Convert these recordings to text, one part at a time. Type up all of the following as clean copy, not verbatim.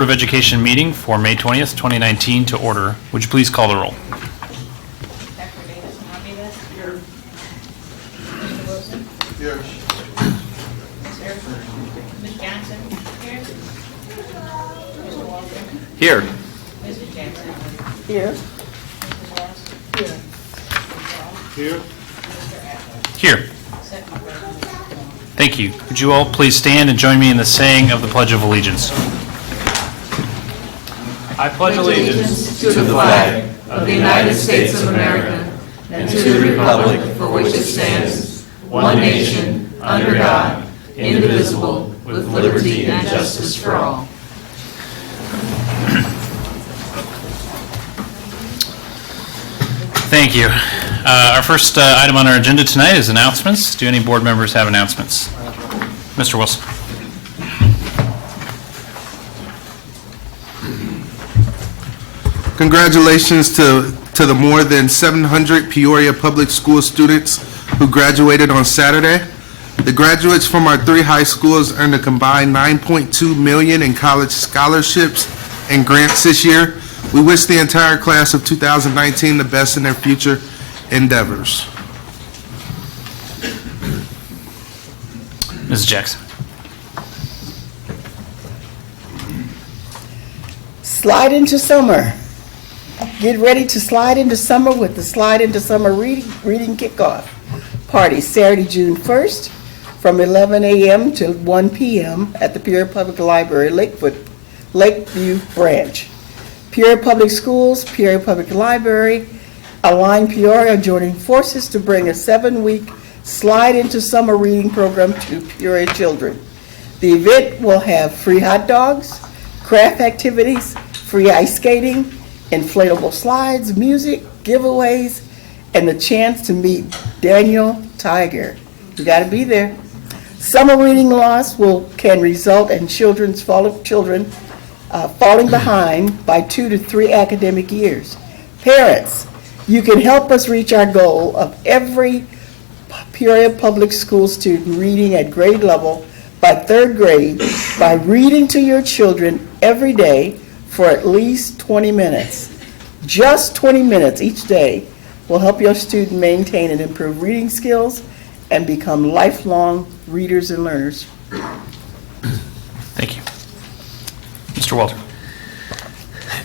Board of Education meeting for May 20th, 2019 to order. Would you please call the roll? Dr. Davis Hernandez. Here. Mr. Wilson. Here. Ms. Erickson. Ms. Johnson. Here. Mr. Walter. Here. Mrs. Jackson. Here. Mrs. Ross. Here. Here. Mr. Atwood. Here. Second reading. Thank you. Would you all please stand and join me in the saying of the Pledge of Allegiance? I pledge allegiance To the flag of the United States of America and to the republic for which it stands, one nation, under God, indivisible, with liberty and justice for all. Thank you. Our first item on our agenda tonight is announcements. Do any board members have announcements? Mr. Wilson. Congratulations to the more than 700 Peoria Public School students who graduated on Saturday. The graduates from our 3 high schools earned a combined $9.2 million in college scholarships and grants this year. We wish the entire class of 2019 the best in their future endeavors. Mrs. Jackson. Slide into summer. Get ready to slide into summer with the Slide into Summer reading kickoff party Saturday, June 1st from 11 a.m. to 1 p.m. at the Peoria Public Library, Lakeview Branch. Peoria Public Schools, Peoria Public Library, Align Peoria are joining forces to bring a 7-week Slide into Summer reading program to Peoria children. The event will have free hot dogs, craft activities, free ice skating, inflatable slides, music, giveaways, and the chance to meet Daniel Tiger. You got to be there. Summer reading loss can result in children falling behind by 2 to 3 academic years. Parents, you can help us reach our goal of every Peoria Public School student reading at grade level by 3rd grade by reading to your children every day for at least 20 minutes. Just 20 minutes each day will help your student maintain and improve reading skills and become lifelong readers and learners. Thank you. Mr. Walter.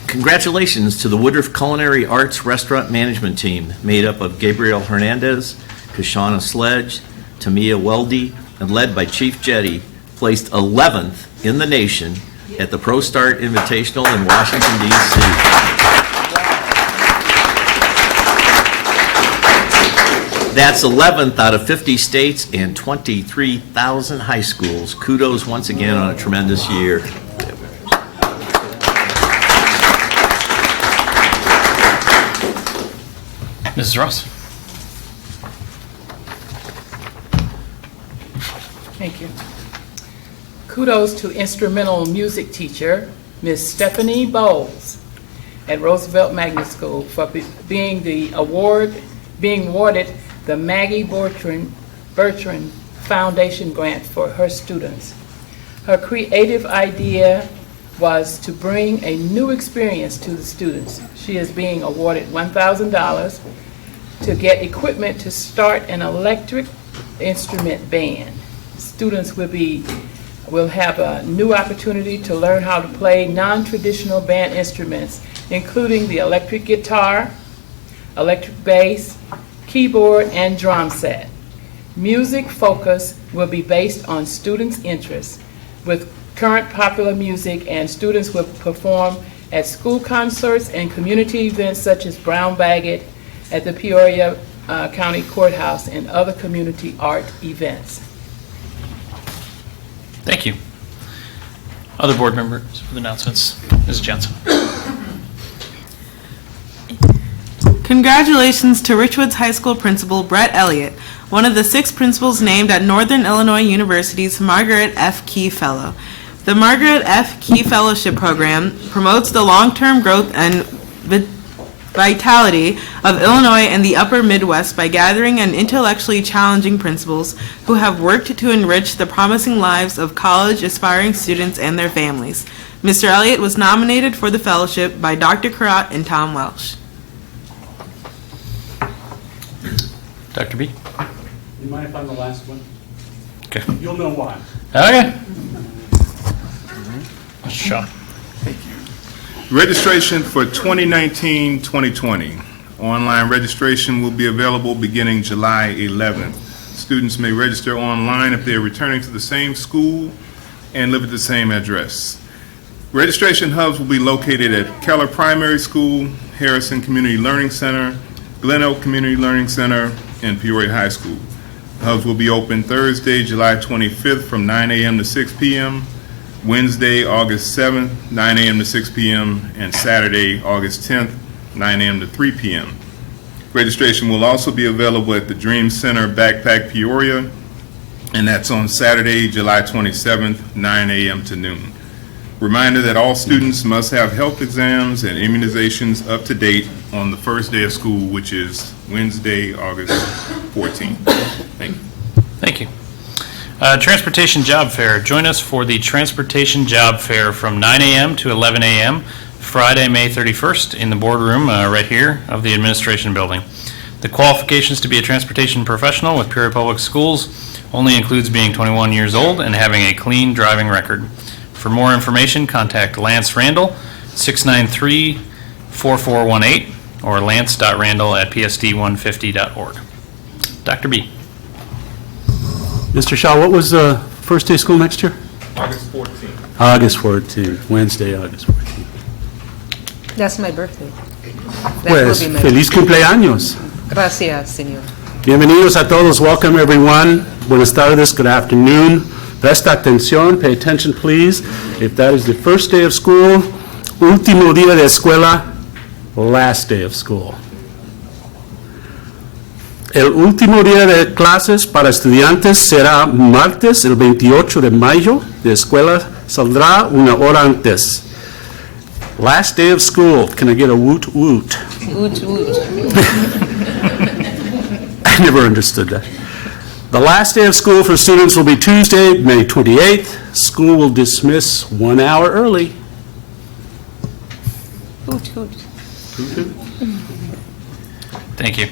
Congratulations to the Woodruff Culinary Arts Restaurant Management Team, made up of Gabriel Hernandez, Kashana Sledge, Tamia Weldy, and led by Chief Jetty, placed 11th in the nation at the ProStart Invitational in Washington, D.C. That's 11th out of 50 states and 23,000 high schools. Kudos once again on a tremendous year. Mrs. Ross. Thank you. Kudos to instrumental music teacher, Ms. Stephanie Bowles at Roosevelt Magnet School for being awarded the Maggie Bertrand Foundation Grant for her students. Her creative idea was to bring a new experience to the students. She is being awarded $1,000 to get equipment to start an electric instrument band. Students will have a new opportunity to learn how to play non-traditional band instruments, including the electric guitar, electric bass, keyboard, and drum set. Music focus will be based on students' interests with current popular music, and students will perform at school concerts and community events such as Brown Baggett at the Peoria County Courthouse and other community art events. Thank you. Other board members with announcements. Mrs. Johnson. Congratulations to Richwoods High School Principal Brett Elliott, one of the 6 principals named at Northern Illinois University's Margaret F. Key Fellow. The Margaret F. Key Fellowship Program promotes the long-term growth and vitality of Illinois and the upper Midwest by gathering and intellectually challenging principals who have worked to enrich the promising lives of college aspiring students and their families. Mr. Elliott was nominated for the fellowship by Dr. Karat and Tom Welsh. Dr. B? You mind if I'm the last one? Okay. You'll know why. Okay. Mr. Shaw? Registration for 2019-2020. Online registration will be available beginning July 11th. Students may register online if they are returning to the same school and live at the same address. Registration hubs will be located at Keller Primary School, Harrison Community Learning Center, Glen Oak Community Learning Center, and Peoria High School. The hubs will be open Thursday, July 25th from 9 a.m. to 6 p.m., Wednesday, August 7th, 9 a.m. to 6 p.m., and Saturday, August 10th, 9 a.m. to 3 p.m. Registration will also be available at the Dream Center Backpack Peoria, and that's on Saturday, July 27th, 9 a.m. to noon. Reminder that all students must have health exams and immunizations up to date on the first day of school, which is Wednesday, August 14th. Thank you. Thank you. Transportation Job Fair. Join us for the Transportation Job Fair from 9 a.m. to 11 a.m. Friday, May 31st in the boardroom right here of the Administration Building. The qualifications to be a transportation professional with Peoria Public Schools only includes being 21 years old and having a clean driving record. For more information, contact Lance Randall, 693-4418, or lance.randall@psd150.org. Dr. B. Mr. Shaw, what was the first day of school next year? August 14th. August 14th, Wednesday, August 14th. That's my birthday. That Pues, will be my feliz cumpleaños. Gracias, señor. Bienvenidos a todos. Welcome, everyone. Buenas tardes. Good afternoon. Presta atención. Pay attention, please. If that is the first day of school, último día de escuela, last day of school. El último día de clases para estudiantes será martes, el 28 de mayo. De escuela saldrá una hora antes. Last day of school. Can I get a woot woot? Woot, woot. I never understood that. The last day of school for students will be Tuesday, May 28th. School will dismiss 1 hour early. Woot, woot. Thank you.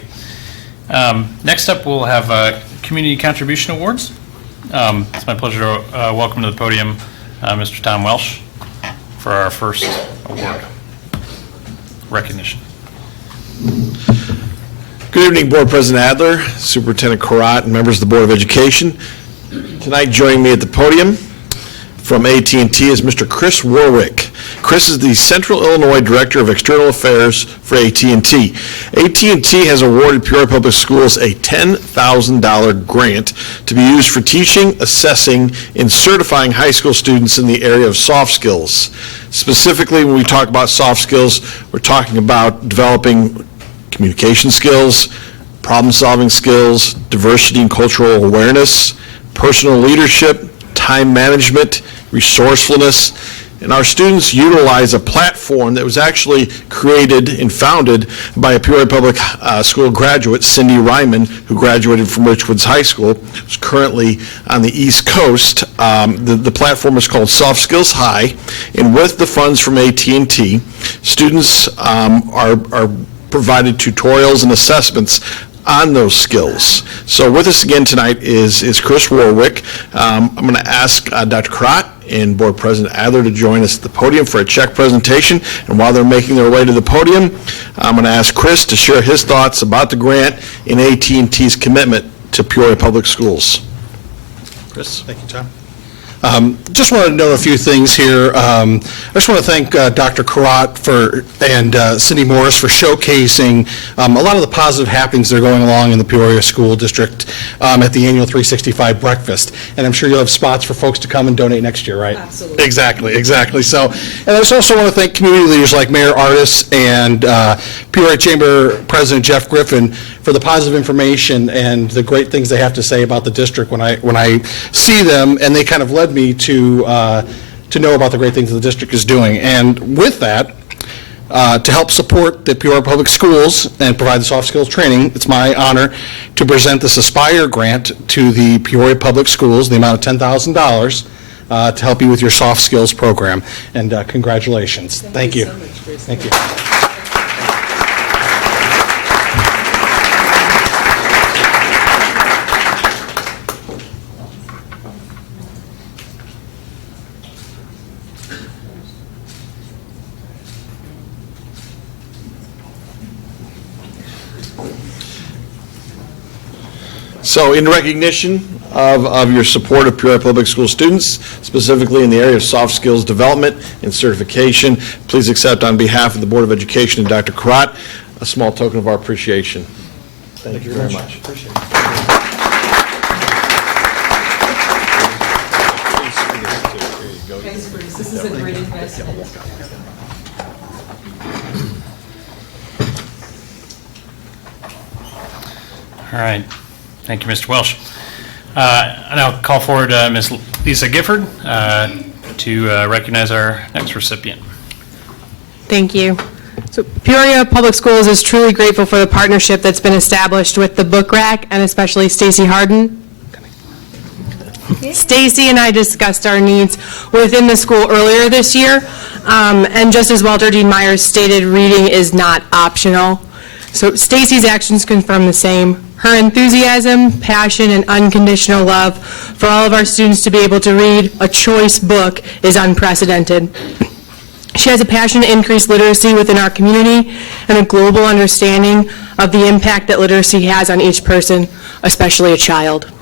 Next up, we'll have Community Contribution Awards. It's my pleasure to welcome to the podium Mr. Tom Welsh for our first award recognition. Good evening, Board President Adler, Superintendent Karat, and members of the Board of Education. Tonight, joining me at the podium from AT&T is Mr. Chris Warwick. Chris is the Central Illinois Director of External Affairs for AT&T. AT&T has awarded Peoria Public Schools a $10,000 grant to be used for teaching, assessing, and certifying high school students in the area of soft skills. Specifically, when we talk about soft skills, we're talking about developing communication skills, problem-solving skills, diversity and cultural awareness, personal leadership, time management, resourcefulness, and our students utilize a platform that was actually created and founded by a Peoria Public School graduate, Cindy Ryman, who graduated from Richwoods High School, who's currently on the East Coast. The platform is called Soft Skills High, and with the funds from AT&T, students are provided tutorials and assessments on those skills. So with us again tonight is Chris Warwick. I'm going to ask Dr. Karat and Board President Adler to join us at the podium for a check presentation. And while they're making their way to the podium, I'm going to ask Chris to share his thoughts about the grant and AT&T's commitment to Peoria Public Schools. Chris? Thank you, Tom. Just wanted to note a few things here. I just want to thank Dr. Karat and Cindy Morris for showcasing a lot of the positive happenings that are going along in the Peoria School District at the annual 365 breakfast. And I'm sure you'll have spots for folks to come and donate next year, right? Absolutely. Exactly. So, and I just also want to thank community leaders like Mayor Artis and Peoria Chamber President Jeff Griffin for the positive information and the great things they have to say about the district when I see them, and they kind of led me to know about the great things the district is doing. And with that, to help support the Peoria Public Schools and provide the soft skills training, it's my honor to present this Aspire grant to the Peoria Public Schools, the amount of $10,000. to help you with your soft skills program. And congratulations. Thank you. so much, Chris. Thank you. So in recognition of your support of Peoria Public School students, specifically in the area of soft skills development and certification, please accept on behalf of the Board of Education and Dr. Karat a small token of our appreciation. Thank you very much. This is a great investment. All right. Thank you, Mr. Welsh. I now call forward Ms. Lisa Gifford to recognize our next recipient. Thank you. So Peoria Public Schools is truly grateful for the partnership that's been established with the Book Rack and especially Stacy Harden. Stacy and I discussed our needs within the school earlier this year, and just as Walter D. Myers stated, reading is not optional. So Stacy's actions confirm the same. Her enthusiasm, passion, and unconditional love for all of our students to be able to read a choice book is unprecedented. She has a passion to increase literacy within our community and a global understanding of the impact that literacy has on each person, especially a child.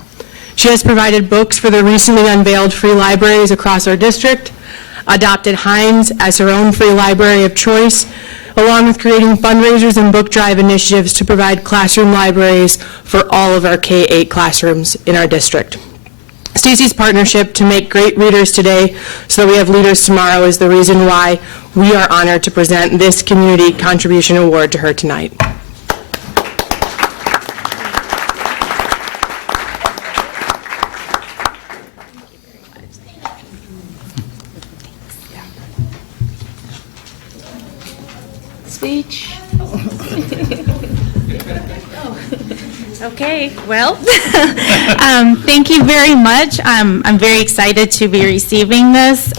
She has provided books for the recently unveiled free libraries across our district, adopted Hines as her own free library of choice, along with creating fundraisers and book drive initiatives to provide classroom libraries for all of our K-8 classrooms in our district. Stacy's partnership to make great readers today so that we have leaders tomorrow is the reason why we are honored to present this Community Contribution Award to her tonight. Speech. Okay, well, thank you very much. I'm very excited to be receiving this.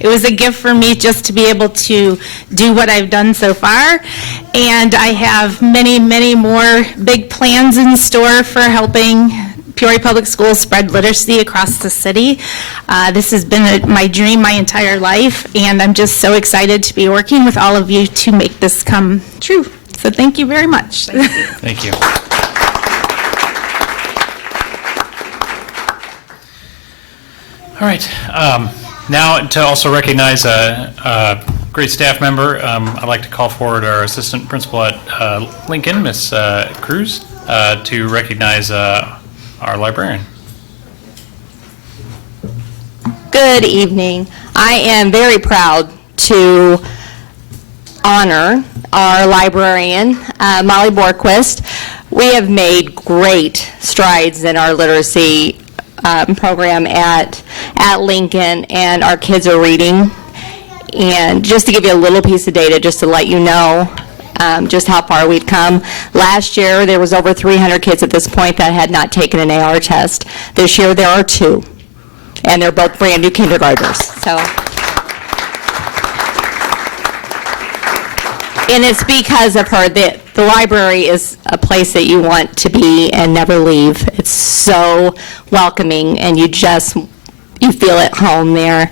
It was a gift for me just to be able to do what I've done so far, and I have many, many more big plans in store for helping Peoria Public Schools spread literacy across the city. This has been my dream my entire life, and I'm just so excited to be working with all of you to make this come true. So thank you very much. Thank you. All right. Now, to also recognize a great staff member, I'd like to call forward our assistant principal at Lincoln, Ms. Cruz, to recognize our librarian. Good evening. I am very proud to honor our librarian, Molly Borquist. We have made great strides in our literacy program at Lincoln, and our kids are reading. And just to give you a little piece of data, just to let you know just how far we've come. Last year, there was over 300 kids at this point that had not taken an AR test. This year, there are 2, and they're both brand new kindergartners. So, and it's because of her. The library is a place that you want to be and never leave. It's so welcoming, and you feel at home there.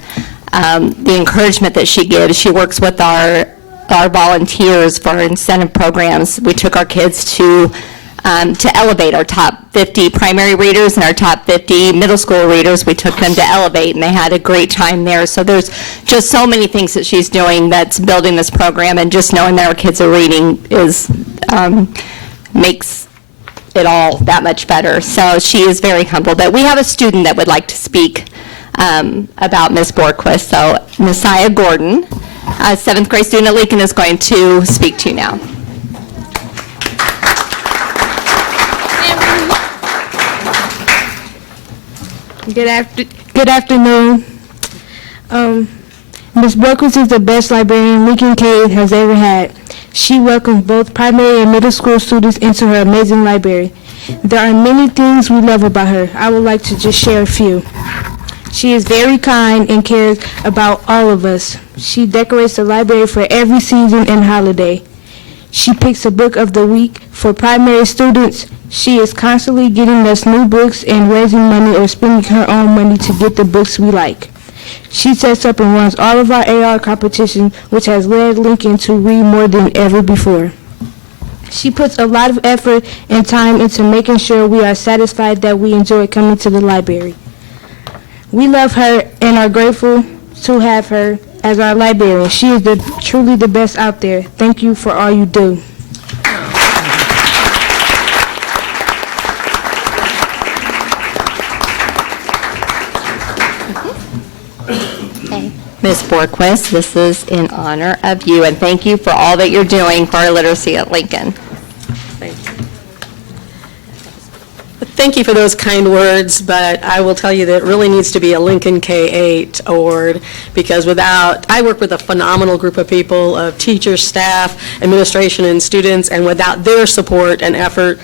The encouragement that she gives, she works with our volunteers for our incentive programs. We took our kids to Elevate, our top 50 primary readers and our top 50 middle school readers. We took them to Elevate, and they had a great time there. So there's just so many things that she's doing that's building this program, and just knowing that our kids are reading makes it all that much better. So she is very humble. But we have a student that would like to speak about Ms. Borquist. So Messiah Gordon, a 7th grade student at Lincoln, is going to speak to you now. Good afternoon. Ms. Borquist is the best librarian Lincoln K has ever had. She welcomes both primary and middle school students into her amazing library. There are many things we love about her. I would like to just share a few. She is very kind and cares about all of us. She decorates the library for every season and holiday. She picks a book of the week for primary students. She is constantly getting us new books and raising money or spending her own money to get the books we like. She sets up and runs all of our AR competitions, which has led Lincoln to read more than ever before. She puts a lot of effort and time into making sure we are satisfied that we enjoy coming to the library. We love her and are grateful to have her as our librarian. She is truly the best out there. Thank you for all you do. Ms. Borquist, this is in honor of you, and thank you for all that you're doing for our literacy at Lincoln. Thank you for those kind words, but I will tell you that it really needs to be a Lincoln K-8 award, because I work with a phenomenal group of people, of teachers, staff, administration, and students, and without their support and effort,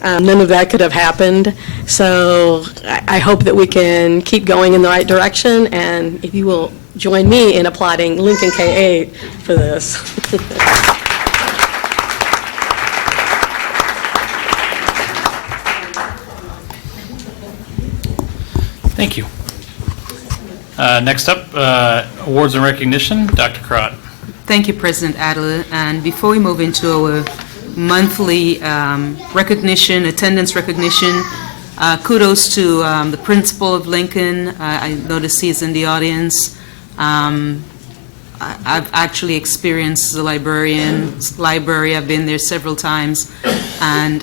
none of that could have happened. So I hope that we can keep going in the right direction, and if you will join me in applauding Lincoln K-8 for this. Thank you. Next up, awards and recognition, Dr. Crott. Thank you, President Adler. And before we move into our monthly recognition, attendance recognition, kudos to the principal of Lincoln. I notice he's in the audience. I've actually experienced the library. I've been there several times, and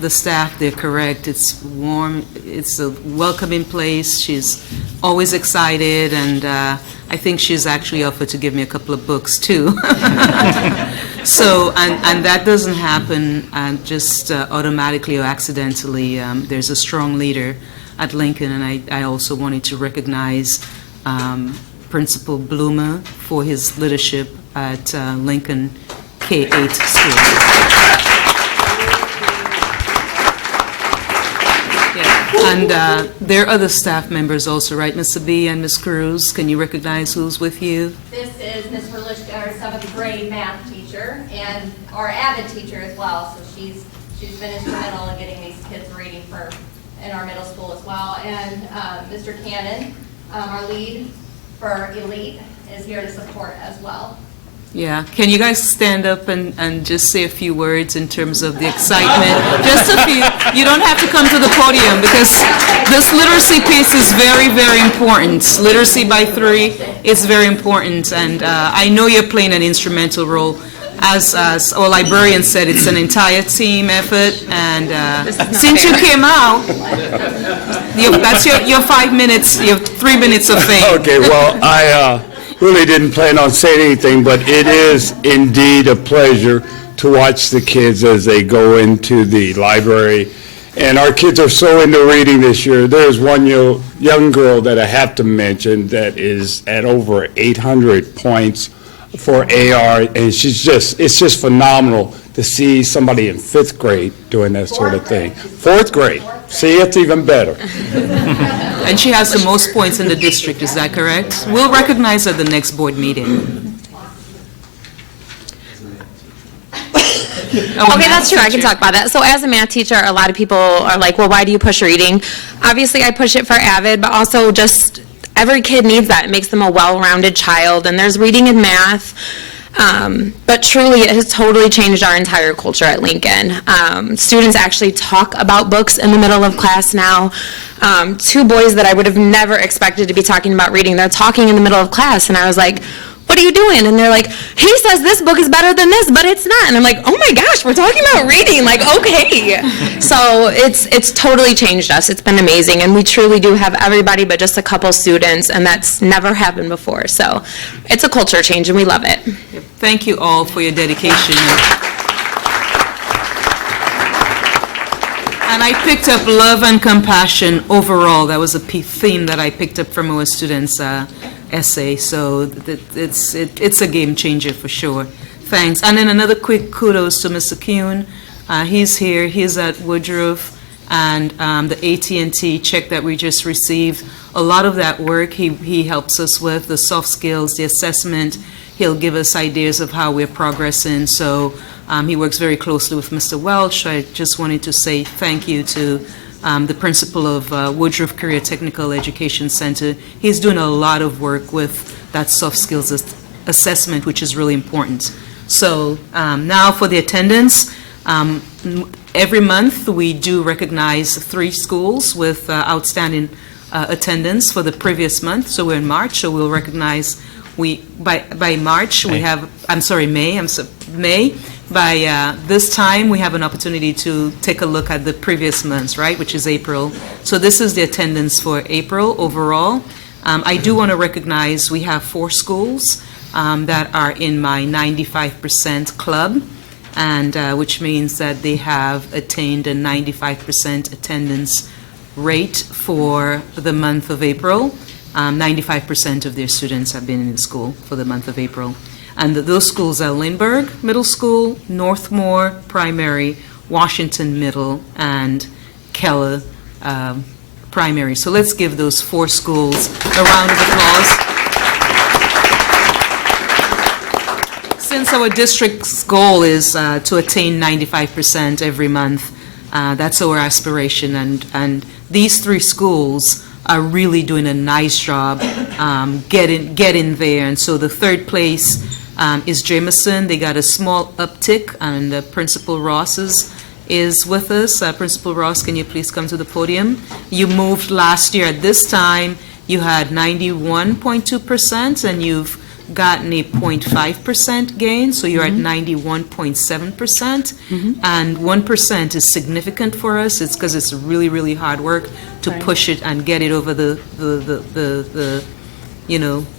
the staff, they're correct. It's warm. It's a welcoming place. She's always excited, and I think she's actually offered to give me a couple of books too. So, and that doesn't happen just automatically or accidentally. There's a strong leader at Lincoln, and I also wanted to recognize Principal Bloomer for his leadership at Lincoln K-8 school. Yeah. And there are other staff members also, right, Ms. B and Ms. Cruz? Can you recognize who's with you? This is Ms. Verlish, our 7th grade math teacher, and our avid teacher as well. So she's been instrumental in getting these kids reading in our middle school as well. And Mr. Cannon, our lead for Elite, is here to support as well. Yeah. Can you guys stand up and just say a few words in terms of the excitement? Just a few. You don't have to come to the podium, because this literacy piece is very, very important. Literacy by 3 is very important, and I know you're playing an instrumental role. As our librarian said, it's an entire team effort, and since you came out, that's your 5 minutes, your 3 minutes of fame. Okay, well, I really didn't plan on saying anything, but it is indeed a pleasure to watch the kids as they go into the library. And our kids are so into reading this year. There's one young girl that I have to mention that is at over 800 points for AR, and it's just phenomenal to see somebody in 5th grade doing that sort of thing. 4th grade, see, it's even better. And she has the most points in the district, is that correct? We'll recognize her at the next board meeting. Okay, that's true. I can talk about that. So as a math teacher, a lot of people are like, well, why do you push reading? Obviously, I push it for AVID, but also just every kid needs that. It makes them a well-rounded child, and there's reading and math. But truly, it has totally changed our entire culture at Lincoln. Students actually talk about books in the middle of class now. 2 boys that I would have never expected to be talking about reading, they're talking in the middle of class, and I was like, what are you doing? And they're like, he says this book is better than this, but it's not. And I'm like, oh my gosh, we're talking about reading, like, okay. So it's totally changed us. It's been amazing, and we truly do have everybody but just a couple students, and that's never happened before. So it's a culture change, and we love it. Thank you all for your dedication. And I picked up love and compassion overall. That was a theme that I picked up from our students' essay. So it's a game changer for sure. Thanks. And then another quick kudos to Mr. Kuhn. He's here. He's at Woodruff. And the AT&T check that we just received a lot of that work he helps us with, the soft skills, the assessment. He'll give us ideas of how we're progressing. So he works very closely with Mr. Welch. I just wanted to say thank you to the principal of Woodruff Career Technical Education Center. He's doing a lot of work with that soft skills assessment, which is really important. So now for the attendance. Every month, we do recognize 3 schools with outstanding attendance for the previous month. So we're in March, so we'll recognize, by March, we have, May. By this time, we have an opportunity to take a look at the previous months, right, which is April. So this is the attendance for April overall. I do want to recognize we have 4 schools that are in my 95% club, and which means that they have attained a 95% attendance rate for the month of April. 95% of their students have been in the school for the month of April. And those schools are Lindbergh Middle School, Northmore Primary, Washington Middle, and Keller Primary. So let's give those 4 schools a round of applause. Since our district's goal is to attain 95% every month, that's our aspiration, and these 3 schools are really doing a nice job getting there. And so the 3rd place is Jameson. They got a small uptick, and Principal Ross is with us. Principal Ross, can you please come to the podium? You moved last year at this time. You had 91.2%, and you've gotten a 0.5% gain, so you're at 91.7%. And 1% is significant for us. It's because it's really, really hard work to push it and get it over the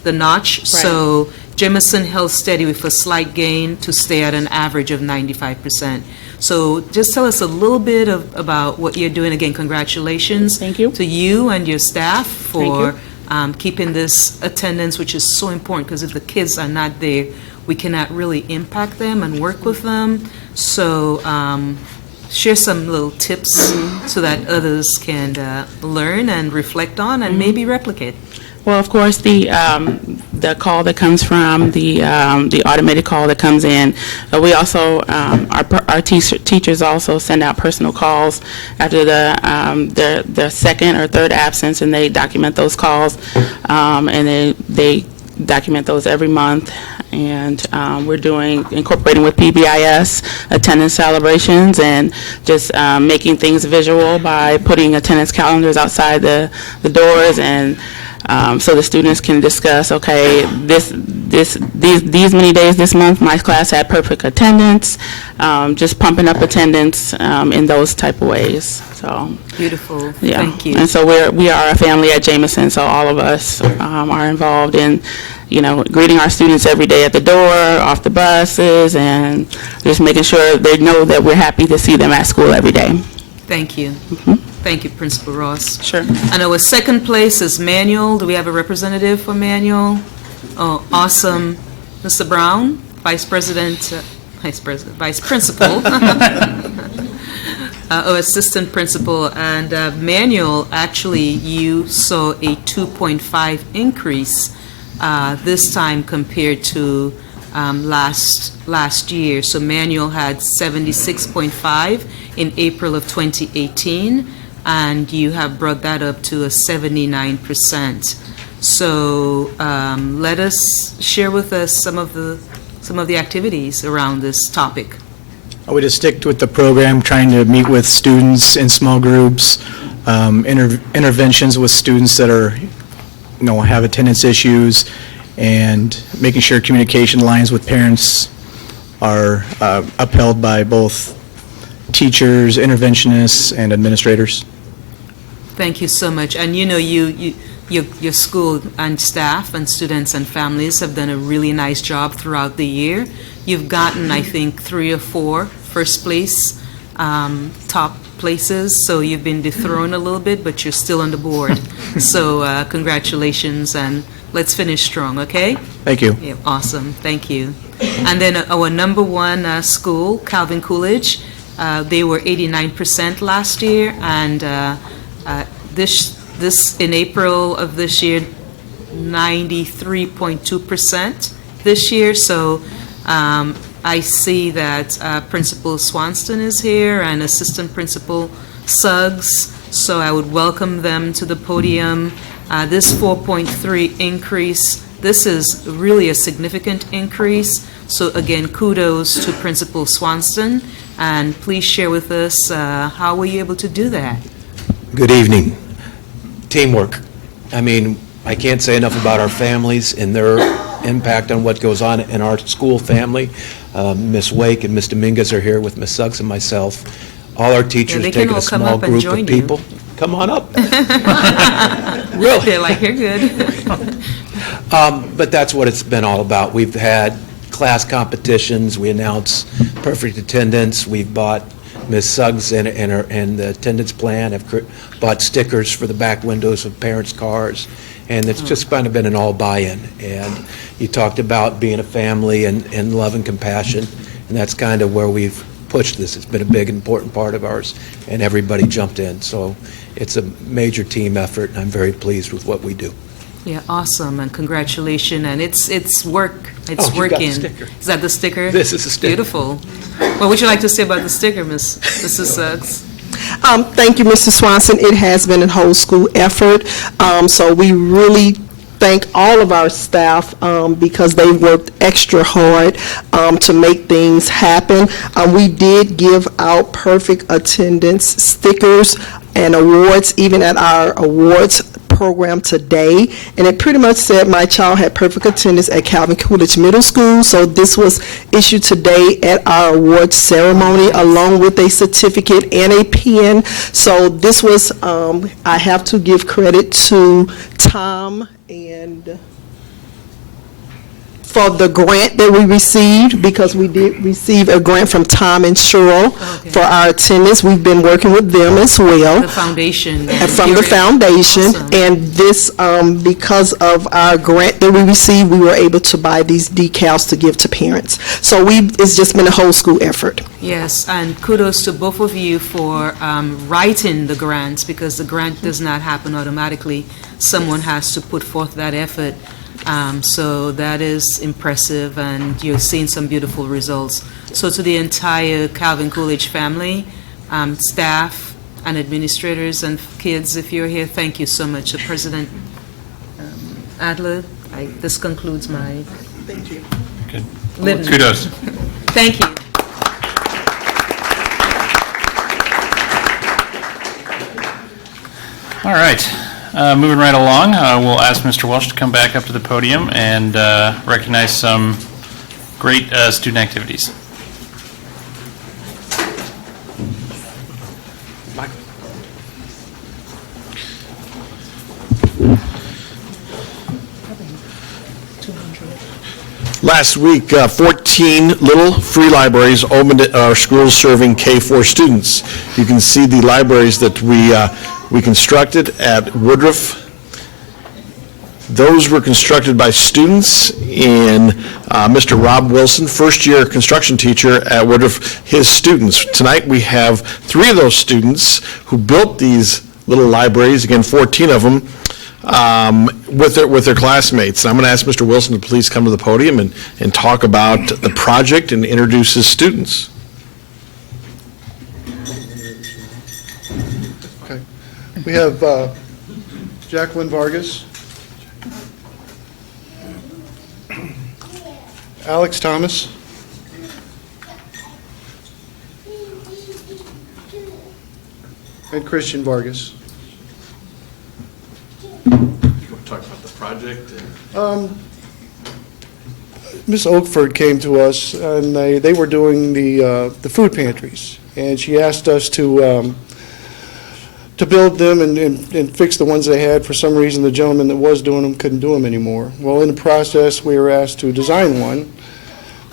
notch. Right. So Jameson held steady with a slight gain to stay at an average of 95%. So just tell us a little bit about what you're doing. Again, congratulations. Thank you. To you and your staff for Thank keeping this attendance, which is so important, because if the kids are not there, we cannot really impact them and work with them. So share some little tips so that others can learn and reflect on and maybe replicate. Well, of course, the call that comes from the automated call that comes in. We also our teachers also send out personal calls after the second or third absence, and they document those calls, and they document those every month. And we're incorporating with PBIS attendance celebrations, and just making things visual by putting attendance calendars outside the doors, and so the students can discuss, okay, these many days this month, my class had perfect attendance, just pumping up attendance in those type of ways. So beautiful. Yeah. Thank you. And so we are a family at Jameson, so all of us are involved in, greeting our students every day at the door, off the buses, and just making sure they know that we're happy to see them at school every day. Thank you. Thank you, Principal Ross. Sure. And our second place is Manual. Do we have a representative for Manual? Oh, awesome. Mr. Brown, Vice Principal, or Assistant Principal. And Manual, actually, you saw a 2.5 increase this time compared to last year. So Manual had 76.5 in April of 2018, and you have brought that up to a 79%. So let us share with us some of the activities around this topic. We just stick with the program, trying to meet with students in small groups, interventions with students that are, have attendance issues, and making sure communication lines with parents are upheld by both teachers, interventionists, and administrators. Thank you so much. And your school and staff and students and families have done a really nice job throughout the year. You've gotten, I think, 3 or 4 first place top places, so you've been dethroned a little bit, but you're still on the board. So congratulations, and let's finish strong, okay? Thank you. Yeah, awesome. Thank you. And then our number 1 school, Calvin Coolidge, they were 89% last year, and in April of this year, 93.2% this year. So I see that Principal Swanston is here and Assistant Principal Suggs. So I would welcome them to the podium. This 4.3 increase, this is really a significant increase. So again, kudos to Principal Swanston, and please share with us how were you able to do that? Good evening. Teamwork. I mean, I can't say enough about our families and their impact on what goes on in our school family. Ms. Wake and Ms. Dominguez are here with Ms. Suggs and myself. All our teachers take a small group of people. Come on up. Really? They're like, you're good. But that's what it's been all about. We've had class competitions. We announce perfect attendance. We've bought Ms. Suggs and the attendance plan have bought stickers for the back windows of parents' cars. And it's just kind of been an all buy-in. And you talked about being a family and love and compassion. And that's kind of where we've pushed this. It's been a big, important part of ours. And everybody jumped in. So it's a major team effort. And I'm very pleased with what we do. Yeah, awesome, and congratulations. And it's work. It's Oh, you got the working. sticker. Is that the sticker? This is the sticker. Beautiful. What would you like to say about the sticker, Mrs. Suggs? Thank you, Mrs. Swanson. It has been a whole school effort. So we really thank all of our staff because they worked extra hard to make things happen. We did give out perfect attendance stickers and awards, even at our awards program today, and it pretty much said my child had perfect attendance at Calvin Coolidge Middle School. So this was issued today at our awards ceremony along with a certificate and a pen. So this was, I have to give credit to Tom and for the grant that we received, because we did receive a grant from Tom and Cheryl for our attendance. We've been working with them as well. The foundation. And from the foundation, Awesome. and this, because of our grant that we received, we were able to buy these decals to give to parents. So it's just been a whole school effort. Yes, and kudos to both of you for writing the grants, because the grant does not happen automatically. Someone has to put forth that effort. So that is impressive, and you're seeing some beautiful results. So to the entire Calvin Coolidge family, staff and administrators and kids, if you're here, thank you so much. President Adler, this concludes my... Thank you. Good. Litany. Kudos. Thank you. All right. Moving right along, we'll ask Mr. Welsh to come back up to the podium and recognize some great student activities. Last week, 14 little free libraries opened at our schools serving K-4 students. You can see the libraries that we constructed at Woodruff. Those were constructed by students in Mr. Rob Wilson, first-year construction teacher at Woodruff, his students. Tonight we have 3 of those students who built these little libraries, again 14 of them, with their classmates. And I'm going to ask Mr. Wilson to please come to the podium and talk about the project and introduce his students. Okay. We have Jacqueline Vargas, Alex Thomas, and Christian Vargas. You want to talk about the project? Ms. Oakford came to us, and they were doing the food pantries, and she asked us to build them and fix the ones they had. For some reason, the gentleman that was doing them couldn't do them anymore. Well, in the process, we were asked to design one,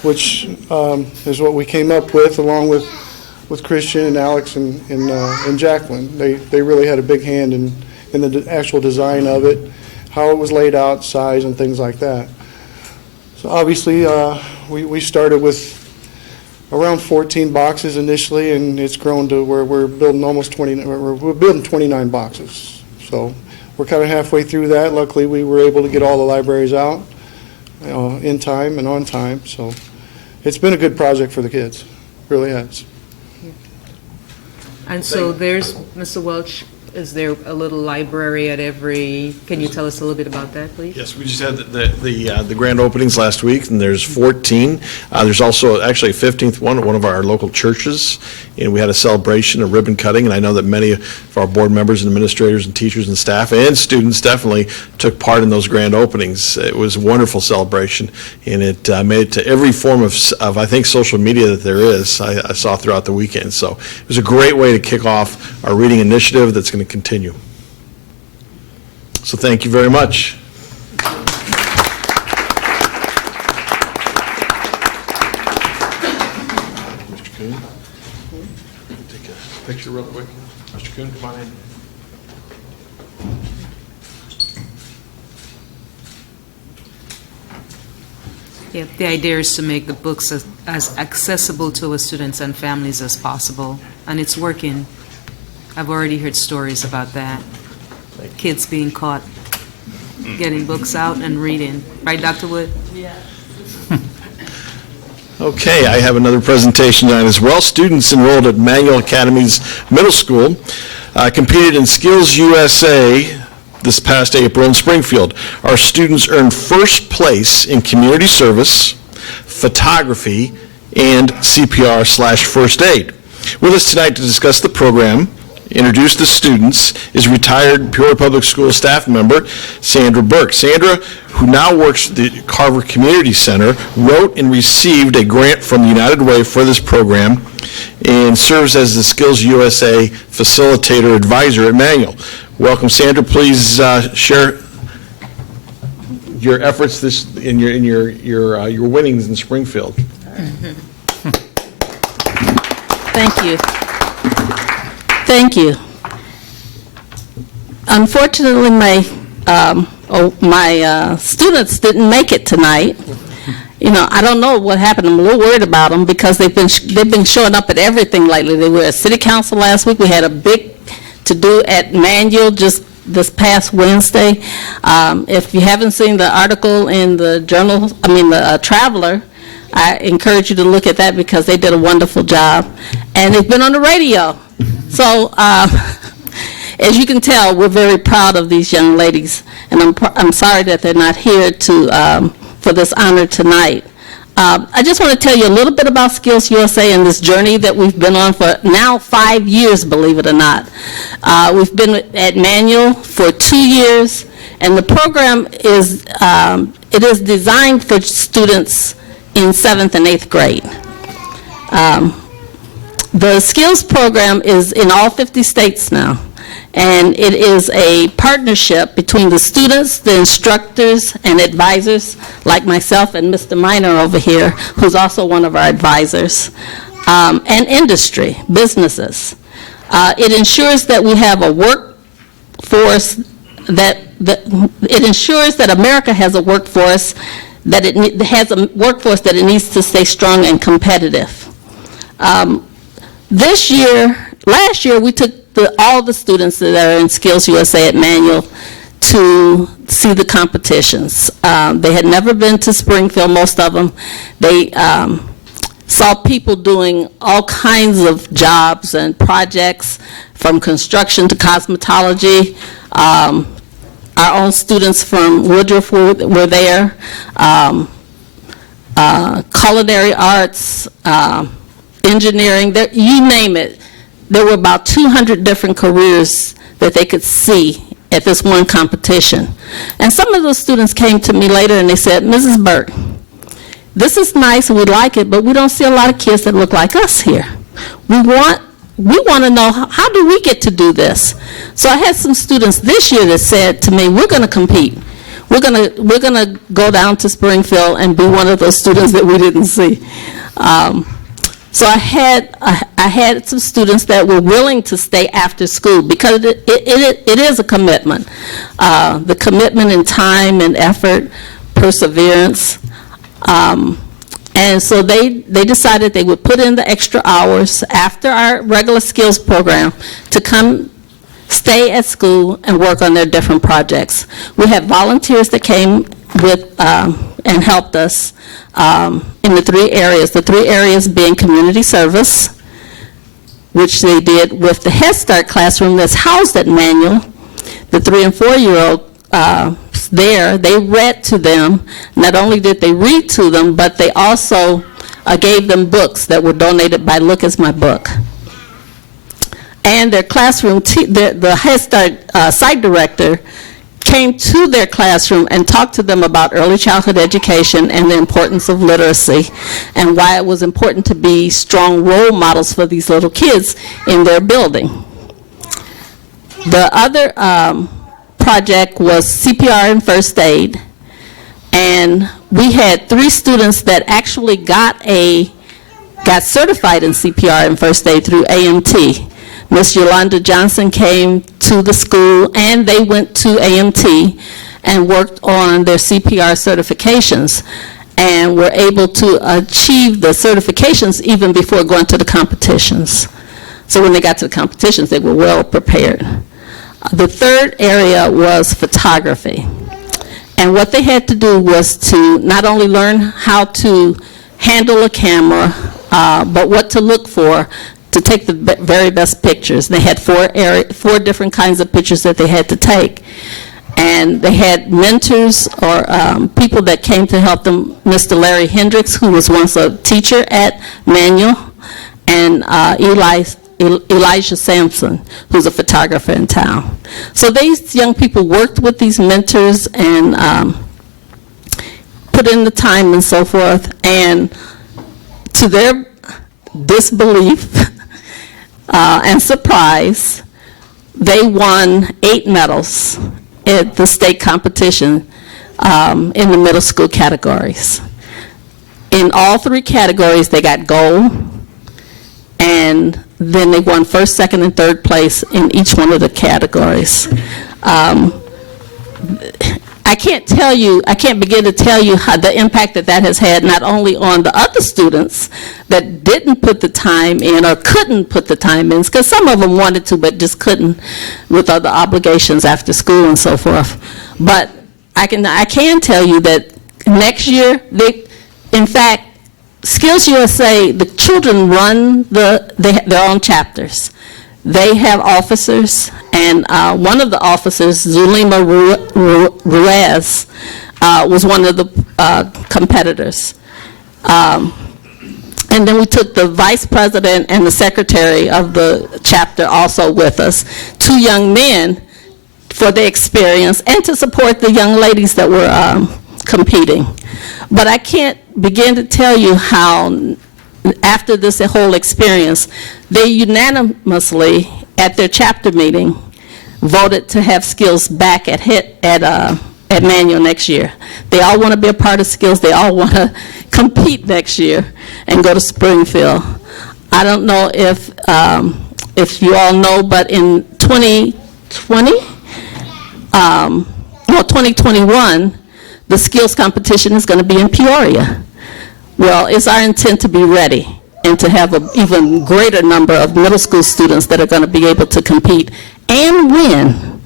which is what we came up with, along with Christian and Alex and Jacqueline. They really had a big hand in the actual design of it, how it was laid out, size, and things like that. So obviously, we started with around 14 boxes initially, and it's grown to where we're building almost 20. We're building 29 boxes. So we're kind of halfway through that. Luckily, we were able to get all the libraries out in time and on time, so it's been a good project for the kids, really has. And so there's, Mr. Welch, is there a little library at every, can you tell us a little bit about that, please? Yes, we just had the grand openings last week, and there's 14. There's also actually a 15th one at one of our local churches, and we had a celebration, a ribbon cutting, and I know that many of our board members and administrators and teachers and staff and students definitely took part in those grand openings. It was a wonderful celebration, and it made it to every form of I think, social media that there is, I saw throughout the weekend. So it was a great way to kick off our reading initiative that's going to continue. So thank you very much. Mr. Kuhn, take a picture real quick. Mr. Kuhn, come on in. Yeah, the idea is to make the books as accessible to our students and families as possible, and it's working. I've already heard stories about that. Kids being caught getting books out and reading. Right, Dr. Wood? Yeah. Okay, I have another presentation on as well. Students enrolled at Manual Academy's middle school competed in Skills USA this past April in Springfield. Our students earned first place in community service, photography, and CPR/first aid. With us tonight to discuss the program, introduce the students, is retired Peoria Public School staff member Sandra Burke. Sandra, who now works at the Carver Community Center, wrote and received a grant from the United Way for this program and serves as the Skills USA Facilitator Advisor at Manual. Welcome, Sandra. Please share your efforts in your winnings in Springfield. Thank you. Thank you. Unfortunately, my students didn't make it tonight. You know, I don't know what happened. I'm a little worried about them because they've been showing up at everything lately. They were at City Council last week. We had a big to-do at Manual just this past Wednesday. If you haven't seen the article in the journal, the Traveler, I encourage you to look at that because they did a wonderful job. And they've been on the radio. So, as you can tell, we're very proud of these young ladies, and I'm sorry that they're not here for this honor tonight. I just want to tell you a little bit about Skills USA and this journey that we've been on for now 5 years, believe it or not. We've been at Manual for 2 years, and the program is designed for students in 7th and 8th grade. The skills program is in all 50 states now, and it is a partnership between the students, the instructors, and advisors like myself and Mr. Minor over here, who's also one of our advisors, and industry, businesses. It ensures that we have a workforce it ensures that America has a workforce that it needs to stay strong and competitive. Last year, we took all the students that are in Skills USA at Manual to see the competitions. They had never been to Springfield, most of them. They saw people doing all kinds of jobs and projects, from construction to cosmetology. Our own students from Woodruff were there. Culinary arts, engineering, you name it. There were about 200 different careers that they could see at this one competition. And some of those students came to me later and they said, Mrs. Burke, this is nice and we like it, but we don't see a lot of kids that look like us here. We want to know, how do we get to do this? So I had some students this year that said to me, we're going to compete. We're going to go down to Springfield and be one of those students that we didn't see. So I had some students that were willing to stay after school because it is a commitment. The commitment in time and effort, perseverance. And so they decided they would put in the extra hours after our regular skills program to come stay at school and work on their different projects. We had volunteers that came with and helped us in the 3 areas. The 3 areas being community service, which they did with the Head Start classroom that's housed at Manual. The 3 and 4-year-old there, they read to them. Not only did they read to them, but they also gave them books that were donated by Look Is My Book. And their classroom, the Head Start site director came to their classroom and talked to them about early childhood education and the importance of literacy and why it was important to be strong role models for these little kids in their building. The other project was CPR and first aid, and we had 3 students that actually got certified in CPR and first aid through AMT. Miss Yolanda Johnson came to the school, and they went to AMT and worked on their CPR certifications, and were able to achieve the certifications even before going to the competitions. So when they got to the competitions, they were well prepared. The third area was photography. And what they had to do was to not only learn how to handle a camera, but what to look for to take the very best pictures. They had 4 different kinds of pictures that they had to take. And they had mentors or people that came to help them. Mr. Larry Hendricks, who was once a teacher at Manual, and Elijah Sampson, who's a photographer in town. So these young people worked with these mentors and put in the time and so forth, and to their disbelief and surprise, they won 8 medals at the state competition in the middle school categories. In all 3 categories, they got gold, and then they won first, second, and third place in each one of the categories. I can't begin to tell you how the impact that has had not only on the other students that didn't put the time in or couldn't put the time in, because some of them wanted to but just couldn't with other obligations after school and so forth. But I can tell you that next year, in fact, Skills USA, the children run their own chapters. They have officers, and one of the officers, Zulima Ruiz, was one of the competitors. And then we took the vice president and the secretary of the chapter also with us, 2 young men for the experience and to support the young ladies that were competing. But I can't begin to tell you how, after this whole experience, they unanimously, at their chapter meeting, voted to have Skills back at Manual next year. They all want to be a part of Skills. They all want to compete next year and go to Springfield. I don't know if you all know, but in 2021, the skills competition is going to be in Peoria. Well, it's our intent to be ready and to have an even greater number of middle school students that are going to be able to compete and win.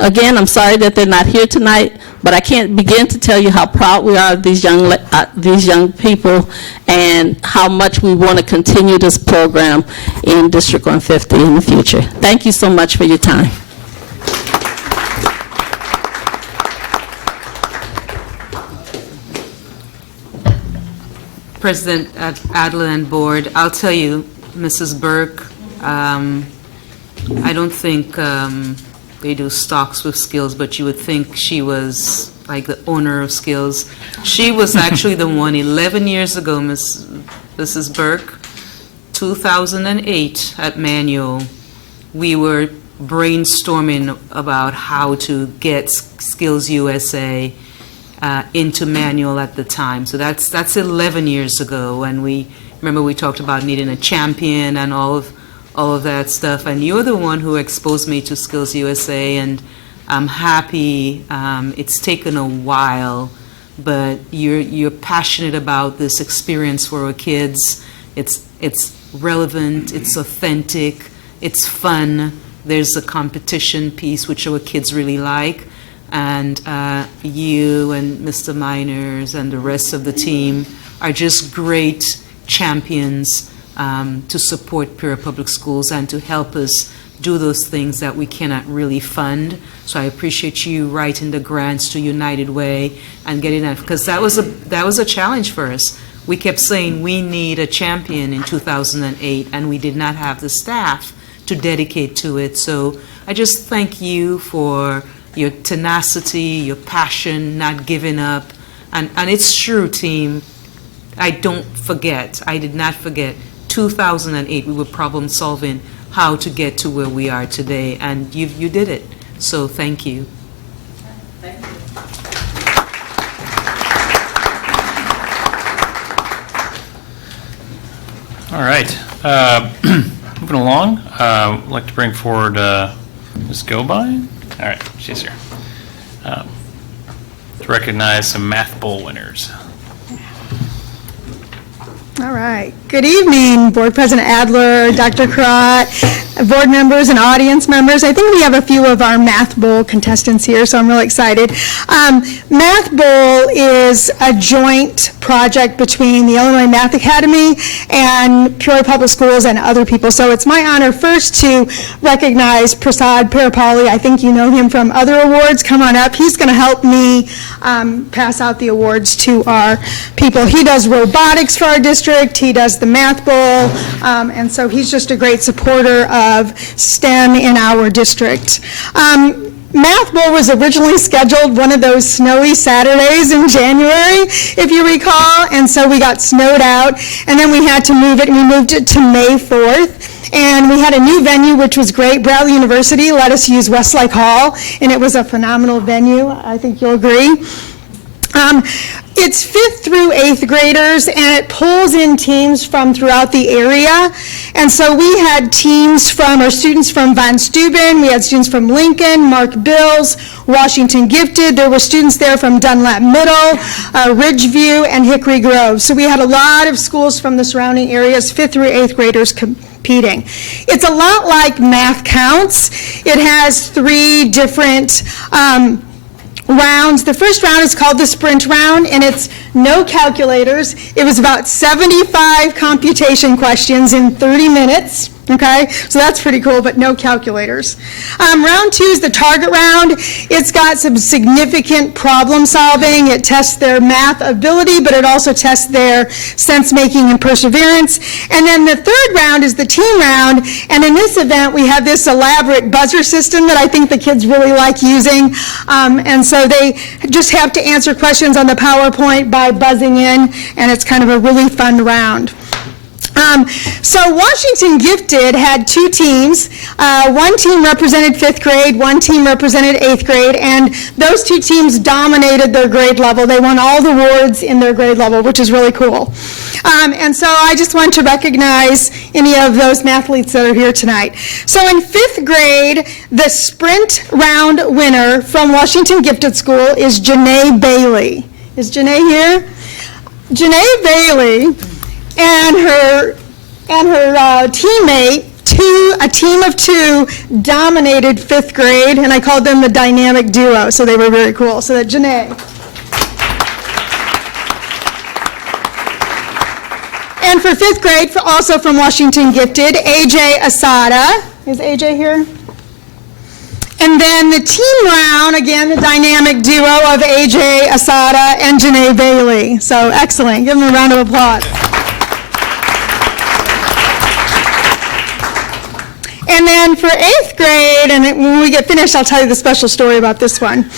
Again, I'm sorry that they're not here tonight, but I can't begin to tell you how proud we are of these young people and how much we want to continue this program in District 150 in the future. Thank you so much for your time. President Adler and Board, I'll tell you, Mrs. Burke, I don't think they do stocks with Skills, but you would think she was like the owner of Skills. She was actually the one 11 years ago, Mrs. Burke, 2008 at Manual. We were brainstorming about how to get Skills USA into Manual at the time. So that's 11 years ago, and we talked about needing a champion and all of that stuff, and you're the one who exposed me to Skills USA, and I'm happy. It's taken a while, but you're passionate about this experience for our kids. It's relevant, it's authentic, it's fun. there's a competition piece which our kids really like, and you and Mr. Miners and the rest of the team are just great champions to support Peoria Public Schools and to help us do those things that we cannot really fund. So I appreciate you writing the grants to United Way and getting that, because that was a challenge for us. We kept saying we need a champion in 2008, and we did not have the staff to dedicate to it. So I just thank you for your tenacity, your passion, not giving up. And it's true, team. I did not forget, 2008, we were problem solving how to get to where we are today, and you did it. So thank you. Thank you. All right. Moving along, I'd like to bring forward Ms. Gobine. All right, she's here. To recognize some Math Bowl winners. All right. Good evening, Board President Adler, Dr. Crott, board members and audience members. I think we have a few of our Math Bowl contestants here, so I'm really excited. Math Bowl is a joint project between the Illinois Math Academy and Peoria Public Schools and other people. So it's my honor first to recognize Prasad Parapali. I think you know him from other awards. Come on up. He's going to help me pass out the awards to our people. He does robotics for our district. He does the Math Bowl. And so he's just a great supporter of STEM in our district. Math Bowl was originally scheduled one of those snowy Saturdays in January, if you recall, and so we got snowed out, and then we had to move it, and we moved it to May 4th, and we had a new venue, which was great. Bradley University let us use Westlake Hall, and it was a phenomenal venue. I think you'll agree. It's 5th through 8th graders, and it pulls in teams from throughout the area. And so we had teams from, or students from Von Steuben, we had students from Lincoln, Mark Bills, Washington Gifted. There were students there from Dunlap Middle, Ridgeview, and Hickory Grove. So we had a lot of schools from the surrounding areas, 5th through 8th graders competing. It's a lot like Math Counts. It has 3 different rounds. The first round is called the sprint round, and it's no calculators. It was about 75 computation questions in 30 minutes. Okay, so that's pretty cool, but no calculators. Round 2 is the target round. It's got some significant problem solving. It tests their math ability, but it also tests their sense making and perseverance. And then the third round is the team round. And in this event, we have this elaborate buzzer system that I think the kids really like using. And so they just have to answer questions on the PowerPoint by buzzing in, and it's kind of a really fun round. So Washington Gifted had 2 teams. One team represented 5th grade, one team represented 8th grade, and those 2 teams dominated their grade level. They won all the awards in their grade level, which is really cool. And so I just want to recognize any of those mathletes that are here tonight. So in 5th grade, the sprint round winner from Washington Gifted School is Janae Bailey. Is Janae here? Janae Bailey and her teammate, a team of 2, dominated 5th grade, and I called them the dynamic duo, so they were very cool. So that Janae. And for 5th grade, also from Washington Gifted, AJ Asada. Is AJ here? And then the team round, again, the dynamic duo of AJ Asada and Janae Bailey. So excellent. Give them a round of applause. And then for 8th grade, and when we get finished, I'll tell you the special story about this one.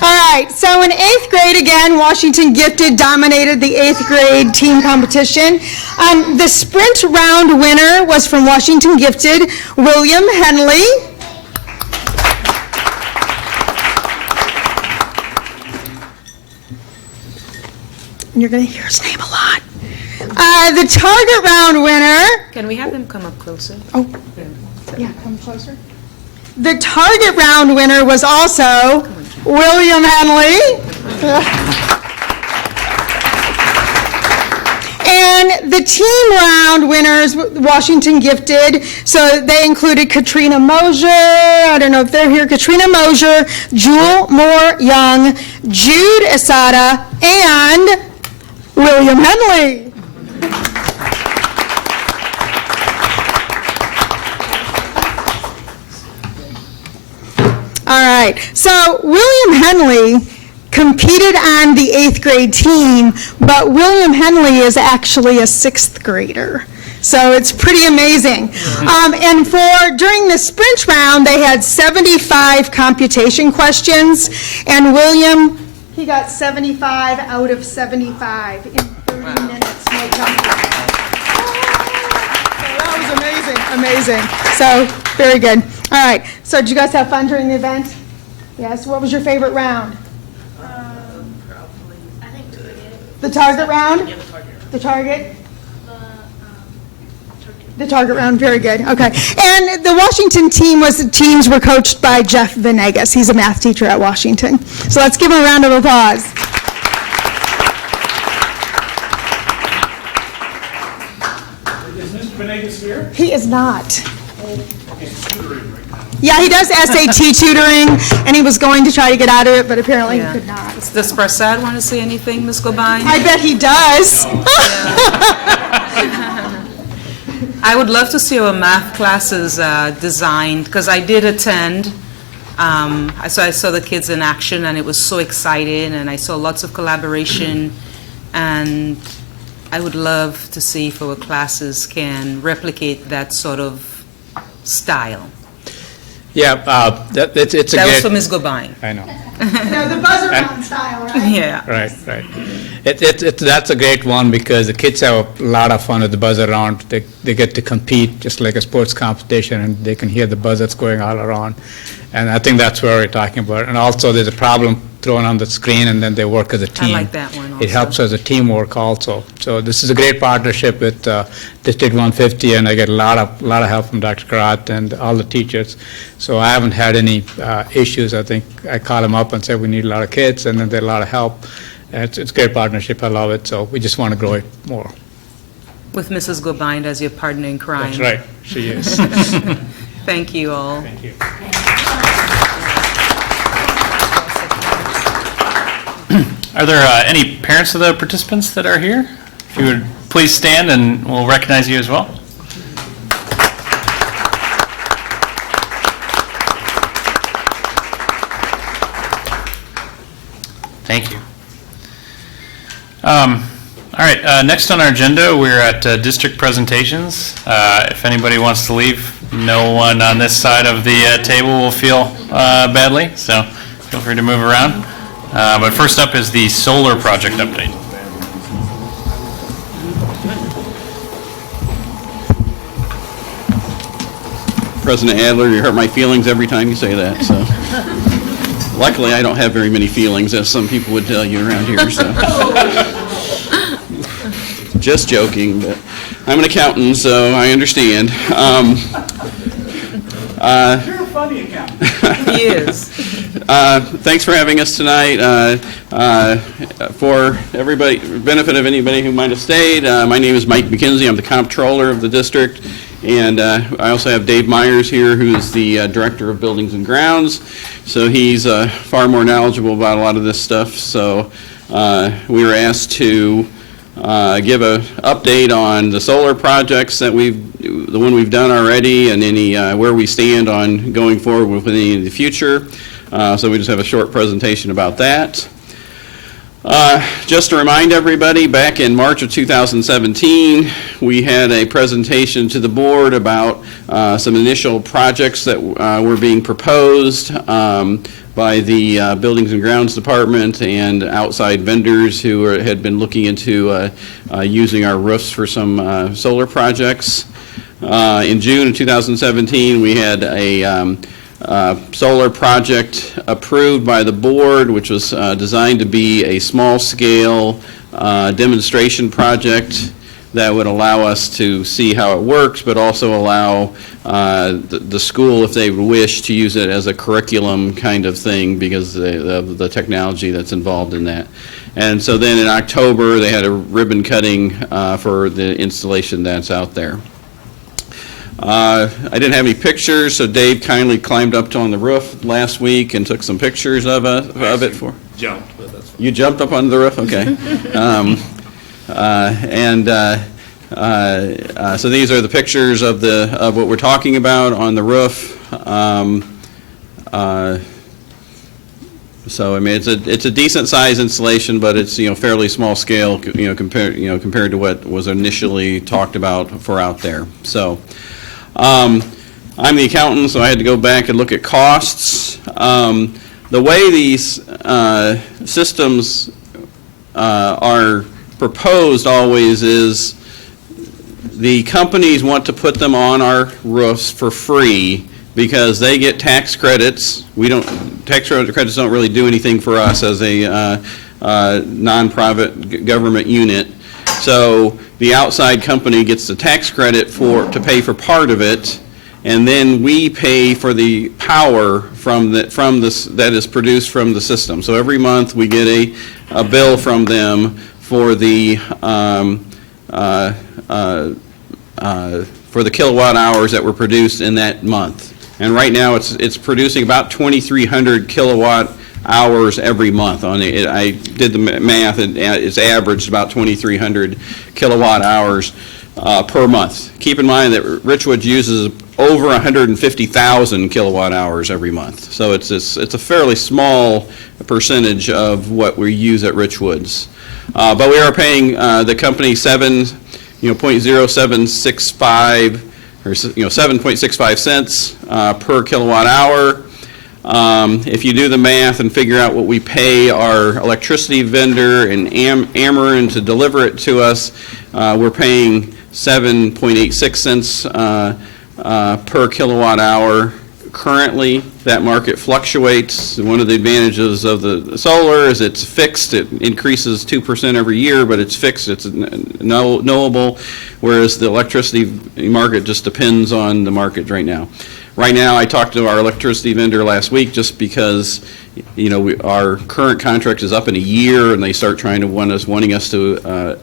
All right, so in 8th grade, again, Washington Gifted dominated the 8th grade team competition. The sprint round winner was from Washington Gifted, William Henley. And you're going to hear his name a lot. The target round winner. Can we have them come up closer? Oh, yeah, come closer. The target round winner was also William Henley. And then the team round winners, Washington gifted, so they included Katrina Mosier, I don't know if they're here, Katrina Mosier, Jewel Moore Young, Jude Asada, and William Henley. All right, so William Henley competed on the 8th grade team, but William Henley is actually a 6th grader. So it's pretty amazing. And during the sprint round, they had 75 computation questions, and William, he got 75 out of 75 in 30 minutes. No jumping. So that was amazing. So, very good. All right, so did you guys have fun during the event? Yes, what was your favorite round? The target round? The target? The target round, very good, okay. And the Washington teams were coached by Jeff Venegas. He's a math teacher at Washington. So let's give him a round of applause. Is Mr. Venegas here? He is not. Yeah, he does SAT tutoring, and he was going to try to get out of it, but apparently he could not. Does Prasad want to say anything, Ms. Gobine? I bet he does. I would love to see our math classes designed, because I did attend. I saw the kids in action, and it was so exciting, and I saw lots of collaboration, and I would love to see if our classes can replicate that sort of style. Yeah, it's a That was great... for Ms. Gobine. I know. No, the buzzer round style, right? Yeah. Right. That's a great one because the kids have a lot of fun with the buzzer round. They get to compete just like a sports competition, and they can hear the buzzers going all around. And I think that's what we're talking about. And also, there's a problem thrown on the screen, and then they work as a team. I like that one also. It helps as a teamwork also. So this is a great partnership with District 150, and I get a lot of help from Dr. Karat and all the teachers. So I haven't had any issues. I think I call them up and say we need a lot of kids, and then there's a lot of help. It's a great partnership. I love it. So we just want to grow it more. With Mrs. Gobine as your partner in crime. That's right. She is. Thank you all. Thank you. Are there any parents of the participants that are here? If you would please stand and we'll recognize you as well. Thank you. All right, next on our agenda, we're at district presentations. If anybody wants to leave, no one on this side of the table will feel badly, so feel free to move around. But first up is the solar project update. President Adler, you hurt my feelings every time you say that, so. Luckily, I don't have very many feelings, as some people would tell you around here, so. Just joking, but I'm an accountant, so I understand. You're a funny accountant. He is. Thanks for having us tonight. For everybody, benefit of anybody who might have stayed, my name is Mike McKenzie. I'm the comptroller of the district, and I also have Dave Myers here, who is the director of buildings and grounds. So he's far more knowledgeable about a lot of this stuff. So we were asked to give an update on the solar projects that the one we've done already, and any where we stand on going forward with any in the future. So we just have a short presentation about that. Just to remind everybody, back in March of 2017, we had a presentation to the board about some initial projects that were being proposed by the Buildings and Grounds Department and outside vendors who had been looking into using our roofs for some solar projects. In June of 2017, we had a solar project approved by the board, which was designed to be a small-scale demonstration project that would allow us to see how it works, but also allow the school, if they wish, to use it as a curriculum kind of thing because of the technology that's involved in that. And so then in October, they had a ribbon cutting for the installation that's out there. I didn't have any pictures, so Dave kindly climbed up on the roof last week and took some pictures of it for. Jumped, but that's fine. You jumped up on the roof? Okay. So these are the pictures of what we're talking about on the roof. So I mean, it's a decent size installation, but it's fairly small scale compared to what was initially talked about for out there. So I'm the accountant, so I had to go back and look at costs. The way these systems are proposed always is the companies want to put them on our roofs for free because they get tax credits. Tax credits don't really do anything for us as a non-profit government unit. So the outside company gets the tax credit to pay for part of it, and then we pay for the power that is produced from the system. So every month we get a bill from them for the kilowatt hours that were produced in that month. And right now it's producing about 2,300 kilowatt hours every month. I did the math, and it's averaged about 2,300 kilowatt hours per month. Keep in mind that Richwoods uses over 150,000 kilowatt hours every month. So it's a fairly small percentage of what we use at Richwoods. But we are paying the company 0.0765 or 7.65 cents per kilowatt hour. If you do the math and figure out what we pay our electricity vendor and Ameren to deliver it to us, we're paying 7.86 cents per kilowatt hour. Currently, that market fluctuates. One of the advantages of the solar is it's fixed. It increases 2% every year, but it's fixed. It's knowable, whereas the electricity market just depends on the market right now. Right now, I talked to our electricity vendor last week just because, our current contract is up in a year, and they start wanting us to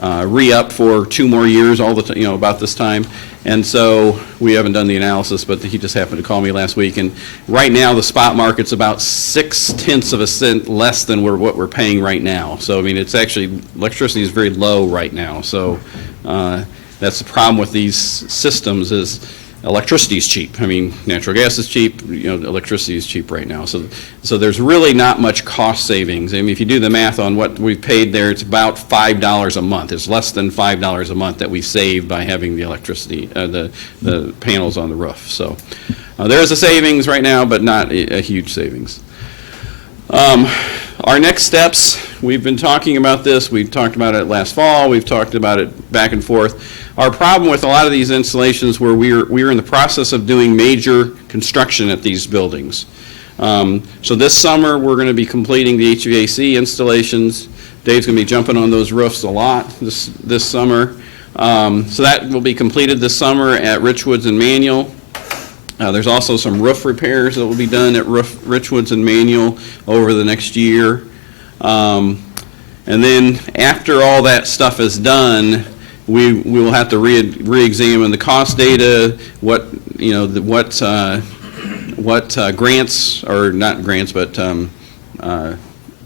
re-up for 2 more years about this time. And so we haven't done the analysis, but he just happened to call me last week. And right now, the spot market's about 0.6 of a cent less than what we're paying right now. So, I mean, it's actually, electricity is very low right now. So that's the problem with these systems is electricity is cheap. I mean, natural gas is cheap, electricity is cheap right now. So there's really not much cost savings. I mean, if you do the math on what we've paid there, it's about $5 a month. It's less than $5 a month that we save by having the electricity, the panels on the roof. So there is a savings right now, but not a huge savings. Our next steps, we've been talking about this. We talked about it last fall. We've talked about it back and forth. Our problem with a lot of these installations where we're in the process of doing major construction at these buildings. So this summer, we're going to be completing the HVAC installations. Dave's going to be jumping on those roofs a lot this summer. So that will be completed this summer at Richwoods and Manual. There's also some roof repairs that will be done at Richwoods and Manual over the next year. And then after all that stuff is done, we will have to re-examine the cost data, what grants, or not grants, but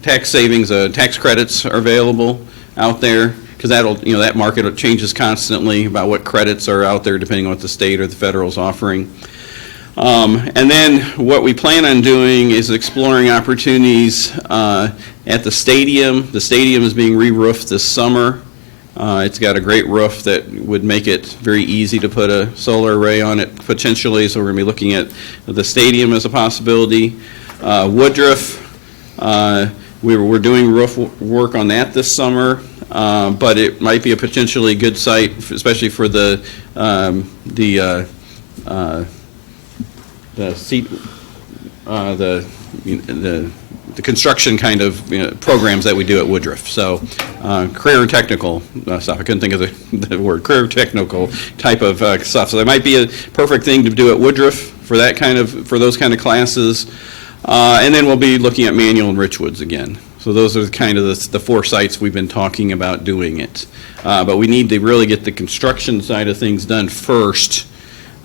tax savings, tax credits are available out there, because that market changes constantly about what credits are out there depending on what the state or the federal is offering. And then what we plan on doing is exploring opportunities at the stadium. The stadium is being re-roofed this summer. It's got a great roof that would make it very easy to put a solar array on it potentially, so we're going to be looking at the stadium as a possibility. Woodruff, we're doing roof work on that this summer, but it might be a potentially good site, especially for the construction kind of programs that we do at Woodruff. So career and technical stuff. I couldn't think of the word, career technical type of stuff. So that might be a perfect thing to do at Woodruff for those kind of classes. And then we'll be looking at Manual and Richwoods again. So those are kind of the 4 sites we've been talking about doing it. But we need to really get the construction side of things done first.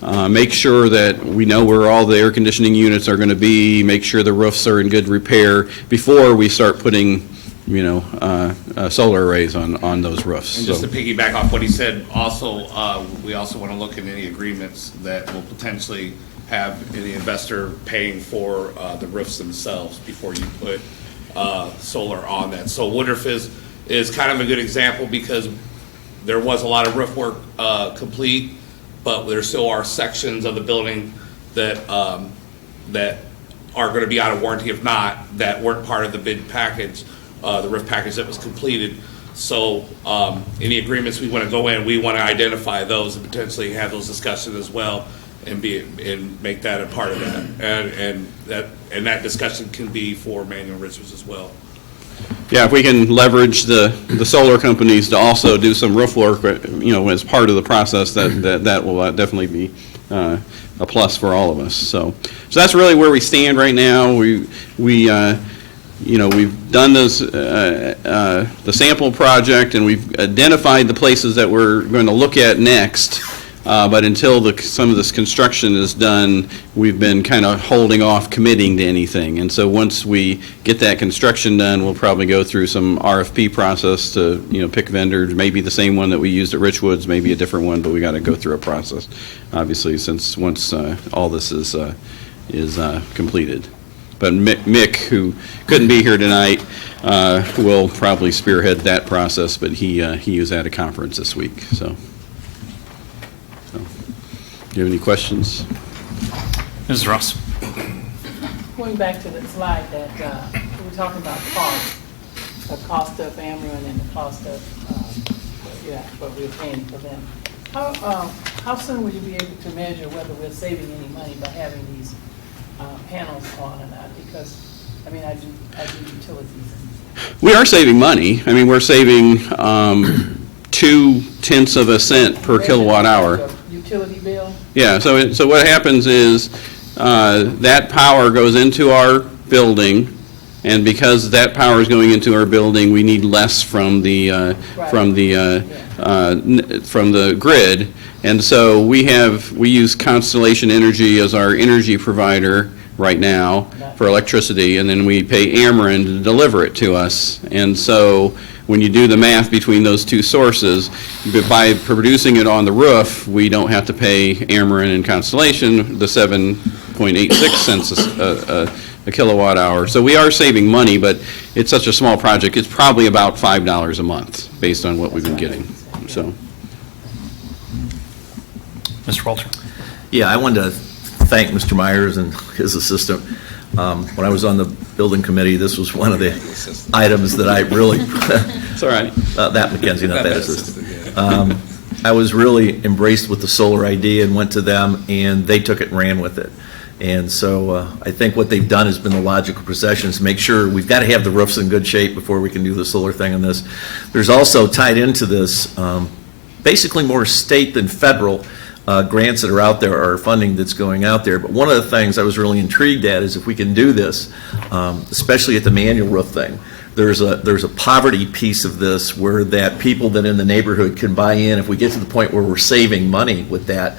Make sure that we know where all the air conditioning units are going to be, make sure the roofs are in good repair before we start putting, solar arrays on those roofs. And just to piggyback off what he said, also, we also want to look at any agreements that will potentially have the investor paying for the roofs themselves before you put solar on that. So Woodruff is kind of a good example because there was a lot of roof work complete, but there still are sections of the building that that are going to be out of warranty, if not, that weren't part of the bid package, the roof package that was completed. So any agreements we want to go in, we want to identify those and potentially have those discussions as well, and make that a part of that. And that discussion can be for Manual Richards as well. Yeah, if we can leverage the solar companies to also do some roof work, as part of the process, that will definitely be a plus for all of us. So that's really where we stand right now. We've done this the sample project, and we've identified the places that we're going to look at next. But until some of this construction is done, we've been kind of holding off committing to anything. And so once we get that construction done, we'll probably go through some RFP process to, pick vendors, maybe the same one that we used at Richwoods, maybe a different one, but we got to go through a process, obviously, since once all this is completed. But Mick, who couldn't be here tonight, will probably spearhead that process, but he was at a conference this week, so. Do you have any questions? Mrs. Ross. Going back to the slide that we were talking about cost, the cost of Ameren and the cost of what we're paying for them. How soon will you be able to measure whether we're saving any money by having these panels on or not? Because I do utilities. We are saving money. We're saving 0.2 of a cent per kilowatt hour. Utility bill? Yeah, so what happens is that power goes into our building, and because that power is going into our building, we need less from the grid, and so we use Constellation Energy as our energy provider right now for electricity, and then we pay Ameren to deliver it to us. And so when you do the math between those two sources, by producing it on the roof, we don't have to pay Ameren and Constellation the 7.86 cents a kilowatt hour. So we are saving money, but it's such a small project, it's probably about $5 a month based on what we've been getting. So, Mr. Walter. Yeah, I wanted to thank Mr. Myers and his assistant. When I was on the building committee, this was one of the items that I really, it's all right. That McKenzie, not that assistant. I was really embraced with the solar idea and went to them, and they took it and ran with it. And so I think what they've done has been the logical procession to make sure we've got to have the roofs in good shape before we can do the solar thing on this. There's also tied into this basically more state than federal grants that are out there, or funding that's going out there. But one of the things I was really intrigued at is if we can do this, especially at the manual roof thing, there's a poverty piece of this where that people that in the neighborhood can buy in. If we get to the point where we're saving money with that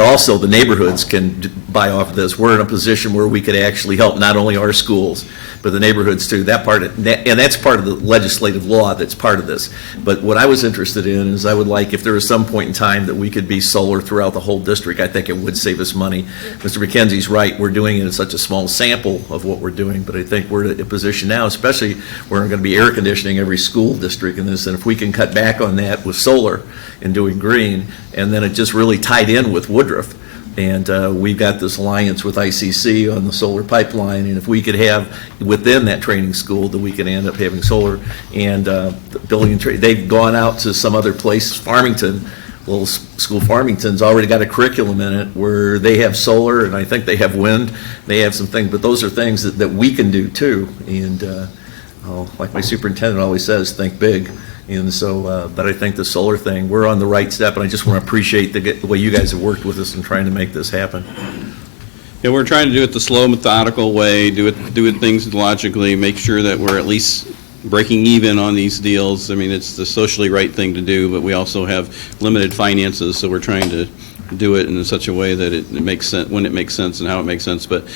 also the neighborhoods can buy off of this. We're in a position where we could actually help not only our schools, but the neighborhoods too. And that's part of the legislative law that's part of this. But what I was interested in is I would like, if there was some point in time that we could be solar throughout the whole district, I think it would save us money. Mr. McKenzie's right, we're doing it in such a small sample of what we're doing, but I think we're in a position now, especially we're going to be air conditioning every school district in this, and if we can cut back on that with solar and doing green, and then it just really tied in with Woodruff. And we've got this alliance with ICC on the solar pipeline, and if we could have within that training school that we could end up having solar and building and they've gone out to some other place, Farmington, little school Farmington's already got a curriculum in it where they have solar, and I think they have wind, they have some things, but those are things that we can do too. And like my superintendent always says, think big. And so, but I think the solar thing, we're on the right step, and I just want to appreciate the way you guys have worked with us in trying to make this happen. Yeah, we're trying to do it the slow, methodical way, do it things logically, make sure that we're at least breaking even on these deals. I mean, it's the socially right thing to do, but we also have limited finances, so we're trying to do it in such a way that it makes sense, when it makes sense and how it makes sense. But,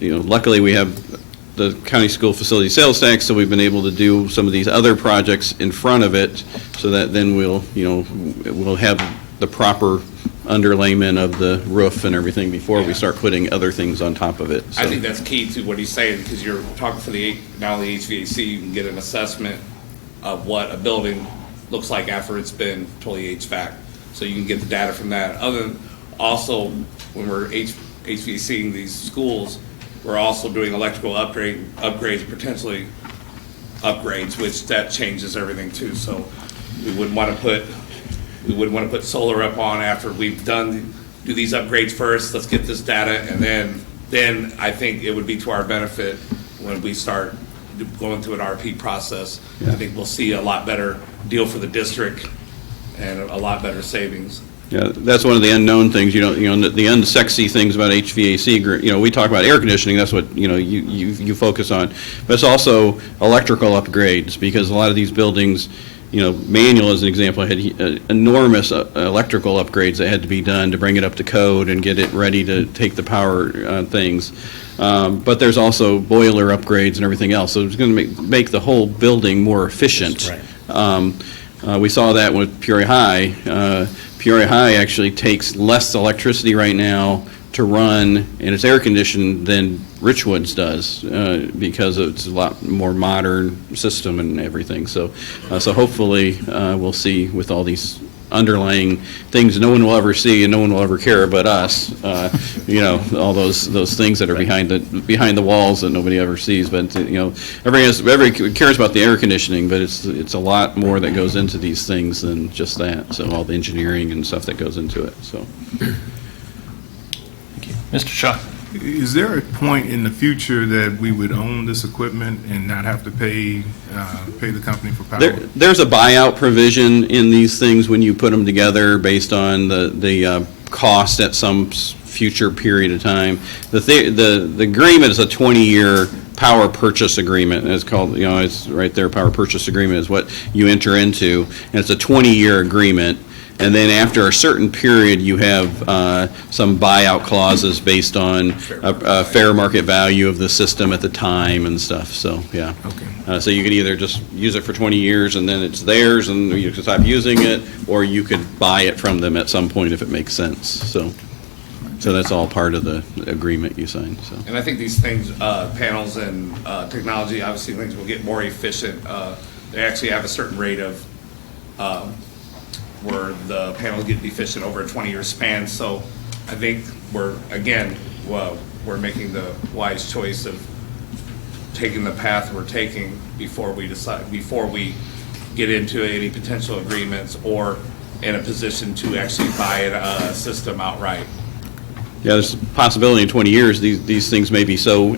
luckily we have the county school facility sales tax, so we've been able to do some of these other projects in front of it, so that then we'll have the proper underlayment of the roof and everything before we start putting other things on top of it. I So- think that's key to what he's saying, because you're talking for not only HVAC, you can get an assessment of what a building looks like after it's been totally HVAC. So you can get the data from that. Also, when we're HVACing these schools, we're also doing electrical upgrades, potentially upgrades, which that changes everything too. So we wouldn't want to put solar up on after we've do these upgrades first. Let's get this data, and then I think it would be to our benefit when we start going through an RP process. I think we'll see a lot better deal for the district and a lot better savings. Yeah, that's one of the unknown things, the unsexy things about HVAC. We talk about air conditioning, that's what, you focus on. But it's also electrical upgrades, because a lot of these buildings, Manual, as an example, had enormous electrical upgrades that had to be done to bring it up to code and get it ready to take the power things. But there's also boiler upgrades and everything else, so it's going to make the whole building more efficient. We saw that with Peoria High. Peoria High actually takes less electricity right now to run, and it's air conditioned, than Richwoods does, because it's a lot more modern system and everything. So hopefully we'll see, with all these underlying things no one will ever see and no one will ever care but us, all those things that are behind the walls that nobody ever sees. But everybody cares about the air conditioning, but it's a lot more that goes into these things than just that. So all the engineering and stuff that goes into it. So, Mr. Shaw. Is there a point in the future that we would own this equipment and not have to pay the company for power? There's a buyout provision in these things when you put them together based on the cost at some future period of time. The agreement is a 20-year power purchase agreement. It's called, it's right there, power purchase agreement is what you enter into, and it's a 20-year agreement. And then after a certain period, you have some buyout clauses based on a fair market value of the system at the time and stuff. So, yeah. Okay. So you can either just use it for 20 years and then it's theirs and you can stop using it, or you could buy it from them at some point if it makes sense. So that's all part of the agreement you signed. So. And I think these things, panels and technology, obviously things will get more efficient. They actually have a certain rate of where the panels get efficient over a 20-year span. So I think we're making the wise choice of taking the path we're taking before we get into any potential agreements or in a position to actually buy a system outright. Yeah, there's a possibility in 20 years these things may be so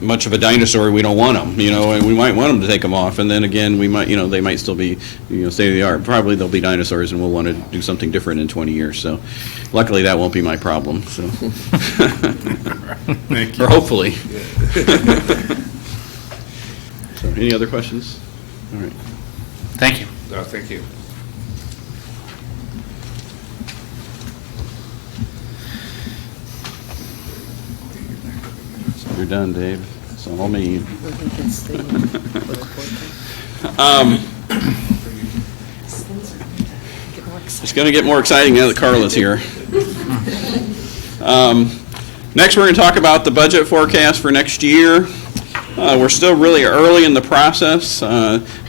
much of a dinosaur we don't want them, and we might want them to take them off, and then again we might, they might still be, state of the art. Probably they'll be dinosaurs, and we'll want to do something different in 20 years. So, luckily that won't be my problem. So, Thank you. or hopefully. So, any other questions? All right. Thank you. Thank you. You're done, Dave. It's all me. It's going to get more exciting now that Carla's here. Next, we're going to talk about the budget forecast for next year. We're still really early in the process.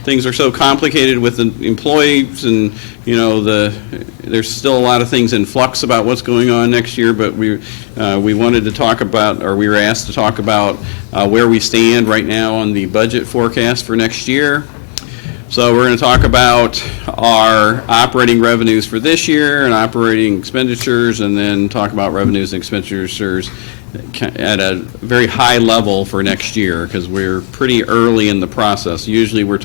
Things are so complicated with the employees, and there's still a lot of things in flux about what's going on next year. But we wanted to talk about, or we were asked to talk about where we stand right now on the budget forecast for next year. So we're going to talk about our operating revenues for this year and operating expenditures, and then talk about revenues and expenditures at a very high level for next year, because we're pretty early in the process. Usually we're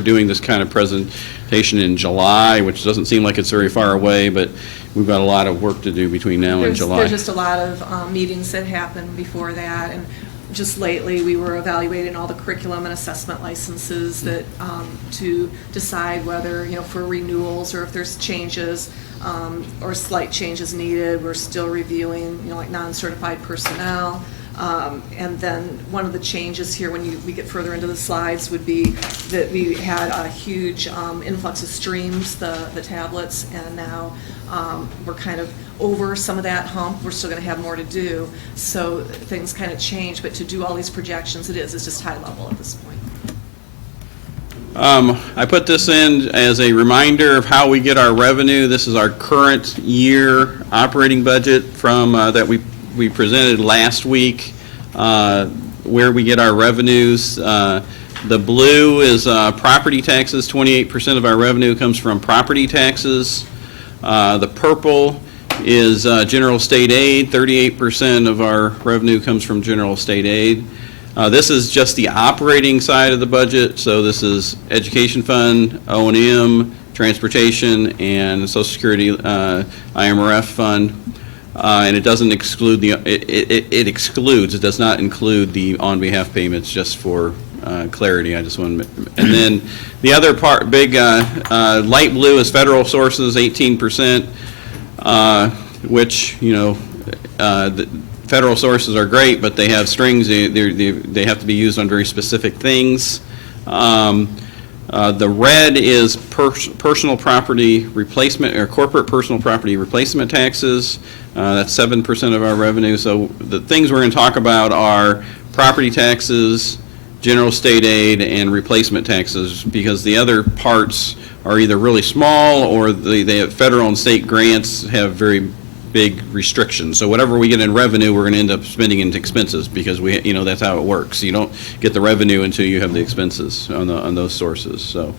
doing this kind of presentation in July, which doesn't seem like it's very far away, but we've got a lot of work to do between now and July. There's just a lot of meetings that happen before that, and just lately, we were evaluating all the curriculum and assessment licenses that, to decide whether, for renewals or if there's changes or slight changes needed. We're still reviewing, like non-certified personnel. And then one of the changes here, when we get further into the slides, would be that we had a huge influx of streams, the tablets, and now we're kind of over some of that hump. We're still going to have more to do, so things kind of change. But to do all these projections, it's just high level at this point. I put this in as a reminder of how we get our revenue. This is our current year operating budget from that we presented last week, where we get our revenues. The blue is property taxes. 28% of our revenue comes from property taxes. The purple is general state aid. 38% of our revenue comes from general state aid. This is just the operating side of the budget, so this is education fund, O&M, transportation, and Social Security IMRF fund. And it doesn't exclude it excludes, it does not include the on-behalf payments, just for clarity. I just want to, and then the other part, big light blue is federal sources, 18%, which, the federal sources are great, but they have strings. They have to be used on very specific things. The red is personal property replacement, or corporate personal property replacement taxes. That's 7% of our revenue. So the things we're going to talk about are property taxes, general state aid, and replacement taxes, because the other parts are either really small or they have federal and state grants have very big restrictions. So whatever we get in revenue, we're going to end up spending into expenses, because that's how it works. You don't get the revenue until you have the expenses on those sources. So,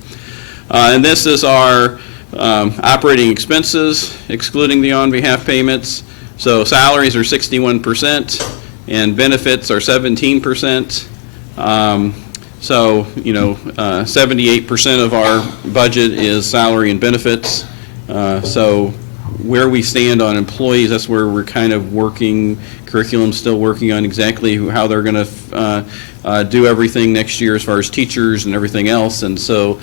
and this is our operating expenses, excluding the on-behalf payments. So salaries are 61%, and benefits are 17%. 78% of our budget is salary and benefits. So where we stand on employees, that's where we're kind of working, curriculum's still working on exactly how they're going to do everything next year as far as teachers and everything else. And so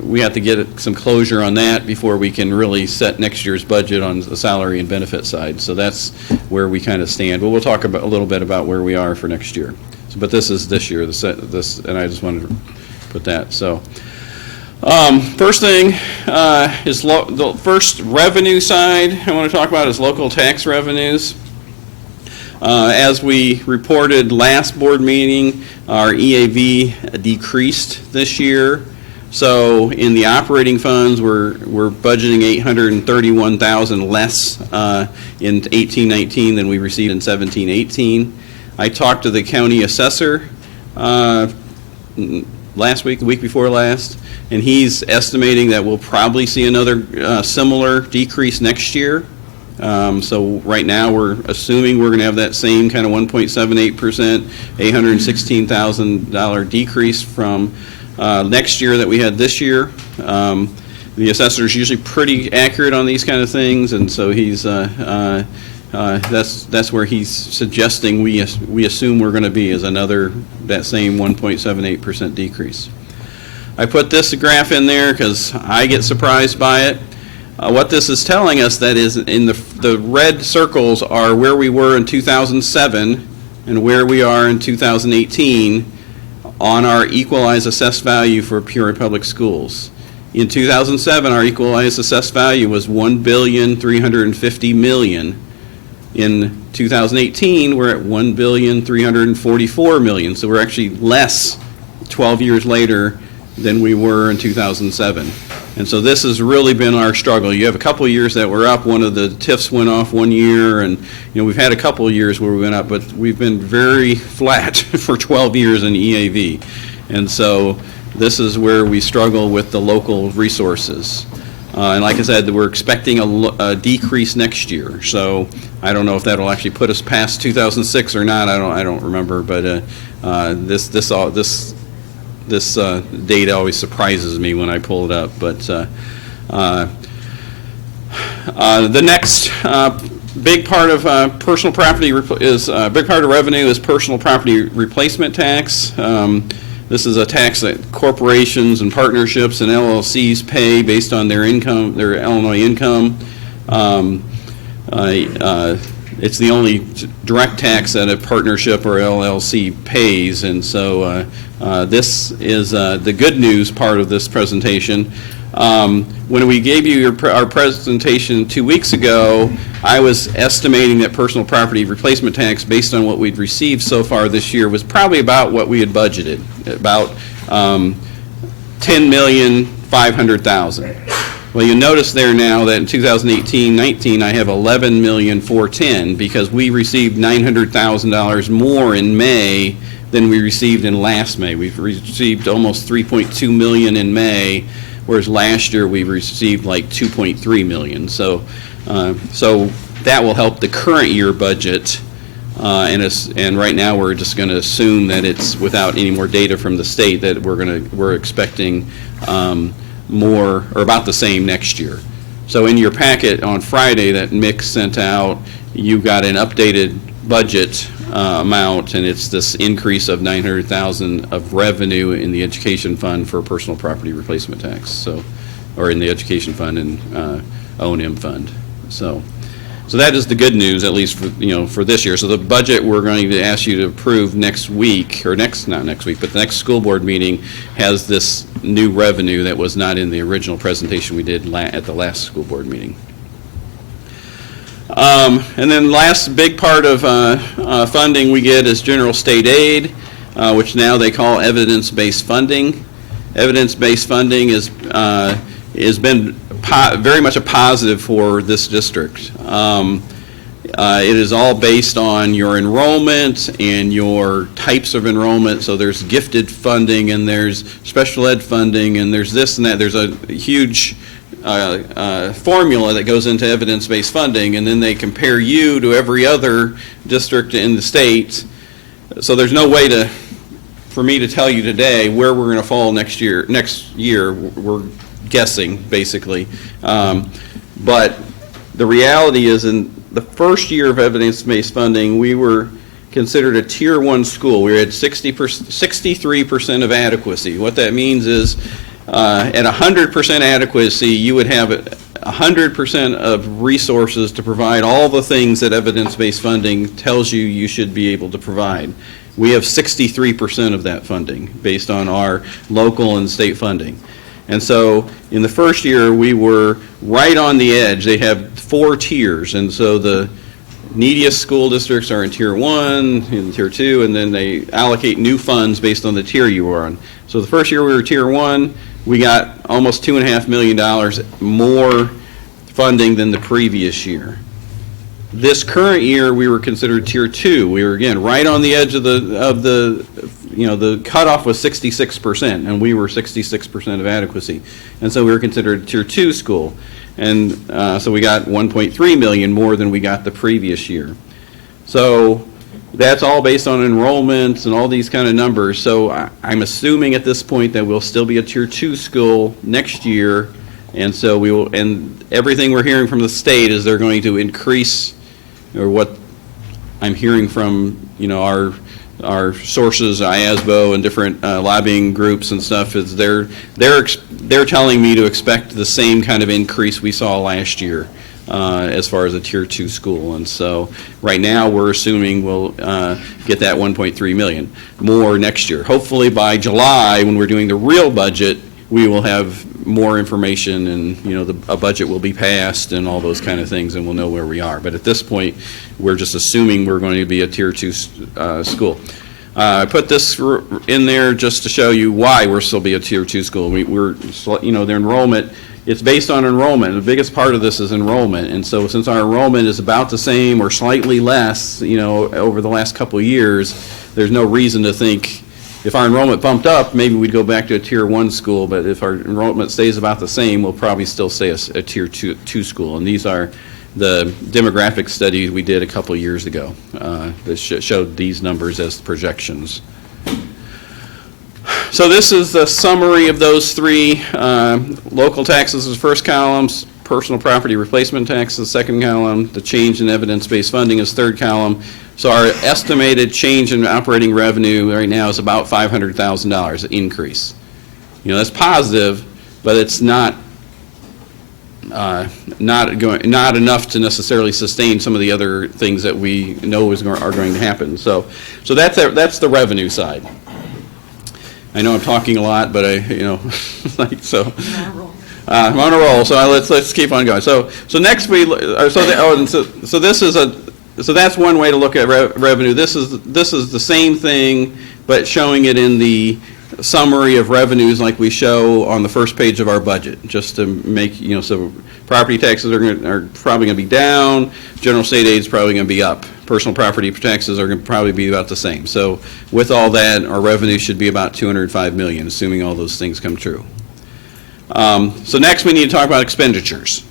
we have to get some closure on that before we can really set next year's budget on the salary and benefit side. So that's where we kind of stand. But we'll talk a little bit about where we are for next year. So, but this is this year, and I just wanted to put that. So. First thing is the first revenue side I want to talk about is local tax revenues. As we reported last board meeting, our EAV decreased this year. So in the operating funds, we're budgeting $831,000 less in 18-19 than we received in 17-18. I talked to the county assessor last week, the week before last, and he's estimating that we'll probably see another similar decrease next year. So right now we're assuming we're going to have that same kind of 1.78%, $816,000 decrease from next year that we had this year. The assessor is usually pretty accurate on these kind of things, and so he's that's where he's suggesting we assume we're going to be, is that same 1.78% decrease. I put this graph in there because I get surprised by it. What this is telling us, that is, in the red circles are where we were in 2007 and where we are in 2018 on our equalized assessed value for Peoria Public Schools. In 2007, our equalized assessed value was $1,350,000,000. In 2018, we're at $1,344,000,000. So we're actually less 12 years later than we were in 2007. And so this has really been our struggle. You have a couple of years that were up. One of the TIFs went off one year, and we've had a couple of years where we went up, but we've been very flat for 12 years in EAV. And so this is where we struggle with the local resources. And like I said, we're expecting a decrease next year. So I don't know if that'll actually put us past 2006 or not. I don't remember. But this data always surprises me when I pull it up. But the next big part of personal property is big part of revenue is personal property replacement tax. This is a tax that corporations and partnerships and LLCs pay based on their income, their Illinois income. It's the only direct tax that a partnership or LLC pays, and so this is the good news part of this presentation. When we gave you our presentation 2 weeks ago, I was estimating that personal property replacement tax, based on what we'd received so far this year, was probably about what we had budgeted, about $10,500,000. Well, you notice there now that in 2018-19, I have $11,410,000 because we received $900,000 more in May than we received in last May. We've received almost $3.2 million in May, whereas last year we received like $2.3 million. So that will help the current year budget. And right now we're just going to assume that it's without any more data from the state that we're expecting more or about the same next year. So in your packet on Friday that Mick sent out, you got an updated budget amount, and it's this increase of $900,000 of revenue in the education fund for personal property replacement tax. So, or in the education fund and O&M fund. So that is the good news, at least for this year. So the budget we're going to ask you to approve next week, or not next week, but the next school board meeting has this new revenue that was not in the original presentation we did at the last school board meeting. And then last big part of funding we get is general state aid, which now they call evidence-based funding. Evidence-based funding has been very much a positive for this district. It is all based on your enrollment and your types of enrollment. So there's gifted funding, and there's special ed funding, and there's this and that. There's a huge formula that goes into evidence-based funding, and then they compare you to every other district in the state. So there's no way for me to tell you today where we're going to fall next year. We're guessing, basically. But the reality is, in the first year of evidence-based funding, we were considered a Tier 1 school. We had 63% of adequacy. What that means is at 100% adequacy, you would have 100% of resources to provide all the things that evidence-based funding tells you should be able to provide. We have 63% of that funding based on our local and state funding. And so in the first year, we were right on the edge. They have 4 tiers, and so the neediest school districts are in Tier 1, in Tier 2, and then they allocate new funds based on the tier you were on. So the first year we were Tier 1, we got almost $2.5 million more funding than the previous year. This current year, we were considered Tier 2. We were, again, right on the edge of the cutoff was 66%, and we were 66% of adequacy. And so we were considered a Tier 2 school. And so we got $1.3 million more than we got the previous year. So that's all based on enrollments and all these kind of numbers. So I'm assuming at this point that we'll still be a Tier 2 school next year. And so we will, and everything we're hearing from the state is they're going to increase, or what I'm hearing from, our sources, IASBO and different lobbying groups and stuff, is they're telling me to expect the same kind of increase we saw last year as far as a Tier 2 school. And so right now we're assuming we'll get that $1.3 million more next year. Hopefully by July, when we're doing the real budget, we will have more information, and a budget will be passed and all those kind of things, and we'll know where we are. But at this point, we're just assuming we're going to be a Tier 2 school. I put this in there just to show you why we're still be a Tier 2 school. Their enrollment, it's based on enrollment. The biggest part of this is enrollment, and so since our enrollment is about the same or slightly less, over the last couple of years, there's no reason to think if our enrollment bumped up, maybe we'd go back to a Tier 1 school, but if our enrollment stays about the same, we'll probably still stay a Tier 2 school. And these are the demographic studies we did a couple years ago that showed these numbers as projections. So this is the summary of those three. Local taxes is first column, personal property replacement tax is second column, the change in evidence-based funding is third column. So our estimated change in operating revenue right now is about $500,000 increase. You know, that's positive, but it's not enough to necessarily sustain some of the other things that we know are going to happen. So that's the revenue side. I know I'm talking a lot, but I'm on a roll. So let's keep on going. So next so that's one way to look at revenue. This is the same thing, but showing it in the summary of revenues like we show on the first page of our budget, just to make, so property taxes are probably going to be down, general state aid is probably going to be up, personal property taxes are going to probably be about the same. So with all that, our revenue should be about $205 million, assuming all those things come true. So next we need to talk about expenditures.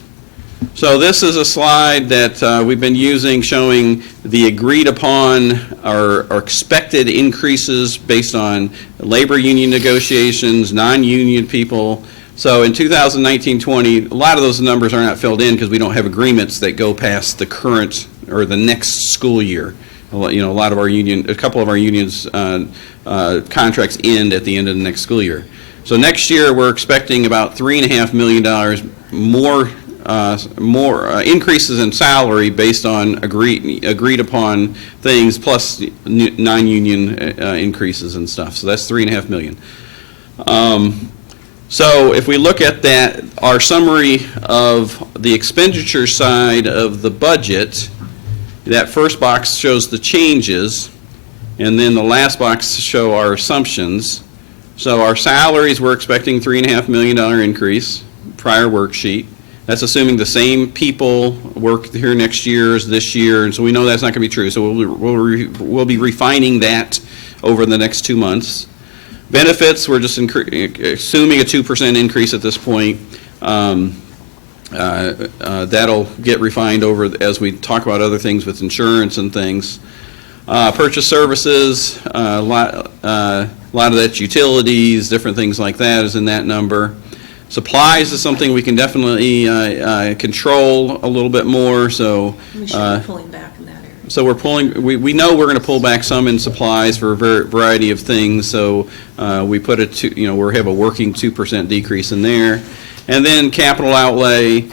So this is a slide that we've been using showing the agreed upon or expected increases based on labor union negotiations, non-union people. So in 2019-20, a lot of those numbers are not filled in because we don't have agreements that go past the current or the next school year. A couple of our unions' contracts end at the end of the next school year. So next year we're expecting about $3.5 million more increases in salary based on agreed upon things plus non-union increases and stuff. So that's $3.5 million. So if we look at that, our summary of the expenditure side of the budget, that first box shows the changes, and then the last box show our assumptions. So our salaries, we're expecting $3.5 million increase, prior worksheet. That's assuming the same people work here next year as this year, and so we know that's not going to be true. So we'll be refining that over the next 2 months. Benefits, we're just assuming a 2% increase at this point. That'll get refined over as we talk about other things with insurance and things. Purchase services, a lot of that's utilities, different things like that is in that number. Supplies is something we can definitely control a little bit more. So we should be pulling back in that area. So we know we're going to pull back some in supplies for a variety of things. So we put we have a working 2% decrease in there. And then capital outlay,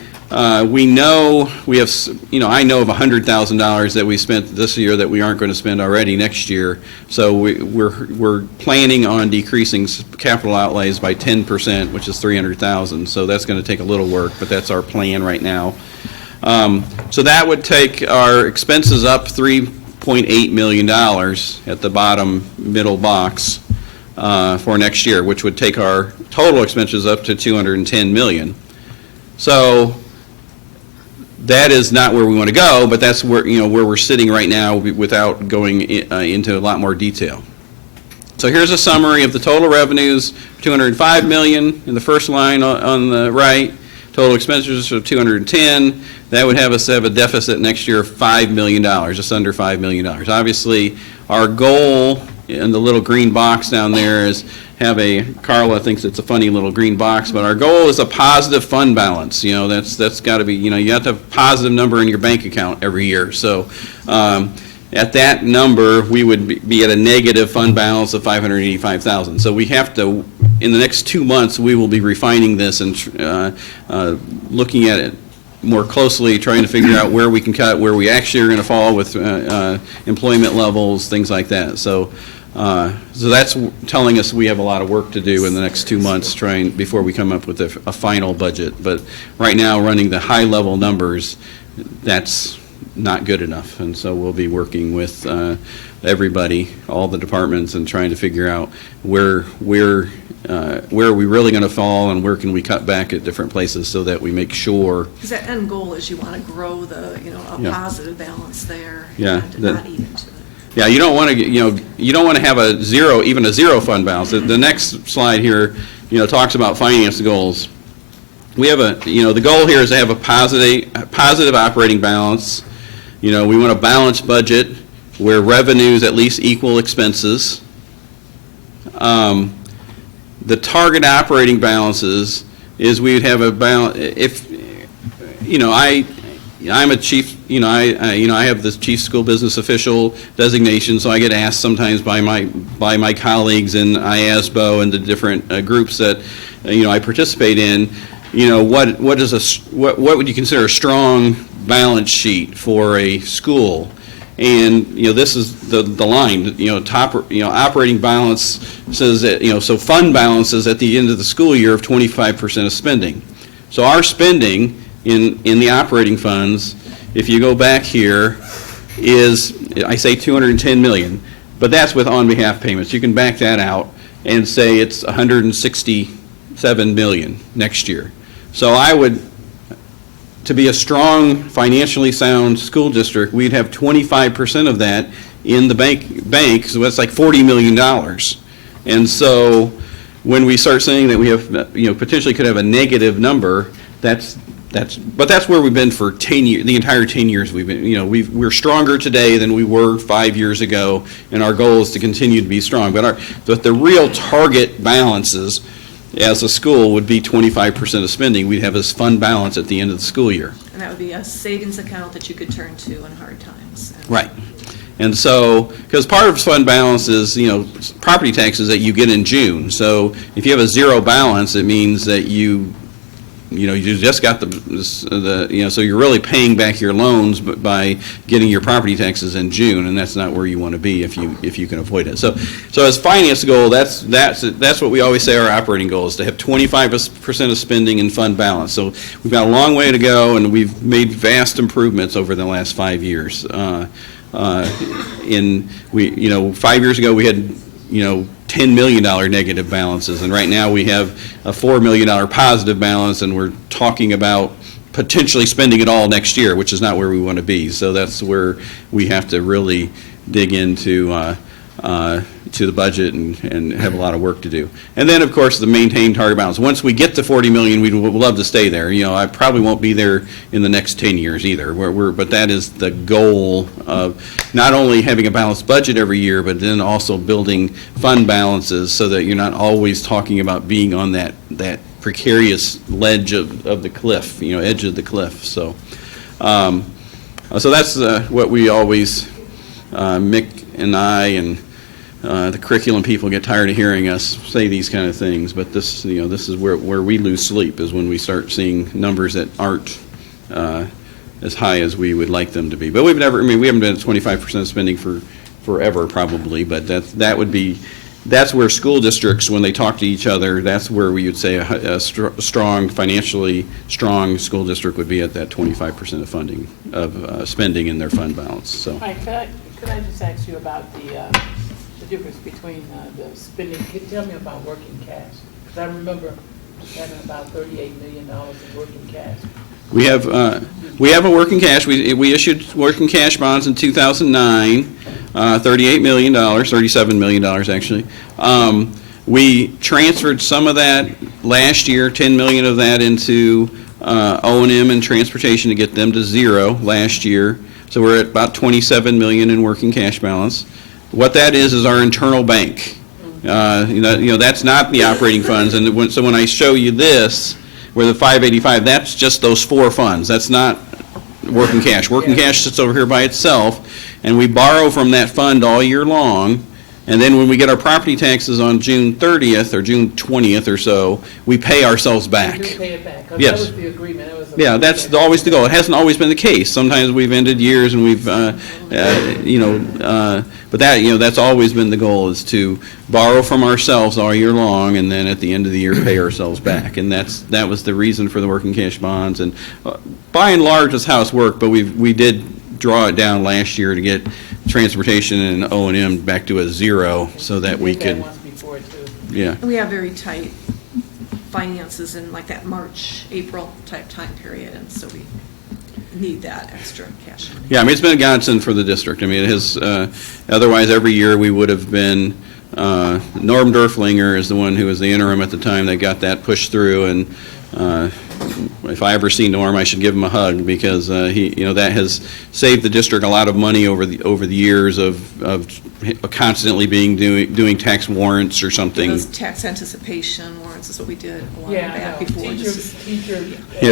we know we have, I know of $100,000 that we spent this year that we aren't going to spend already next year. So we're planning on decreasing capital outlays by 10%, which is $300,000. So that's going to take a little work, but that's our plan right now. So that would take our expenses up $3.8 million at the bottom middle box for next year, which would take our total expenses up to $210 million. So that is not where we want to go, but that's where where we're sitting right now without going into a lot more detail. So here's a summary of the total revenues: $205 million in the first line on the right. Total expenditures of $210. That would have us have a deficit next year of $5 million, just under $5 million. Obviously, our goal in the little green box down there is Carla thinks it's a funny little green box, but our goal is a positive fund balance. That's got to be, you have to have a positive number in your bank account every year. So at that number, we would be at a negative fund balance of $585,000. So we have to, in the next 2 months, we will be refining this and looking at it more closely, trying to figure out where we can cut, where we actually are going to fall with employment levels, things like that. So that's telling us we have a lot of work to do in the next 2 months before we come up with a final budget. But right now, running the high-level numbers, that's not good enough. And so we'll be working with everybody, all the departments, and trying to figure out where are we really going to fall and where can we cut back at different places so that we make sure. Because that end goal is you want to grow a positive balance there. Yeah. And not eat into it. Yeah, you don't want to, you don't want to have a zero, even a zero fund balance. The next slide here, talks about finance goals. We have the goal here is to have a positive operating balance. We want a balanced budget where revenues at least equal expenses. The target operating balances is we would have a balance, if, I'm a chief, I have this chief school business official designation, so I get asked sometimes by my colleagues in IASBO and the different groups that, I participate in, what would you consider a strong balance sheet for a school? And, this is the line, operating balance says that, so fund balance is at the end of the school year of 25% of spending. So our spending in the operating funds, if you go back here, is, I say 210 million, but that's with on behalf payments. You can back that out and say it's 167 million next year. So I would, to be a strong, financially sound school district, we'd have 25% of that in the bank, so that's like $40 million. And so when we start saying that we have, potentially could have a negative number, but that's where we've been for 10 years, the entire 10 years we've been, we're stronger today than we were 5 years ago, and our goal is to continue to be strong. But the real target balances as a school would be 25% of spending. We'd have this fund balance at the end of the school year. And that would be a savings account that you could turn to in hard times. Right. And so, because part of fund balance is, property taxes that you get in June. So if you have a zero balance, it means that you just got so you're really paying back your loans by getting your property taxes in June, and that's not where you want to be if you can avoid it. So as finance goal, that's what we always say our operating goal is, to have 25% of spending in fund balance. So we've got a long way to go, and we've made vast improvements over the last 5 years. 5 years ago we had $10 million negative balances, and right now we have a $4 million positive balance, and we're talking about potentially spending it all next year, which is not where we want to be. So that's where we have to really dig into to the budget and have a lot of work to do. And then, of course, the maintained target balance. Once we get to 40 million, we'd love to stay there. I probably won't be there in the next 10 years either. But that is the goal of not only having a balanced budget every year, but then also building fund balances so that you're not always talking about being on that precarious ledge of the cliff, edge of the cliff. So that's what we always, Mick and I and the curriculum people get tired of hearing us say these kind of things, but this is where we lose sleep, is when we start seeing numbers that aren't as high as we would like them to be. But we haven't been at 25% spending for forever probably, but that's where school districts, when they talk to each other, that's where we would say a strong, financially strong school district would be at that 25% of funding of spending in their fund balance. So. Mike, could I just ask you about the difference between the spending? Tell me about working cash, because I remember having about $38 million in working cash. We have a working cash. We issued working cash bonds in 2009, $38 million, $37 million actually. We transferred some of that last year, 10 million of that into O&M and transportation to get them to zero last year. So we're at about 27 million in working cash balance. What that is our internal bank. That's not the operating funds. And so when I show you this, where the 585, that's just those 4 funds. That's not working cash. Working cash sits over here by itself, and we borrow from that fund all year long. And then when we get our property taxes on June 30th or June 20th or so, we pay ourselves back. You do pay it back. Yes. That was the agreement. That's always the goal. It hasn't always been the case. Sometimes we've ended years and we've, but that's always been the goal, is to borrow from ourselves all year long, and then at the end of the year pay ourselves back. And that was the reason for the working cash bonds. And by and large, that's how it's worked. But we did draw it down last year to get transportation and O&M back to a zero, so that we could. Yeah. We have very tight finances in like that March, April type time period, and so we need that extra cash money. Yeah, I mean, it's been a godsend for the district. I mean, it has, otherwise, every year we would have been, Norm Dorflinger is the one who was the interim at the time that got that pushed through, and if I ever see Norm, I should give him a hug, because that has saved the district a lot of money over the years of constantly doing tax warrants or something. Those tax anticipation warrants is what we did a while back before.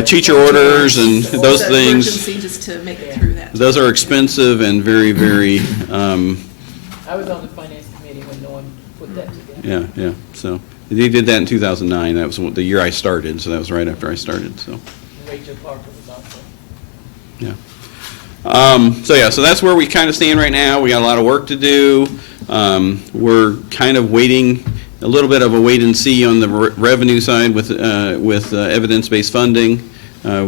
Teacher orders and those things. Emergency, just to make it through that. Those are expensive and very, very. I was on the finance committee when Norm put that together. Yeah. So they did that in 2009. That was the year I started. So that was right after I started. So. Rachel Parker was also. Yeah. So that's where we kind of stand right now. We got a lot of work to do. We're kind of waiting, a little bit of a wait and see on the revenue side with evidence-based funding.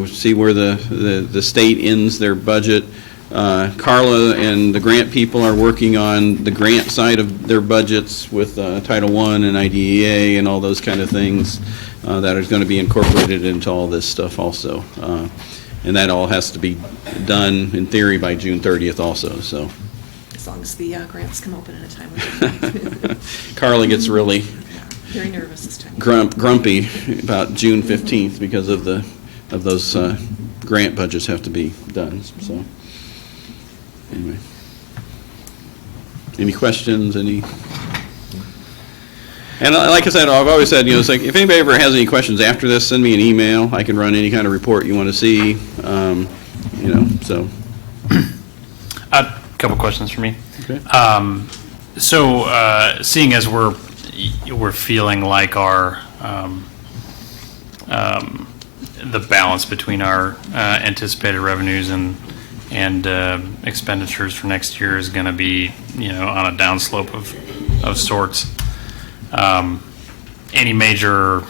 See where the state ends their budget. Carla and the grant people are working on the grant side of their budgets with Title I and IDEA and all those kind of things that are going to be incorporated into all this stuff also. And that all has to be done, in theory, by June 30th also, so. As long as the grants come open in a timely. Carla gets really very nervous this time. Grumpy about June 15th because of those grant budgets have to be done, so. Anyway. Any questions, And like I said, I've always said, it's like, if anybody ever has any questions after this, send me an email. I can run any kind of report you want to see, so. A couple questions for me. Okay. Seeing as we're feeling like our, the balance between our anticipated revenues and expenditures for next year is going to be, on a downslope of sorts. Any major,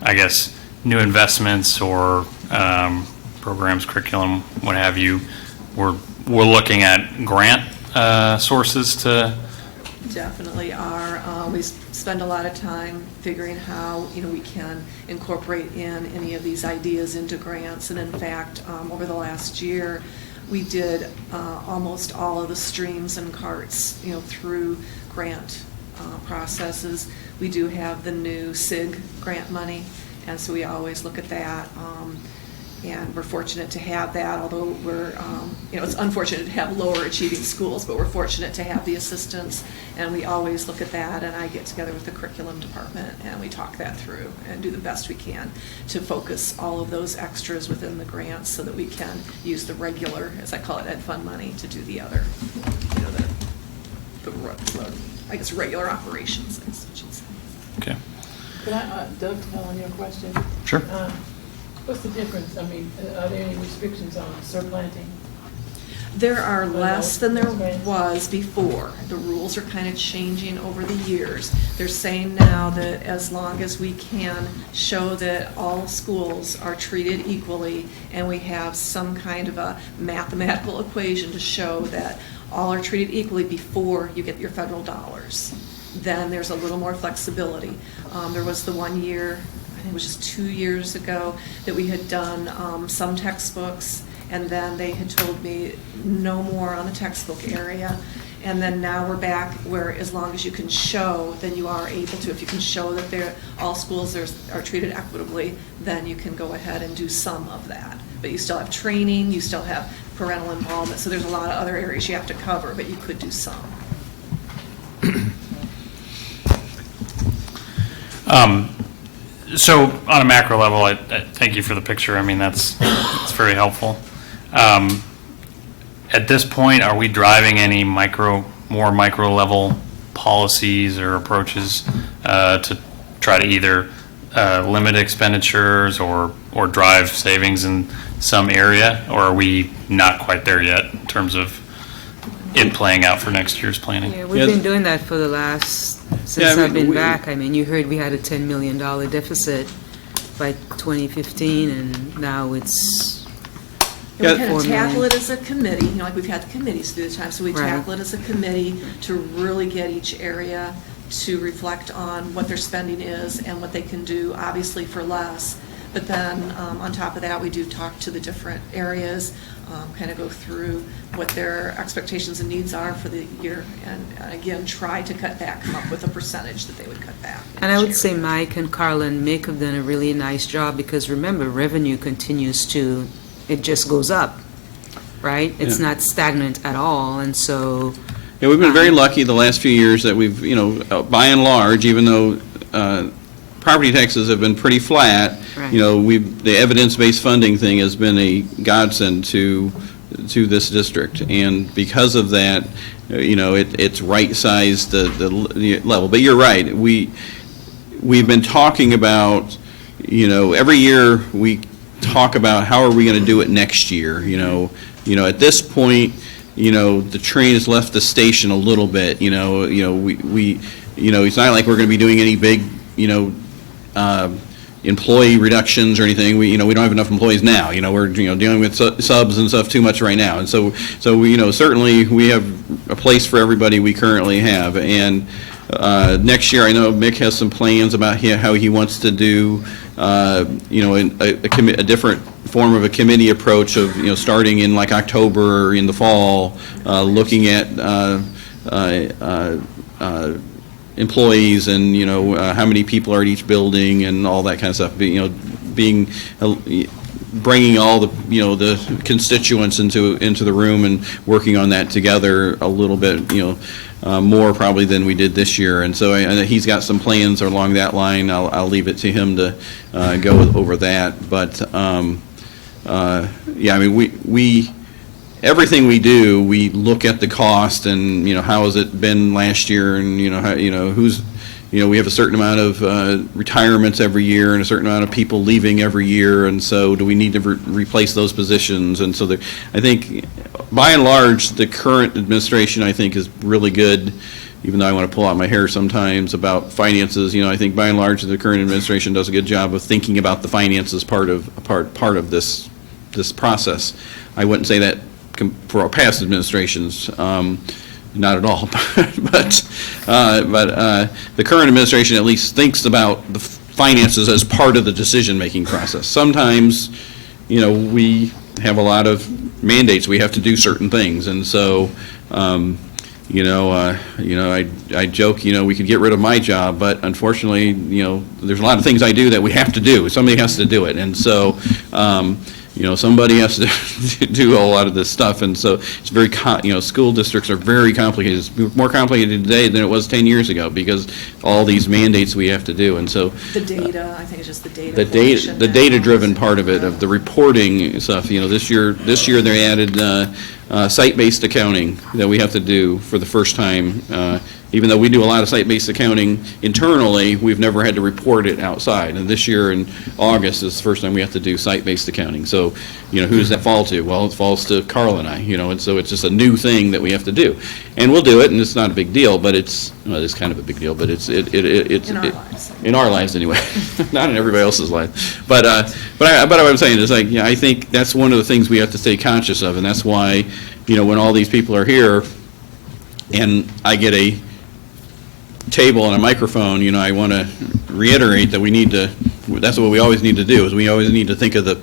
I guess, new investments or programs, curriculum, what have you, we're looking at grant sources to. Definitely are. We spend a lot of time figuring how we can incorporate in any of these ideas into grants. And in fact, over the last year, we did almost all of the streams and carts through grant processes. We do have the new SIG grant money, and so we always look at that. And we're fortunate to have that, although we're, it's unfortunate to have lower achieving schools, but we're fortunate to have the assistance, and we always look at that, and I get together with the curriculum department, and we talk that through and do the best we can to focus all of those extras within the grants so that we can use the regular, as I call it, ed fund money to do the other, I guess, regular operations, I should say. Okay. Could I dovetail on your question? Sure. What's the difference? I mean, are there any restrictions on surplanting? There are less than there was before. The rules are kind of changing over the years. They're saying now that as long as we can show that all schools are treated equally and we have some kind of a mathematical equation to show that all are treated equally before you get your federal dollars, then there's a little more flexibility. There was the 1 year, I think it was just 2 years ago, that we had done some textbooks, and then they had told me no more on the textbook area. And then now we're back where as long as you can show, then you are able to. If you can show that all schools are treated equitably, then you can go ahead and do some of that. But you still have training, you still have parental involvement, so there's a lot of other areas you have to cover, but you could do some. So on a macro level, I thank you for the picture. I mean, that's very helpful. At this point, are we driving any more micro level policies or approaches to try to either limit expenditures or drive savings in some area, or are we not quite there yet in terms of it playing out for next year's planning? Yeah, we've been doing that for the last, since I've been back. I mean, you heard we had a $10 million deficit by 2015, and now it's And we kind of tackle it as a committee, like we've had the committees through the time, so we tackle it as a committee to really get each area to reflect on what their spending is and what they can do, obviously for less. But then, on top of that, we do talk to the different areas, kind of go through what their expectations and needs are for the year, and again, try to cut back, come up with a percentage that they would cut back. And I would say Mike and Carla and Mick have done a really nice job, because remember, revenue continues to, it just goes up, right? It's Yeah. not stagnant at all, and so, Yeah, we've been very lucky the last few years that we've, by and large, even though property taxes have been pretty flat, Right. the evidence-based funding thing has been a godsend to this district. And because of that, it's right-sized the level. But you're right, we've been talking about, every year we talk about how are we going to do it next year, at this point, the train has left the station a little bit, it's not like we're going to be doing any big, employee reductions or anything. We don't have enough employees now. We're dealing with subs and stuff too much right now. And so certainly we have a place for everybody we currently have. And next year, I know Mick has some plans about how he wants to do a different form of a committee approach of starting in like October or in the fall, looking at employees and how many people are at each building and all that kind of stuff. Bringing all the the constituents into the room and working on that together a little bit more probably than we did this year. And so I know he's got some plans along that line. I'll leave it to him to go over that. But yeah, I mean we everything we do, we look at the cost and, how has it been last year, and, who's, we have a certain amount of retirements every year and a certain amount of people leaving every year, and so do we need to replace those positions? And so I think, by and large, the current administration, I think, is really good, even though I want to pull out my hair sometimes about finances. I think, by and large, the current administration does a good job of thinking about the finances part of this process. I wouldn't say that for our past administrations, not at all. but the current administration at least thinks about the finances as part of the decision-making process. Sometimes, we have a lot of mandates. We have to do certain things, and so, I joke, we could get rid of my job, but unfortunately, there's a lot of things I do that we have to do. Somebody has to do it, and so. Somebody has to do a lot of this stuff, and so it's very, school districts are very complicated. It's more complicated today than it was 10 years ago because all these mandates we have to do, and so. The data, I think it's just the data. The data-driven part of it, of the reporting stuff, this year they added site-based accounting that we have to do for the first time. Even though we do a lot of site-based accounting internally, we've never had to report it outside. And this year in August is the first time we have to do site-based accounting. So, who does that fall to? Well, it falls to Carl and I, and so it's just a new thing that we have to do. And we'll do it, and it's not a big deal, but it's kind of a big deal, but it's in our lives. In our lives anyway, not in everybody else's life. But what I'm saying is, I think that's one of the things we have to stay conscious of, and that's why, when all these people are here, and I get a table and a microphone, I want to reiterate that that's what we always need to do, is we always need to think of the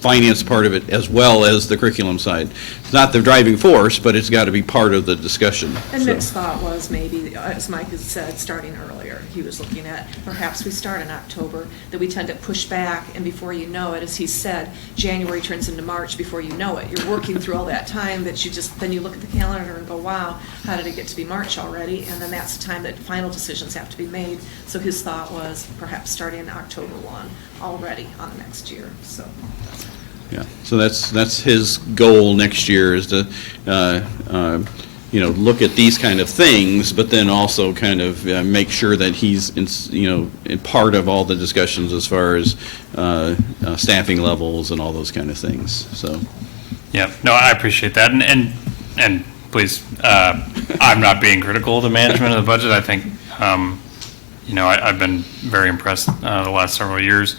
finance part of it as well as the curriculum side. It's not the driving force, but it's got to be part of the discussion. And So. Mick's thought was maybe, as Mike has said, starting earlier. He was looking at perhaps we start in October, that we tend to push back, and before you know it, as he said, January turns into March before you know it. You're working through all that time that then you look at the calendar and go, wow, how did it get to be March already? And then that's the time that final decisions have to be made. So his thought was perhaps starting in October 1 already on the next year, so. Yeah, so that's his goal next year, is to, look at these kind of things, but then also kind of make sure that he's, in part of all the discussions as far as staffing levels and all those kind of things, so. Yeah, no, I appreciate that, and please, I'm not being critical of the management of the budget. I think, I've been very impressed the last several years.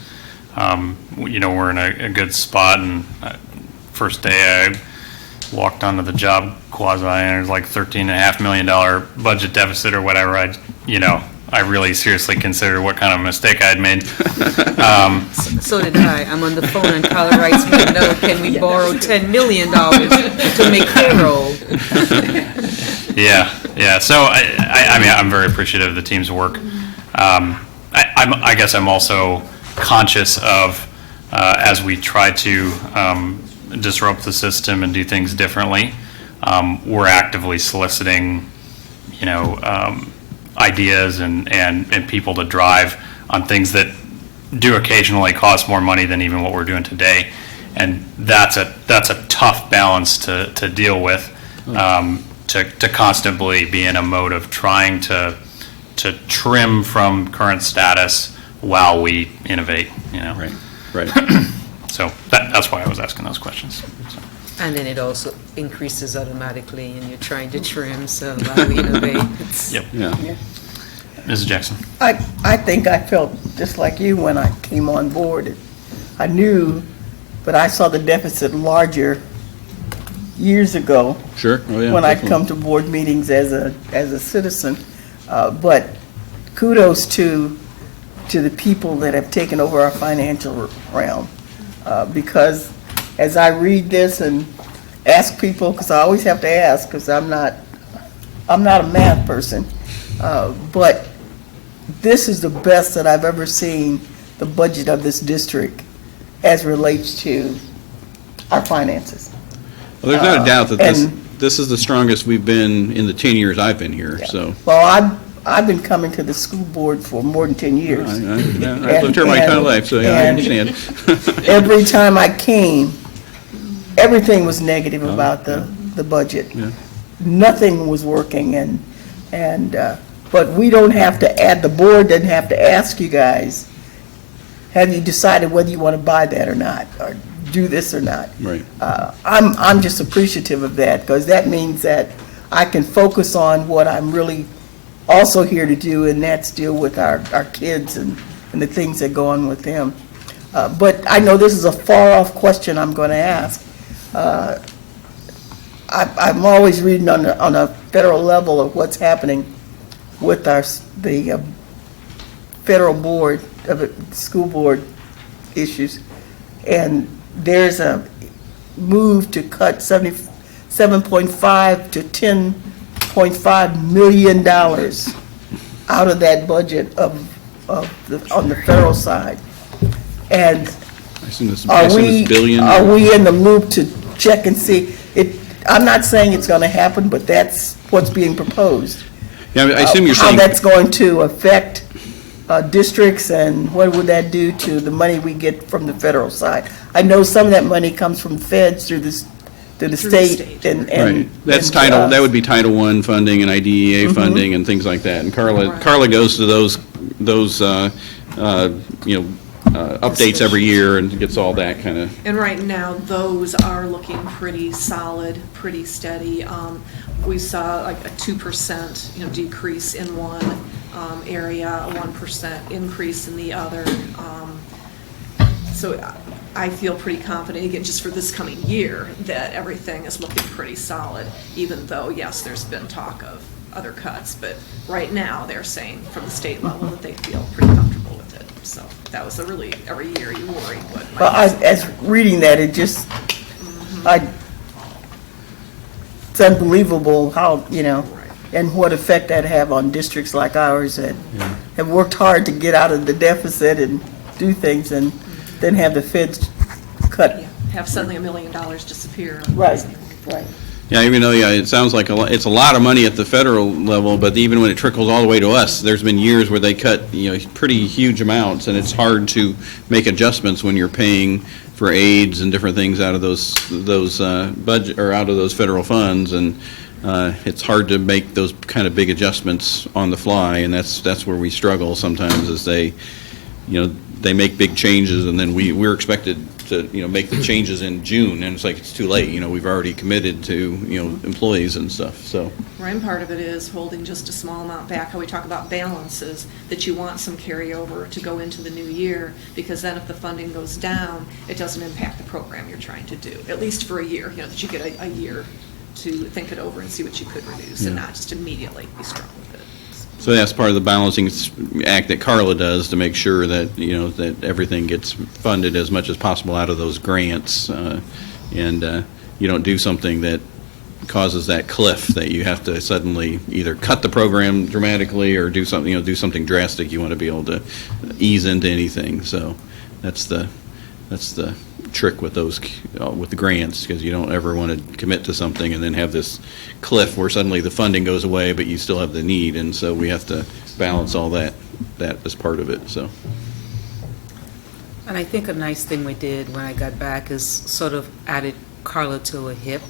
We're in a good spot, and first day I walked onto the job quasi, and it was like $13.5 million budget deficit or whatever. I really seriously considered what kind of mistake I had made. So did I. I'm on the phone and Carla writes me a note, can we borrow $10 million to make payroll? Yeah. So I mean, I'm very appreciative of the team's work. I guess I'm also conscious of, as we try to disrupt the system and do things differently, we're actively soliciting, ideas and people to drive on things that do occasionally cost more money than even what we're doing today. And that's a tough balance to deal with, to constantly be in a mode of trying to trim from current status while we innovate, Right. So that's why I was asking those questions. So. And then it also increases automatically and you're trying to trim, so while we innovate. Yep. Yeah. Mrs. Jackson. I think I felt just like you when I came on board. I knew, but I saw the deficit larger years ago. Sure. Oh, yeah, When I'd definitely. come to board meetings as a citizen. But kudos to the people that have taken over our financial realm. Because as I read this and ask people, because I always have to ask, because I'm not a math person, but this is the best that I've ever seen the budget of this district as relates to our finances. Well, there's no doubt that and- this is the strongest we've been in the 10 years I've been here, so. Well, I've been coming to the school board for more than 10 years. I've lived here my entire life, so yeah, I and understand. Every time I came, everything was negative about the budget. Yeah. Nothing was working, but we don't have to add, the board doesn't have to ask you guys, have you decided whether you want to buy that or not, or do this or not? Right. I'm just appreciative of that, because that means that I can focus on what I'm really also here to do, and that's deal with our kids and the things that go on with them. But I know this is a far-off question I'm going to ask. I'm always reading on a federal level of what's happening with the federal board, school board issues. And there's a move to cut $7.5 to $10.5 million out of that budget on the federal side. And I assume this billion. are we in the loop to check and see? I'm not saying it's going to happen, but that's what's being proposed. Yeah, I assume you're saying. How that's going to affect districts, and what would that do to the money we get from the federal side? I know some of that money comes from feds through the state. Right. That's Title, that would be Title I funding and IDEA funding and things like that. And Carla goes to those updates every year and gets all that kind of. And right now, those are looking pretty solid, pretty steady. We saw like a 2%, decrease in one area, a 1% increase in the other. So I feel pretty confident, again, just for this coming year, that everything is looking pretty solid, even though, yes, there's been talk of other cuts. But right now, they're saying from the state level that they feel pretty comfortable with it. So that was every year you worry what might Well, as reading that, it just, it's unbelievable how, and what effect that have on districts like ours that have worked hard to get out of the deficit and do things, and then have the feds cut. have suddenly $1 million disappear. Right. Yeah, even though, it sounds like it's a lot of money at the federal level, but even when it trickles all the way to us, there's been years where they cut, pretty huge amounts, and it's hard to make adjustments when you're paying for aids and different things out of those budget, or out of those federal funds, and it's hard to make those kind of big adjustments on the fly, and that's where we struggle sometimes, is they make big changes, and then we're expected to, make the changes in June, and it's like, it's too late, we've already committed to, employees and stuff, so. Right, and part of it is holding just a small amount back, how we talk about balances, that you want some carryover to go into the new year, because then if the funding goes down, it doesn't impact the program you're trying to do, at least for a year, that you get a year to think it over and see what you could reduce, and not just immediately be strong with it. So that's part of the balancing act that Carla does to make sure that, that everything gets funded as much as possible out of those grants. And you don't do something that causes that cliff that you have to suddenly either cut the program dramatically or do something drastic. You want to be able to ease into anything. So that's the trick with those with the grants, because you don't ever want to commit to something and then have this cliff where suddenly the funding goes away but you still have the need, and so we have to balance all that as part of it. So, and I think a nice thing we did when I got back is sort of added Carla to a hip,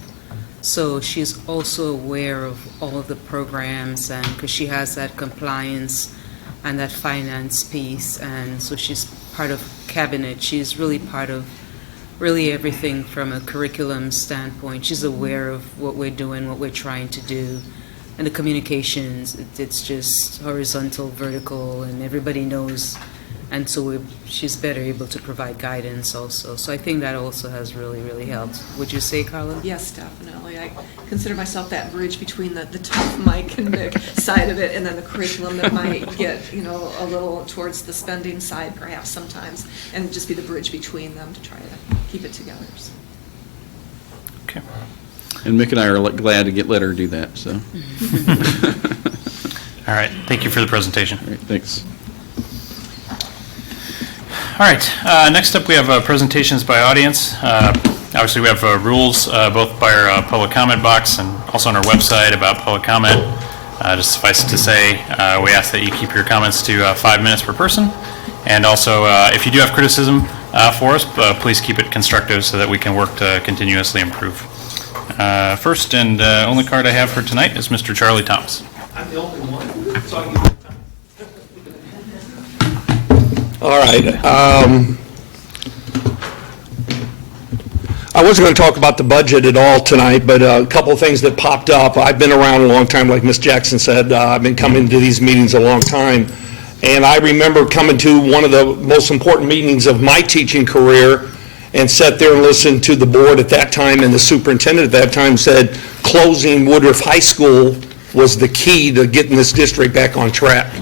so she's also aware of all of the programs, and because she has that compliance and that finance piece, and so she's part of cabinet. She's really part of really everything from a curriculum standpoint. She's aware of what we're doing, what we're trying to do, and the communications. It's just horizontal, vertical, and everybody knows. And so she's better able to provide guidance also. So I think that also has really, really helped. Would you say, Carla? Yes, definitely. I consider myself that bridge between the tough Mike and Mick side of it, and then the curriculum that might get, a little towards the spending side perhaps sometimes, and just be the bridge between them to try to keep it together. So. Okay. And Mick and I are glad to let her do that. So. All right. Thank you for the presentation. All right, thanks. All right, next up we have presentations by audience. Obviously we have rules both by our public comment box and also on our website about public comment. Just suffice it to say, we ask that you keep your comments to 5 minutes per person. And also, if you do have criticism for us, please keep it constructive so that we can work to continuously improve. First and only card I have for tonight is Mr. Charlie Thomas. I'm the only one, so I can... All right. I wasn't going to talk about the budget at all tonight, but a couple of things that popped up. I've been around a long time, like Ms. Jackson said. I've been coming to these meetings a long time. And I remember coming to one of the most important meetings of my teaching career and sat there and listened to the board at that time, and the superintendent at that time said closing Woodruff High School was the key to getting this district back on track.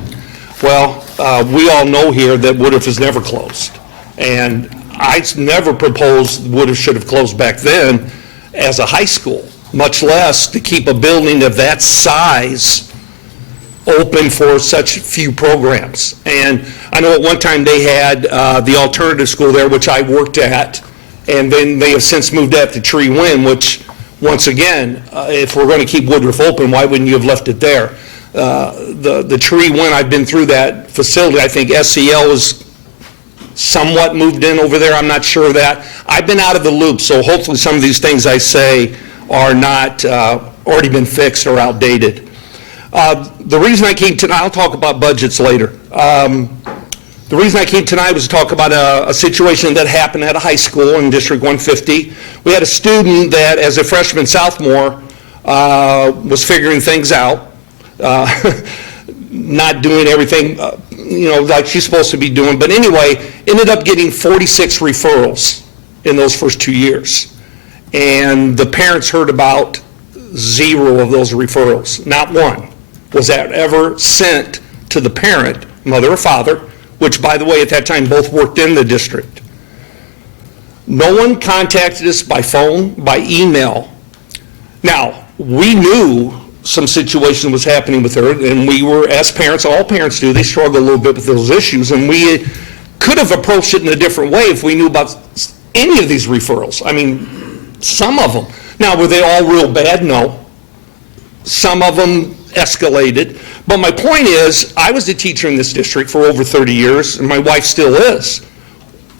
Well, we all know here that Woodruff has never closed. And I never proposed Woodruff should have closed back then as a high school, much less to keep a building of that size open for such few programs. And I know at one time they had the alternative school there, which I worked at, and then they have since moved that to Tree Wind, which, once again, if we're going to keep Woodruff open, why wouldn't you have left it there? The Tree Wind, I've been through that facility. I think SEL was somewhat moved in over there. I'm not sure of that. I've been out of the loop, so hopefully some of these things I say are not already been fixed or outdated. The reason I came tonight, I'll talk about budgets later. The reason I came tonight was to talk about a situation that happened at a high school in District 150. We had a student that, as a freshman sophomore, was figuring things out. Not doing everything, like she's supposed to be doing. But anyway, ended up getting 46 referrals in those first 2 years. And the parents heard about 0 of those referrals. Not one was that ever sent to the parent, mother or father, which, by the way, at that time both worked in the district. No one contacted us by phone, by email. Now, we knew some situation was happening with her, and we were, as parents, all parents do, they struggle a little bit with those issues, and we could have approached it in a different way if we knew about any of these referrals. I mean, some of them. Now, were they all real bad? No. Some of them escalated. But my point is, I was a teacher in this district for over 30 years, and my wife still is.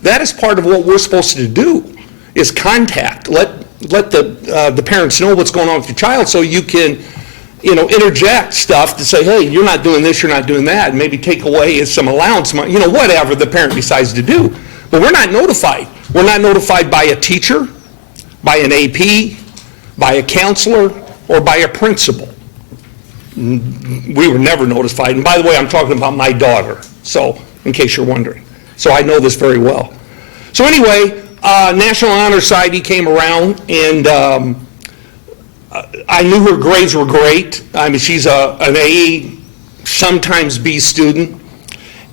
That is part of what we're supposed to do, is contact. Let the parents know what's going on with your child so you can interject stuff to say, hey, you're not doing this, you're not doing that, and maybe take away some allowance money, whatever the parent decides to do. But we're not notified. We're not notified by a teacher, by an AP, by a counselor, or by a principal. We were never notified. And by the way, I'm talking about my daughter, so in case you're wondering. So I know this very well. So anyway, National Honor Society came around, and I knew her grades were great. I mean, she's an A sometimes B student.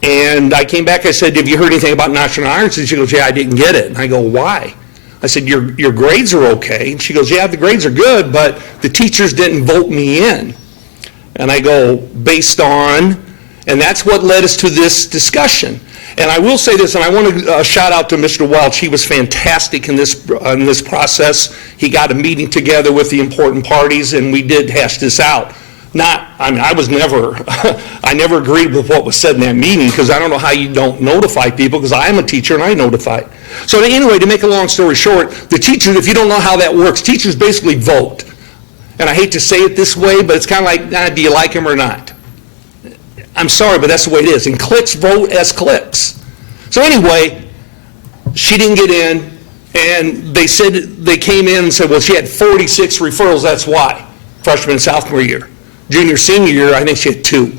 And I came back, I said, have you heard anything about national honors? And she goes, yeah, I didn't get it. And I go, why? I said, your grades are okay. And she goes, yeah, the grades are good, but the teachers didn't vote me in. And I go, based on, and that's what led us to this discussion. And I will say this, and I want to shout out to Mr. Welch. He was fantastic in this process. He got a meeting together with the important parties, and we did hash this out. I was never, I never agreed with what was said in that meeting, because I don't know how you don't notify people, because I am a teacher and I notify. So anyway, to make a long story short, the teachers, if you don't know how that works, teachers basically vote. And I hate to say it this way, but it's kind of like, do you like him or not? I'm sorry, but that's the way it is. And cliques vote as cliques. So anyway, she didn't get in, and they came in and said, well, she had 46 referrals, that's why, freshman and sophomore year. Junior, senior year, I think she had 2.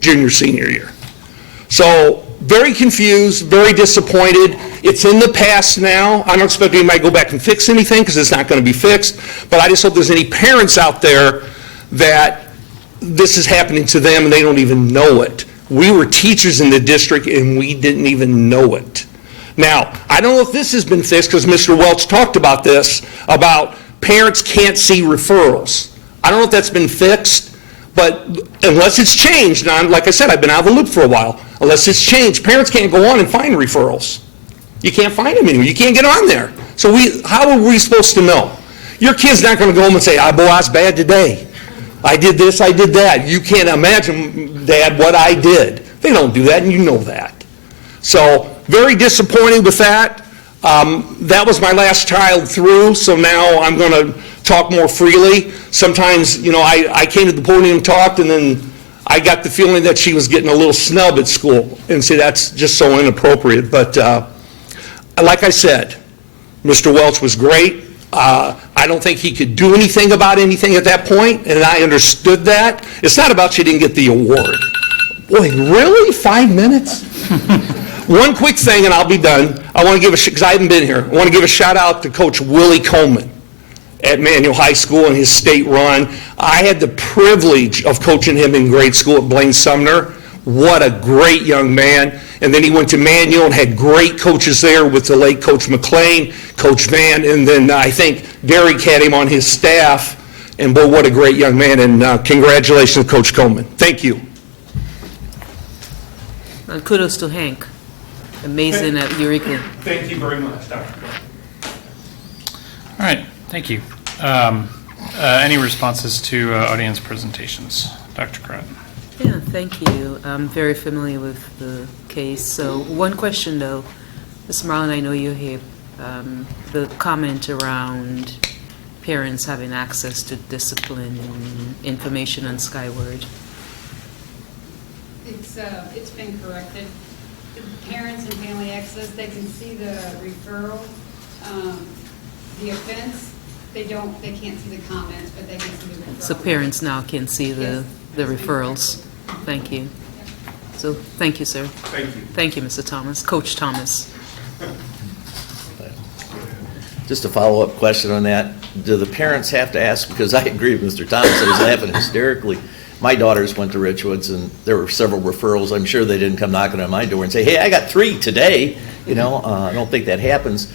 Junior, senior year. So very confused, very disappointed. It's in the past now. I don't expect anybody to go back and fix anything, because it's not going to be fixed. But I just hope there's any parents out there that this is happening to them and they don't even know it. We were teachers in the district and we didn't even know it. Now, I don't know if this has been fixed, because Mr. Welch talked about this, about parents can't see referrals. I don't know if that's been fixed, but unless it's changed, now, like I said, I've been out of the loop for a while. Unless it's changed, parents can't go on and find referrals. You can't find them anymore. You can't get on there. So how are we supposed to know? Your kid's not going to go home and say, boy, I was bad today. I did this, I did that. You can't imagine, Dad, what I did. They don't do that, and you know that. So very disappointed with that. That was my last child through, so now I'm going to talk more freely. Sometimes, I came to the podium and talked, and then I got the feeling that she was getting a little snub at school. And see, that's just so inappropriate. But like I said, Mr. Welch was great. I don't think he could do anything about anything at that point, and I understood that. It's not about she didn't get the award. Boy, really? 5 minutes? One quick thing, and I'll be done. I want to give because I haven't been here, I want to give a shout out to Coach Willie Coleman at Manual High School and his state run. I had the privilege of coaching him in grade school at Blaine Sumner. What a great young man. And then he went to Manual and had great coaches there with the late Coach McLean, Coach Van, and then I think Derek had him on his staff. And boy, what a great young man. And congratulations, Coach Coleman. Thank you. And kudos to Hank. Amazing at Eureka. Thank you very much, Dr. All right, thank you. Any responses to audience presentations? Dr. Crott. Yeah, thank you. I'm very familiar with the case. So one question, though. Ms. Marlin, I know you're here. The comment around parents having access to discipline and information on Skyward. It's been corrected. Parents and family access, they can see the referral, the offense. They can't see the comments, but they can see the referral. So parents now can see the referrals. Thank you. So, thank you, sir. Thank you. Thank you, Mr. Thomas. Coach Thomas. Just a follow-up question on that. Do the parents have to ask? Because I agree with Mr. Thomas. I was laughing hysterically. My daughters went to Richwoods, and there were several referrals. I'm sure they didn't come knocking on my door and say, hey, I got 3 today. I don't think that happens.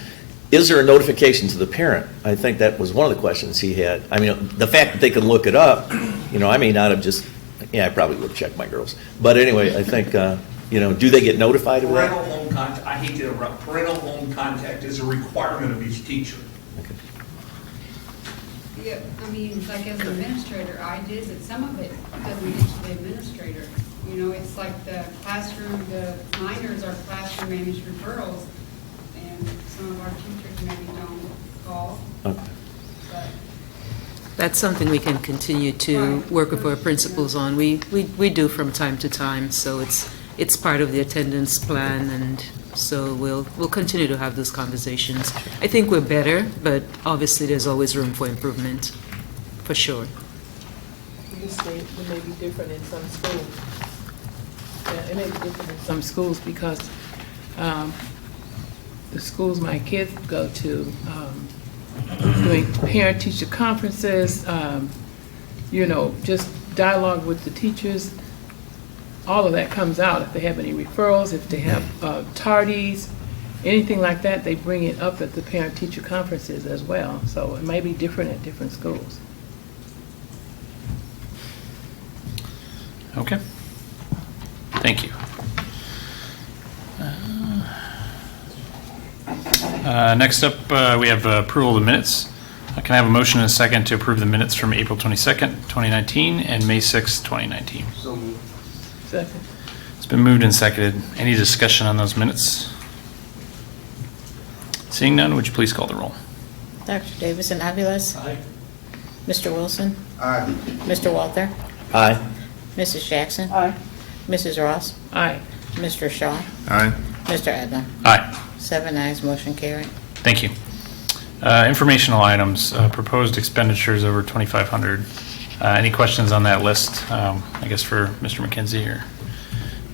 Is there a notification to the parent? I think that was one of the questions he had. I mean, the fact that they can look it up, I may not have just, I probably would have checked my girls. But anyway, I think, do they get notified of that? Parental home contact, I hate to interrupt, parental home contact is a requirement of each teacher. Okay. Yeah, like as an administrator, I did, but some of it doesn't get to the administrator. It's like the classroom, the minors are classroom managed referrals, and some of our teachers maybe don't call. Okay. But That's something we can continue to work with our principals on. We do from time to time, so it's part of the attendance plan, and so we'll continue to have those conversations. I think we're better, but obviously there's always room for improvement, for sure. It may be different in some schools. Yeah, it may be different in some schools because the schools my kids go to, doing parent-teacher conferences, just dialogue with the teachers, all of that comes out. If they have any referrals, if they have tardies, anything like that, they bring it up at the parent-teacher conferences as well. So it may be different at different schools. Okay. Thank you. Next up, we have approval of the minutes. Can I have a motion and a second to approve the minutes from April 22nd, 2019 and May 6th, 2019? So moved. Second. It's been moved and seconded. Any discussion on those minutes? Seeing none, would you please call the roll? Dr. Davison Aviles? Aye. Mr. Wilson? Aye. Mr. Walter? Aye. Mrs. Jackson? Aye. Mrs. Ross? Aye. Mr. Shaw? Aye. Mr. Adler? Aye. 7 ayes, motion carried. Thank you. Informational items, proposed expenditures over $2,500. Any questions on that list? I guess for Mr. McKenzie or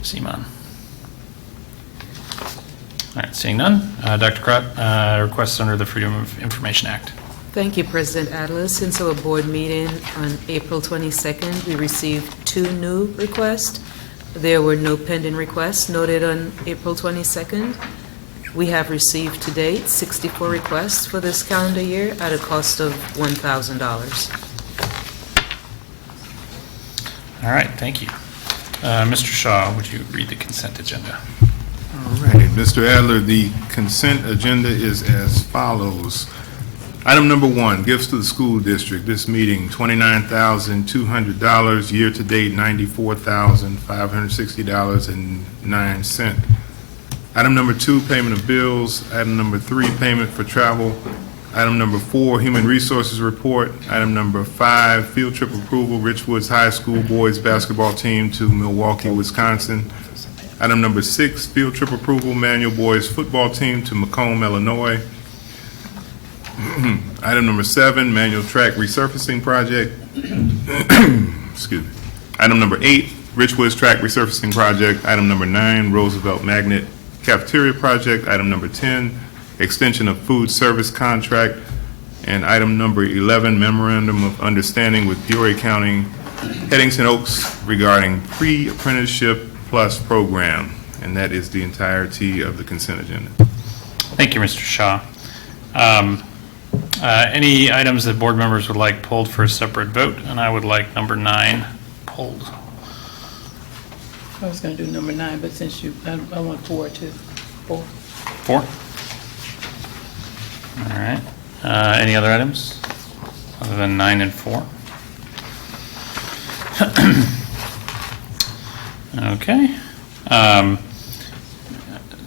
Seaman. All right, seeing none. Dr. Crott, requests under the Freedom of Information Act. Thank you, President Adler. Since our board meeting on April 22nd, we received 2 new requests. There were no pending requests noted on April 22nd. We have received to date 64 requests for this calendar year at a cost of $1,000. All right, thank you. Mr. Shaw, would you read the consent agenda? All right, Mr. Adler, the consent agenda is as follows. Item number 1, gifts to the school district. This meeting, $29,200, year-to-date $94,560.09. Item number 2, payment of bills. Item number 3, payment for travel. Item number 4, human resources report. Item number 5, field trip approval, Richwoods High School boys basketball team to Milwaukee, Wisconsin. Item number 6, field trip approval, Manual boys football team to Macomb, Illinois. Item number 7, manual track resurfacing project. Excuse me. Item number 8, Richwoods track resurfacing project. Item number 9, Roosevelt Magnet cafeteria project. Item number 10, extension of food service contract. And item number 11, memorandum of understanding with Peoria County, Headington Oaks regarding pre-apprenticeship plus program. And that is the entirety of the consent agenda. Thank you, Mr. Shaw. Any items that board members would like pulled for a separate vote? And I would like number 9 pulled. I was going to do number 9, but since I want 4 too. 4. 4? All right. Any other items other than 9 and 4? Okay.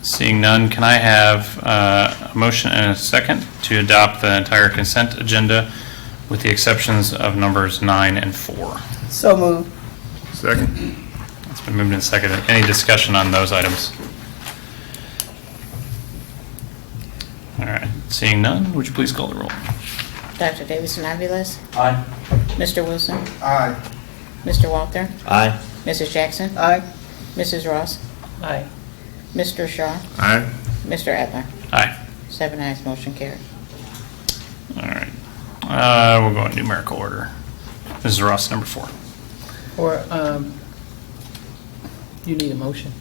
Seeing none, can I have a motion and a second to adopt the entire consent agenda with the exceptions of numbers 9 and 4? So moved. Second. It's been moved and seconded. Any discussion on those items? All right. Seeing none, would you please call the roll? Dr. Davison Aviles? Aye. Mr. Wilson? Aye. Mr. Walter? Aye. Mrs. Jackson? Aye. Mrs. Ross? Aye. Mr. Shaw? Aye. Mr. Adler? Aye. 7 ayes, motion carried. All right. We'll go in numerical order. Mrs. Ross, number 4. Or you need a motion.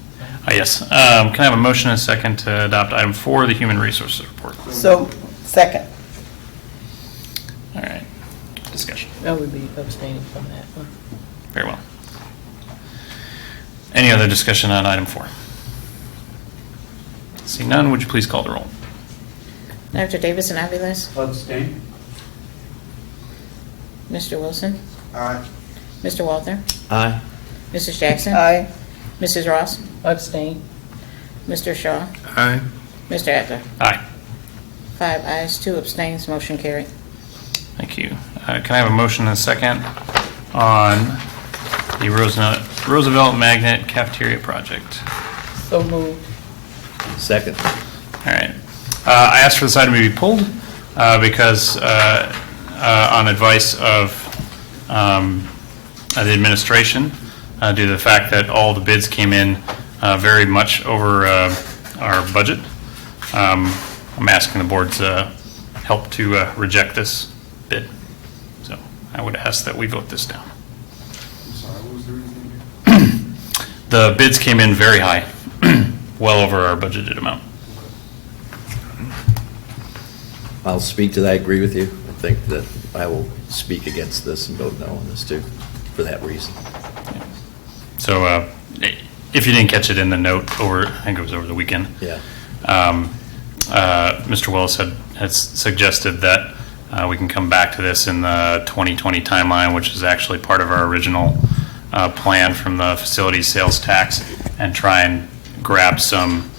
Yes. Can I have a motion and a second to adopt item 4, the human resources report? So, second. All right. Discussion. I would be abstaining from that one. Very well. Any other discussion on item 4? Seeing none, would you please call the roll? Dr. Davison Aviles? Abstain. Mr. Wilson? Aye. Mr. Walter? Aye. Mrs. Jackson? Aye. Mrs. Ross? Abstain. Mr. Shaw? Aye. Mr. Adler? Aye. 5 ayes, 2 abstains, motion carried. Thank you. Can I have a motion and a second on the Roosevelt Magnet Cafeteria Project? So moved. Second. All right. I asked for this item to be pulled because on advice of the administration, due to the fact that all the bids came in very much over our budget, I'm asking the board's help to reject this bid. So I would ask that we vote this down. The bids came in very high, well over our budgeted amount. I'll speak to that, I agree with you. I think that I will speak against this and vote no on this too, for that reason. So if you didn't catch it in the note over, I think it was over the weekend. Yeah. Mr. Willis has suggested that we can come back to this in the 2020 timeline, which is actually part of our original plan from the facility sales tax, and try and grab some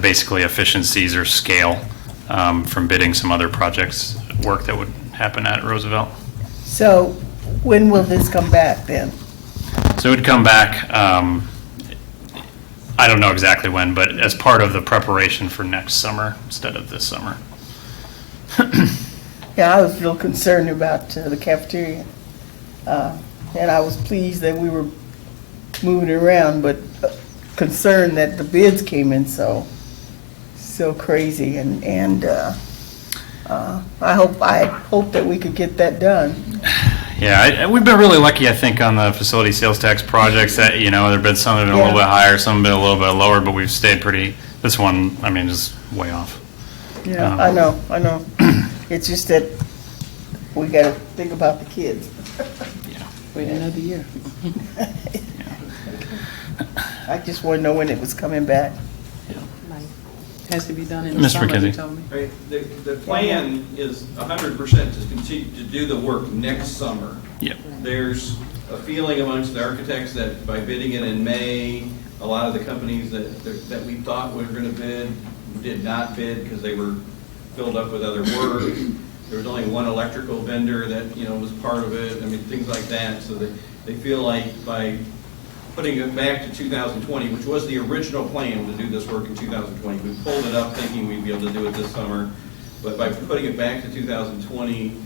basically efficiencies or scale from bidding some other projects, work that would happen at Roosevelt. So when will this come back then? So it would come back, I don't know exactly when, but as part of the preparation for next summer instead of this summer. Yeah, I was real concerned about the cafeteria. And I was pleased that we were moving it around, but concerned that the bids came in so crazy. And I hope that we could get that done. Yeah, we've been really lucky, I think, on the facility sales tax projects that, there have been some that have been a little bit higher, some have been a little bit lower, but we've stayed pretty, this one, I mean, is way off. Yeah, I know. It's just that we got to think about the kids. Wait another year. I just want to know when it was coming back. Has to be done in the Mr. summer, McKenzie. you told me. Right, the plan is 100% to continue to do the work next summer. Yep. There's a feeling amongst the architects that by bidding it in May, a lot of the companies that we thought were going to bid did not bid because they were filled up with other work. There was only one electrical vendor that, was part of it. I mean, things like that. So they feel like by putting it back to 2020, which was the original plan to do this work in 2020. We pulled it up thinking we'd be able to do it this summer. But by putting it back to 2020,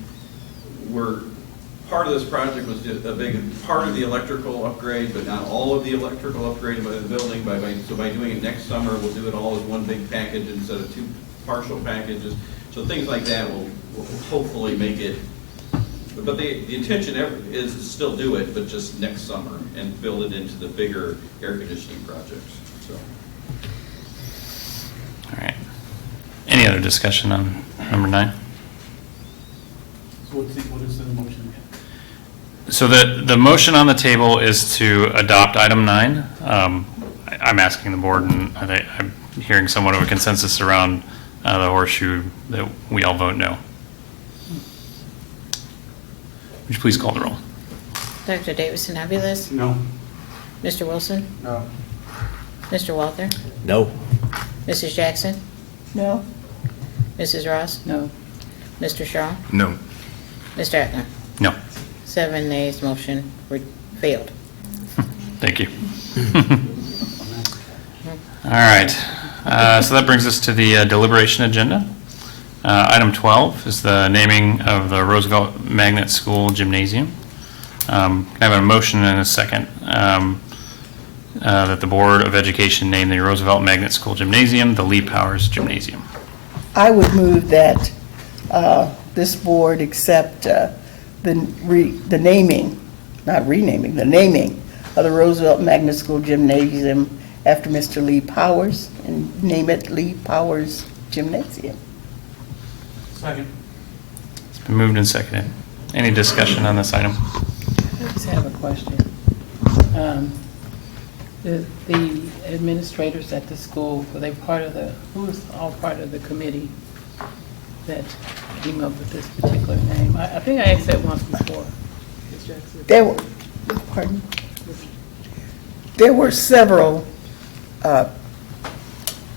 part of this project was a big part of the electrical upgrade, but not all of the electrical upgrade by the building. So by doing it next summer, we'll do it all as one big package instead of two partial packages. So things like that will hopefully make it. But the intention is to still do it, but just next summer and build it into the bigger air conditioning projects. So. All right. Any other discussion on number 9? So what is the motion? So the motion on the table is to adopt item 9. I'm asking the board, and I'm hearing somewhat of a consensus around the horseshoe that we all vote no. Would you please call the roll? Dr. Davidson Aviles? No. Mr. Wilson? No. Mr. Walther? No. Mrs. Jackson? No? Mrs. Ross? No. Mr. Shaw? No. Mr. Eckner? No. 7 nays, motion failed. Thank you. All right. So that brings us to the deliberation agenda. Item 12 is the naming of the Roosevelt Magnet School Gymnasium. Can I have a motion and a second that the Board of Education name the Roosevelt Magnet School Gymnasium the Lee Powers Gymnasium? I would move that this board accept the naming, not renaming, the naming of the Roosevelt Magnet School Gymnasium after Mr. Lee Powers and name it Lee Powers Gymnasium. Second. It's been moved and seconded. Any discussion on this item? I just have a question. The administrators at the school, were they who was all part of the committee that came up with this particular name? I think I asked that once before. There were several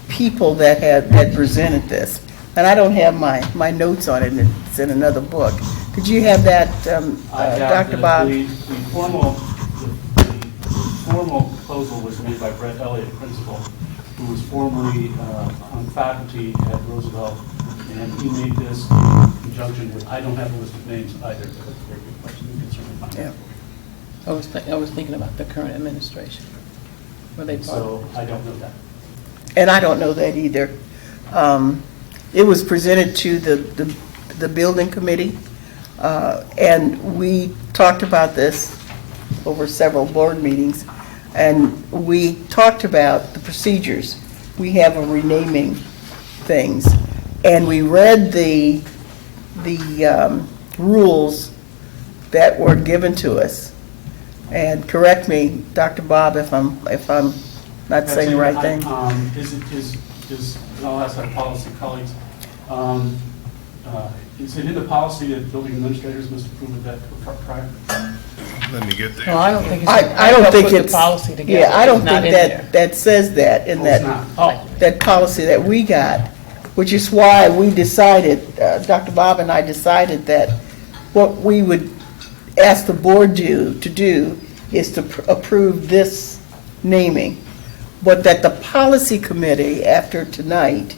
people that had presented this, and I don't have my notes on it, it's in another book. Could you have that, Dr. Bob? The formal proposal was made by Brett Elliott, principal, who was formerly on faculty at Roosevelt, and he made this in conjunction with, I don't have a list of names either, but it's a very good question. You can certainly find out. I was thinking about the current administration. Were they part of it? So I don't know that. And I don't know that either. It was presented to the building committee, and we talked about this over several board meetings, And we talked about the procedures. We have a renaming things. And we read the rules that were given to us. And correct me, Dr. Bob, if I'm not saying the right thing. And I'll ask our policy colleagues, is it in the policy that building administrators must approve of that prior? Let me get there. No, I don't think it's. I don't think put the it's. policy together. Yeah, I don't It's not think in there. that says that in Oh, it's that, not. that policy that we got, which is why we decided, Dr. Bob and I decided that what we would ask the board to do is to approve this naming, but that the policy committee, after tonight,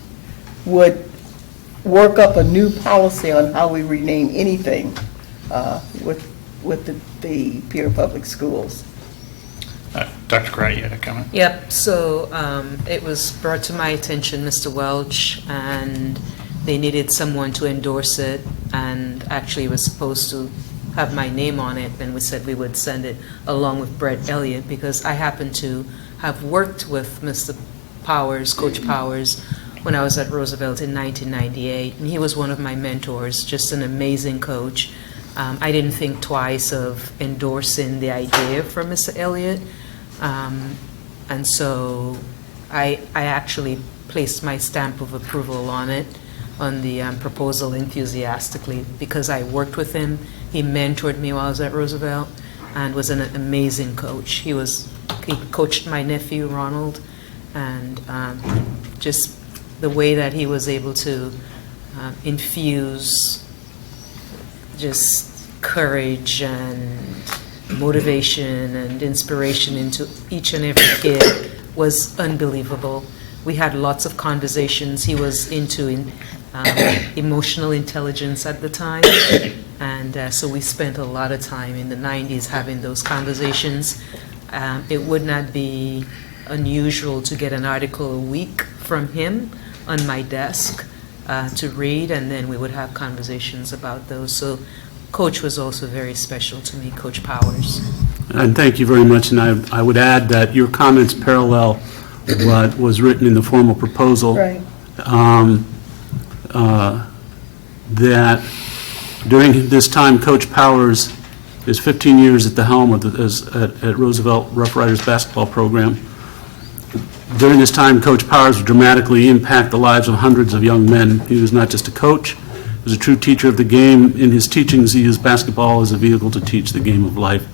would work up a new policy on how we rename anything with the Peoria Public Schools. Dr. Crowell, you had a comment? Yep, so it was brought to my attention, Mr. Welch, and they needed someone to endorse it, and actually was supposed to have my name on it, and we said we would send it along with Brett Elliott, because I happen to have worked with Mr. Powers, Coach Powers, when I was at Roosevelt in 1998, and he was one of my mentors, just an amazing coach. I didn't think twice of endorsing the idea from Mr. Elliott, and so I actually placed my stamp of approval on it, on the proposal enthusiastically, because I worked with him. He mentored me while I was at Roosevelt and was an amazing coach. He coached my nephew, Ronald, and just the way that he was able to infuse just courage and motivation and inspiration into each and every kid was unbelievable. We had lots of conversations. He was into emotional intelligence at the time, and so we spent a lot of time in the 90s having those conversations. It would not be unusual to get an article a week from him on my desk to read, and then we would have conversations about those. So Coach was also very special to me, Coach Powers. And thank you very much, and I would add that your comments parallel what was written in the formal proposal. Right. That during this time, Coach Powers is 15 years at the helm of at Roosevelt Rough Riders basketball program. During this time, Coach Powers would dramatically impact the lives of hundreds of young men. He was not just a coach, he was a true teacher of the game. In his teachings, he used basketball as a vehicle to teach the game of life.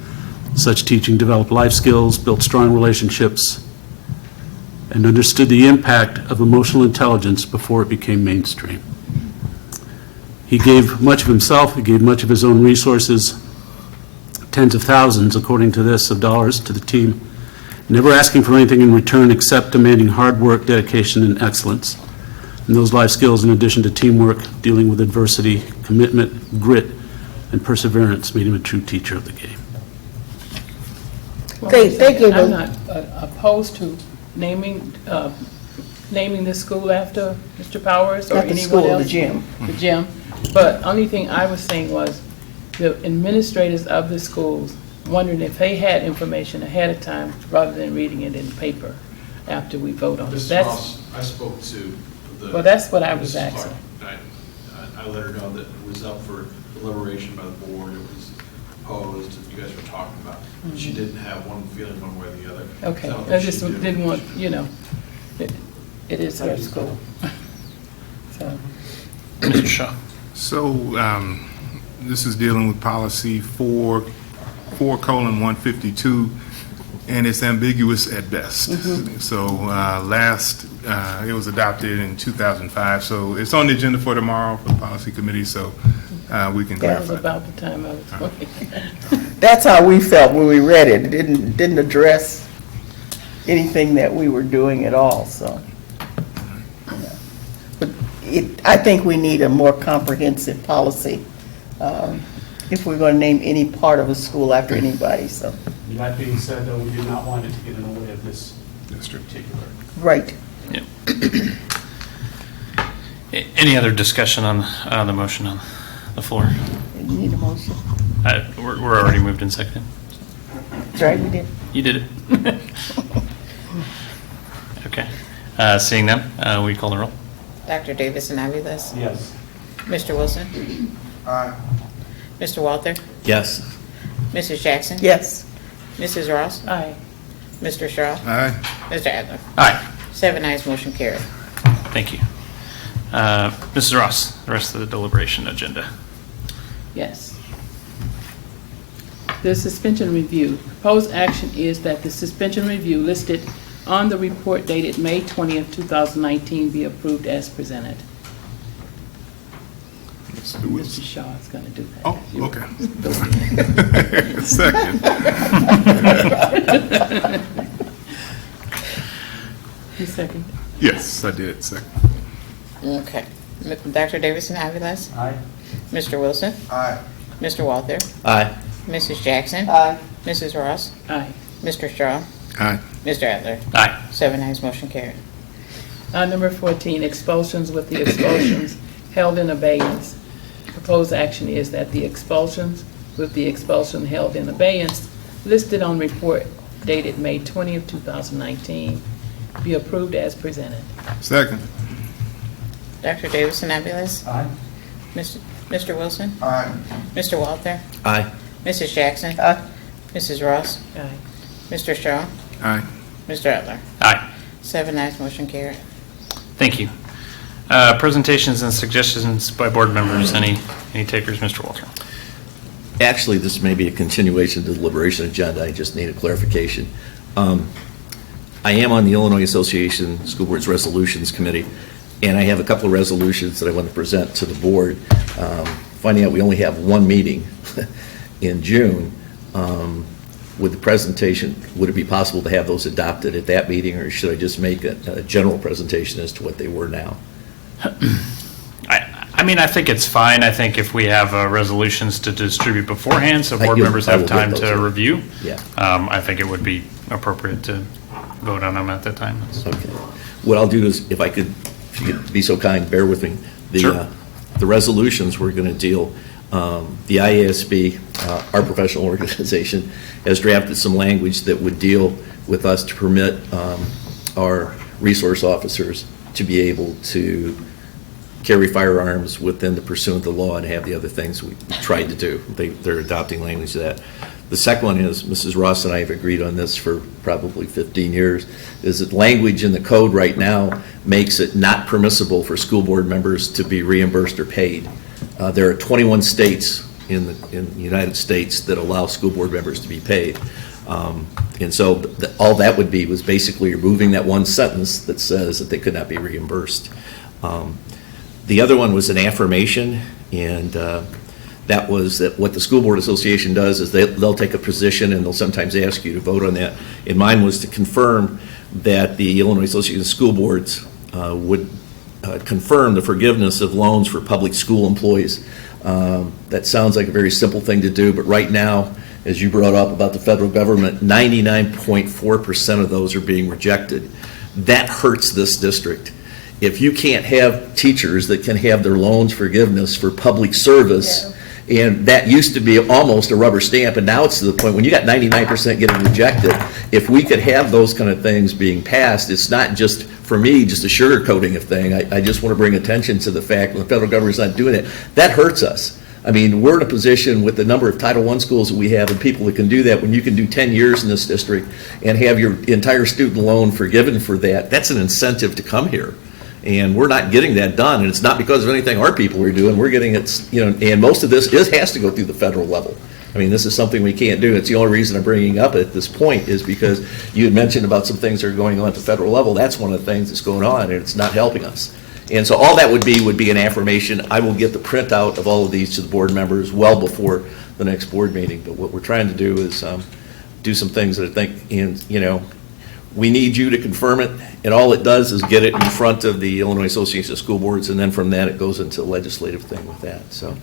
Such teaching developed life skills, built strong relationships, and understood the impact of emotional intelligence before it became mainstream. He gave much of himself, he gave much of his own resources, tens of thousands, according to this, of dollars to the team, never asking for anything in return except demanding hard work, dedication, and excellence. And those life skills, in addition to teamwork, dealing with adversity, commitment, grit, and perseverance, made him a true teacher of the game. Thank you. I'm not opposed to naming this school after Mr. Powers or Not the anyone school, else. the gym. The gym. But only thing I was saying was the administrators of the schools wondering if they had information ahead of time rather than reading it in the paper after we vote on it. Mr. That's, Ross, I spoke to the. well, that's what I was Mrs. asking. Clark. I let her know that it was up for deliberation by the board, it was proposed, that you guys were talking about. She didn't have one feeling one way or the other. Okay, don't I think just she did. didn't want, it is her school. So, Mr. Shaw. So, this is dealing with policy 4:152, and it's ambiguous at best. So, it was adopted in 2005, so it's on the agenda for tomorrow for the policy committee, so we can that was clarify. about the time I was working. That's how we felt when we read it. It didn't address anything that we were doing at all, so. But I think we need a more comprehensive policy if we're going to name any part of a school after anybody, so. That being said, though, we did not want it to get in the way of this particular. Right. Any other discussion on the motion on the floor? You need a motion? We're already moved in second. That's right, we did. You did it. Okay. Seeing none, will you call the roll? Dr. Davidson Aviles? Yes. Mr. Wilson? Aye. Mr. Walter? Yes. Mrs. Jackson? Yes. Mrs. Ross? Aye. Mr. Shaw? Aye. Mr. Adler? Aye. 7 ayes, motion carried. Thank you. Mrs. Ross, the rest of the deliberation agenda. Yes. The suspension review. Proposed action is that the suspension review listed on the report dated May 20th, 2019 be approved as presented. Mr. Shaw is going to do that. Oh, okay. Second. You second? Yes, I did, second. Okay. Dr. Davidson Aviles? Aye. Mr. Wilson? Aye. Mr. Walter? Aye. Mrs. Jackson? Aye. Mrs. Ross? Aye. Mr. Shaw? Aye. Mr. Adler? Aye. 7 ayes, motion carried. Number 14, expulsions with the expulsions held in abeyance. Proposed action is that the expulsions with the expulsion held in abeyance listed on report dated May 20th, 2019 be approved as presented. Second. Dr. Davidson Aviles? Aye. Mr. Wilson? Aye. Mr. Walter? Aye. Mrs. Jackson? Aye. Mrs. Ross? Aye. Mr. Shaw? Aye. Mr. Adler? Aye. 7 ayes, motion carried. Thank you. Presentations and suggestions by board members. Any takers, Mr. Walter? Actually, this may be a continuation of the deliberation agenda. I just need a clarification. I am on the Illinois Association School Boards Resolutions Committee, and I have a couple of resolutions that I want to present to the board. Finding out we only have one meeting in June, with the presentation, would it be possible to have those adopted at that meeting, or should I just make a general presentation as to what they were now? I mean, I think it's fine. I think if we have resolutions to distribute beforehand, so board members I have will get time those, to yeah. review, Yeah. I think it would be appropriate to vote on them at that time. Okay. What I'll do is, if you could be so kind, bear with me. Sure. The resolutions we're going to deal, the IASB, our professional organization, has drafted some language that would deal with us to permit our resource officers to be able to carry firearms within the pursuit of the law and have the other things we tried to do. They're adopting language to that. The second one is, Mrs. Ross and I have agreed on this for probably 15 years, is that language in the code right now makes it not permissible for school board members to be reimbursed or paid. There are 21 states in the United States that allow school board members to be paid. And so all that would be was basically removing that one sentence that says that they could not be reimbursed. The other one was an affirmation, and that was that what the School Board Association does is they'll take a position and they'll sometimes ask you to vote on that. And mine was to confirm that the Illinois Association of School Boards would confirm the forgiveness of loans for public school employees. That sounds like a very simple thing to do, but right now, as you brought up about the federal government, 99.4% of those are being rejected. That hurts this district. If you can't have teachers that can have their loans forgiveness for public service, and that used to be almost a rubber stamp, and now it's to the point when you got 99% getting rejected, if we could have those kind of things being passed, it's not just, for me, just a sugarcoating of thing. I just want to bring attention to the fact that the federal government's not doing it. That hurts us. I mean, we're in a position with the number of Title I schools that we have and people that can do that, when you can do 10 years in this district and have your entire student loan forgiven for that, that's an incentive to come here. And we're not getting that done, and it's not because of anything our people are doing. We're getting it, and most of this has to go through the federal level. I mean, this is something we can't do. It's the only reason I'm bringing up at this point is because you had mentioned about some things that are going on at the federal level. That's one of the things that's going on, and it's not helping us. And so all that would be an affirmation. I will get the printout of all of these to the board members well before the next board meeting. But what we're trying to do is do some things that I think, we need you to confirm it, and all it does is get it in front of the Illinois Association of School Boards, and then from that it goes into a legislative thing with that. So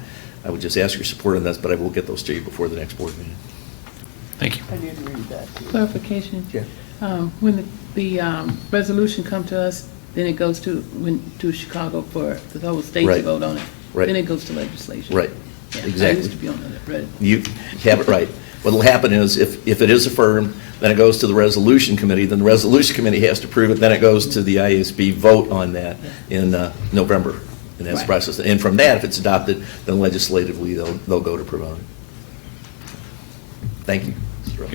I would just ask your support on this, but I will get those to you before the next board meeting. Thank you. I did read that. Clarification. Yeah. When the resolution come to us, then it goes to Chicago for the whole state to Right. vote on it. Right. Then it goes to legislation. Right. Yeah, Exactly. I used to be on that. Right. You have it right. What'll happen is, if it is affirmed, then it goes to the resolution committee, then the resolution committee has to approve it, then it goes to the IASB vote on that in November, and that's the process. And from that, if it's adopted, then legislatively, they'll go to promote it. Thank you. Mr. Ross.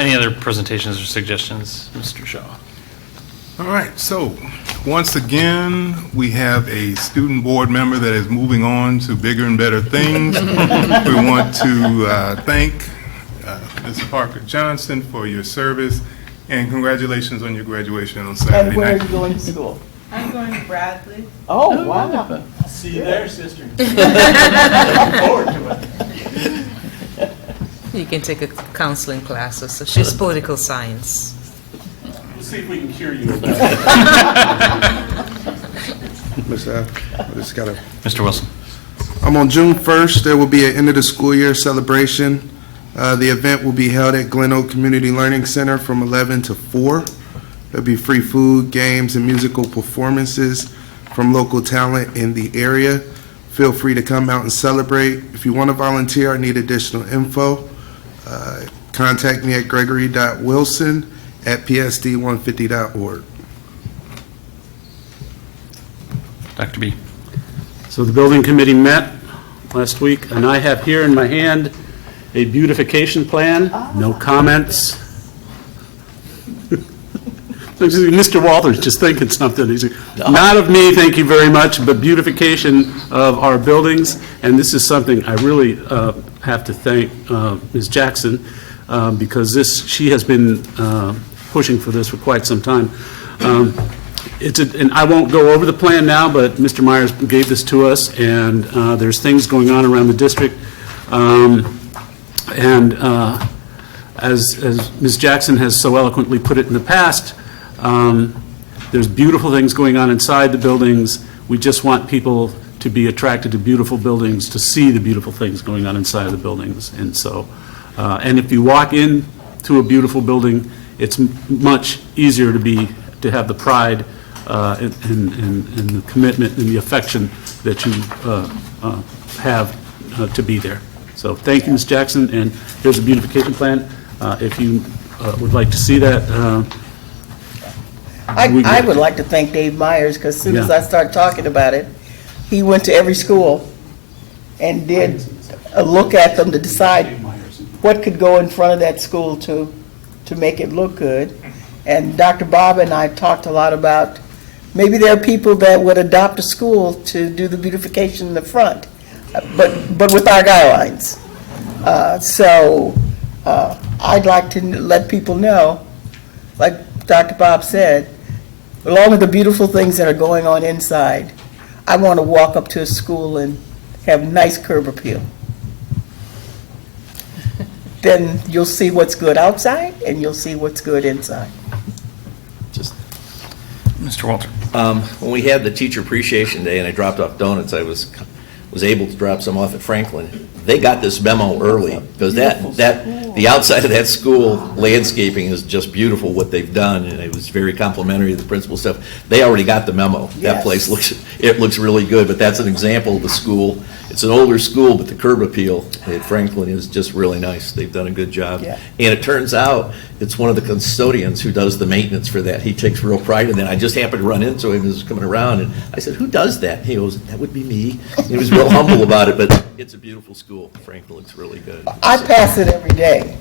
Any other presentations or suggestions, Mr. Shaw? All right, so once again, we have a student board member that is moving on to bigger and better things. We want to thank Ms. Parker Johnson for your service, and congratulations on your graduation on Saturday And where are night. you going to school? I'm going to Bradley. Oh, wow. See you there, sister. Looking forward to it. You can take a counseling class. So she's political science. We'll see if we can cure you of that. Mr. Wilson. On June 1st, there will be an end of the school year celebration. The event will be held at Glen Oak Community Learning Center from 11 to 4. There'll be free food, games, and musical performances from local talent in the area. Feel free to come out and celebrate. If you want to volunteer or need additional info, contact me at gregory.wilson@psd150.org. Dr. B. So the building committee met last week, and I have here in my hand a beautification plan. No comments. Mr. Walters just thinking something. He's like, not of me, thank you very much, but beautification of our buildings. And this is something I really have to thank Ms. Jackson, because she has been pushing for this for quite some time. And I won't go over the plan now, but Mr. Myers gave this to us, and there's things going on around the district. As Ms. Jackson has so eloquently put it in the past, there's beautiful things going on inside the buildings. We just want people to be attracted to beautiful buildings, to see the beautiful things going on inside of the buildings. And so, and if you walk into a beautiful building, it's much easier to have the pride and the commitment and the affection that you have to be there. So thank you, Ms. Jackson, and here's a beautification plan. If you would like to see that. I would like to thank Dave Myers, because as soon as Yeah. I started talking about it, he went to every school and did a look at them to decide what could go in front of that school to make it look good. And Dr. Bob and I talked a lot about, maybe there are people that would adopt a school to do the beautification in the front, but with our guidelines. I'd like to let people know, like Dr. Bob said, along with the beautiful things that are going on inside, I want to walk up to a school and have nice curb appeal. Then you'll see what's good outside, and you'll see what's good inside. Mr. Walter. When we had the Teacher Appreciation Day and I dropped off donuts, I was able to drop some off at Franklin. They got this memo early, because the outside of that school landscaping is just beautiful, what they've done, and it was very complimentary of the principal stuff. They already got the memo. That Yes. place looks really good, but that's an example of the school. It's an older school, but the curb appeal at Franklin is just really nice. They've done a good job. Yeah. And it turns out, it's one of the custodians who does the maintenance for that. He takes real pride in that. I just happened to run into him as he was coming around, and I said, "Who does that?" He goes, "That would be me." He was real humble about it, but it's a beautiful school. Franklin looks really good. I pass it every day.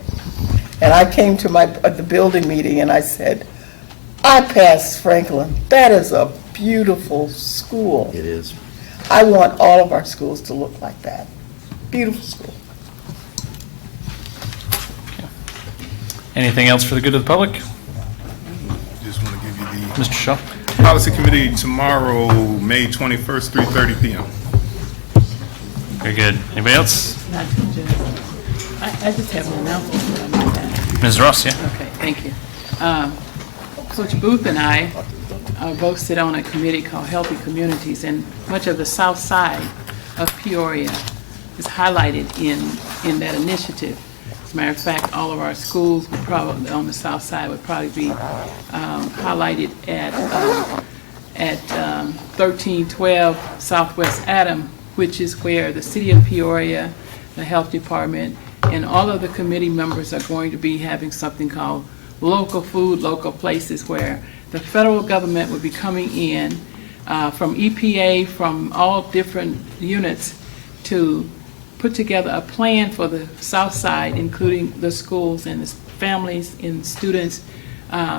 And I came to the building meeting and I said, I pass Franklin. That is a beautiful school. It is. I want all of our schools to look like that. Beautiful school. Anything else for the good of the public? Just want to give you the Mr. Shaw. policy committee tomorrow, May 21st, 3:30 p.m. Very good. Anybody else? I just have an announcement. Ms. Ross, yeah? Okay, thank you. Coach Booth and I both sit on a committee called Healthy Communities, and much of the south side of Peoria is highlighted in that initiative. As a matter of fact, all of our schools would probably, on the south side, would probably be highlighted at 1312 Southwest Adam, which is where the city of Peoria, the health department, and all of the committee members are going to be having something called local food, local places, where the federal government will be coming in from EPA, from all different units, to put together a plan for the South Side, including the schools and the families and students,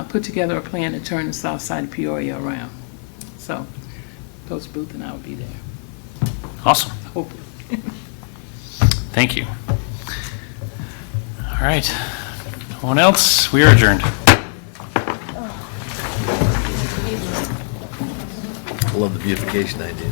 put together a plan to turn the South Side of Peoria around. So Coach Booth and I will be there. Awesome. Hopefully. Thank you. All right. No one else? We are adjourned. Love the beautification idea.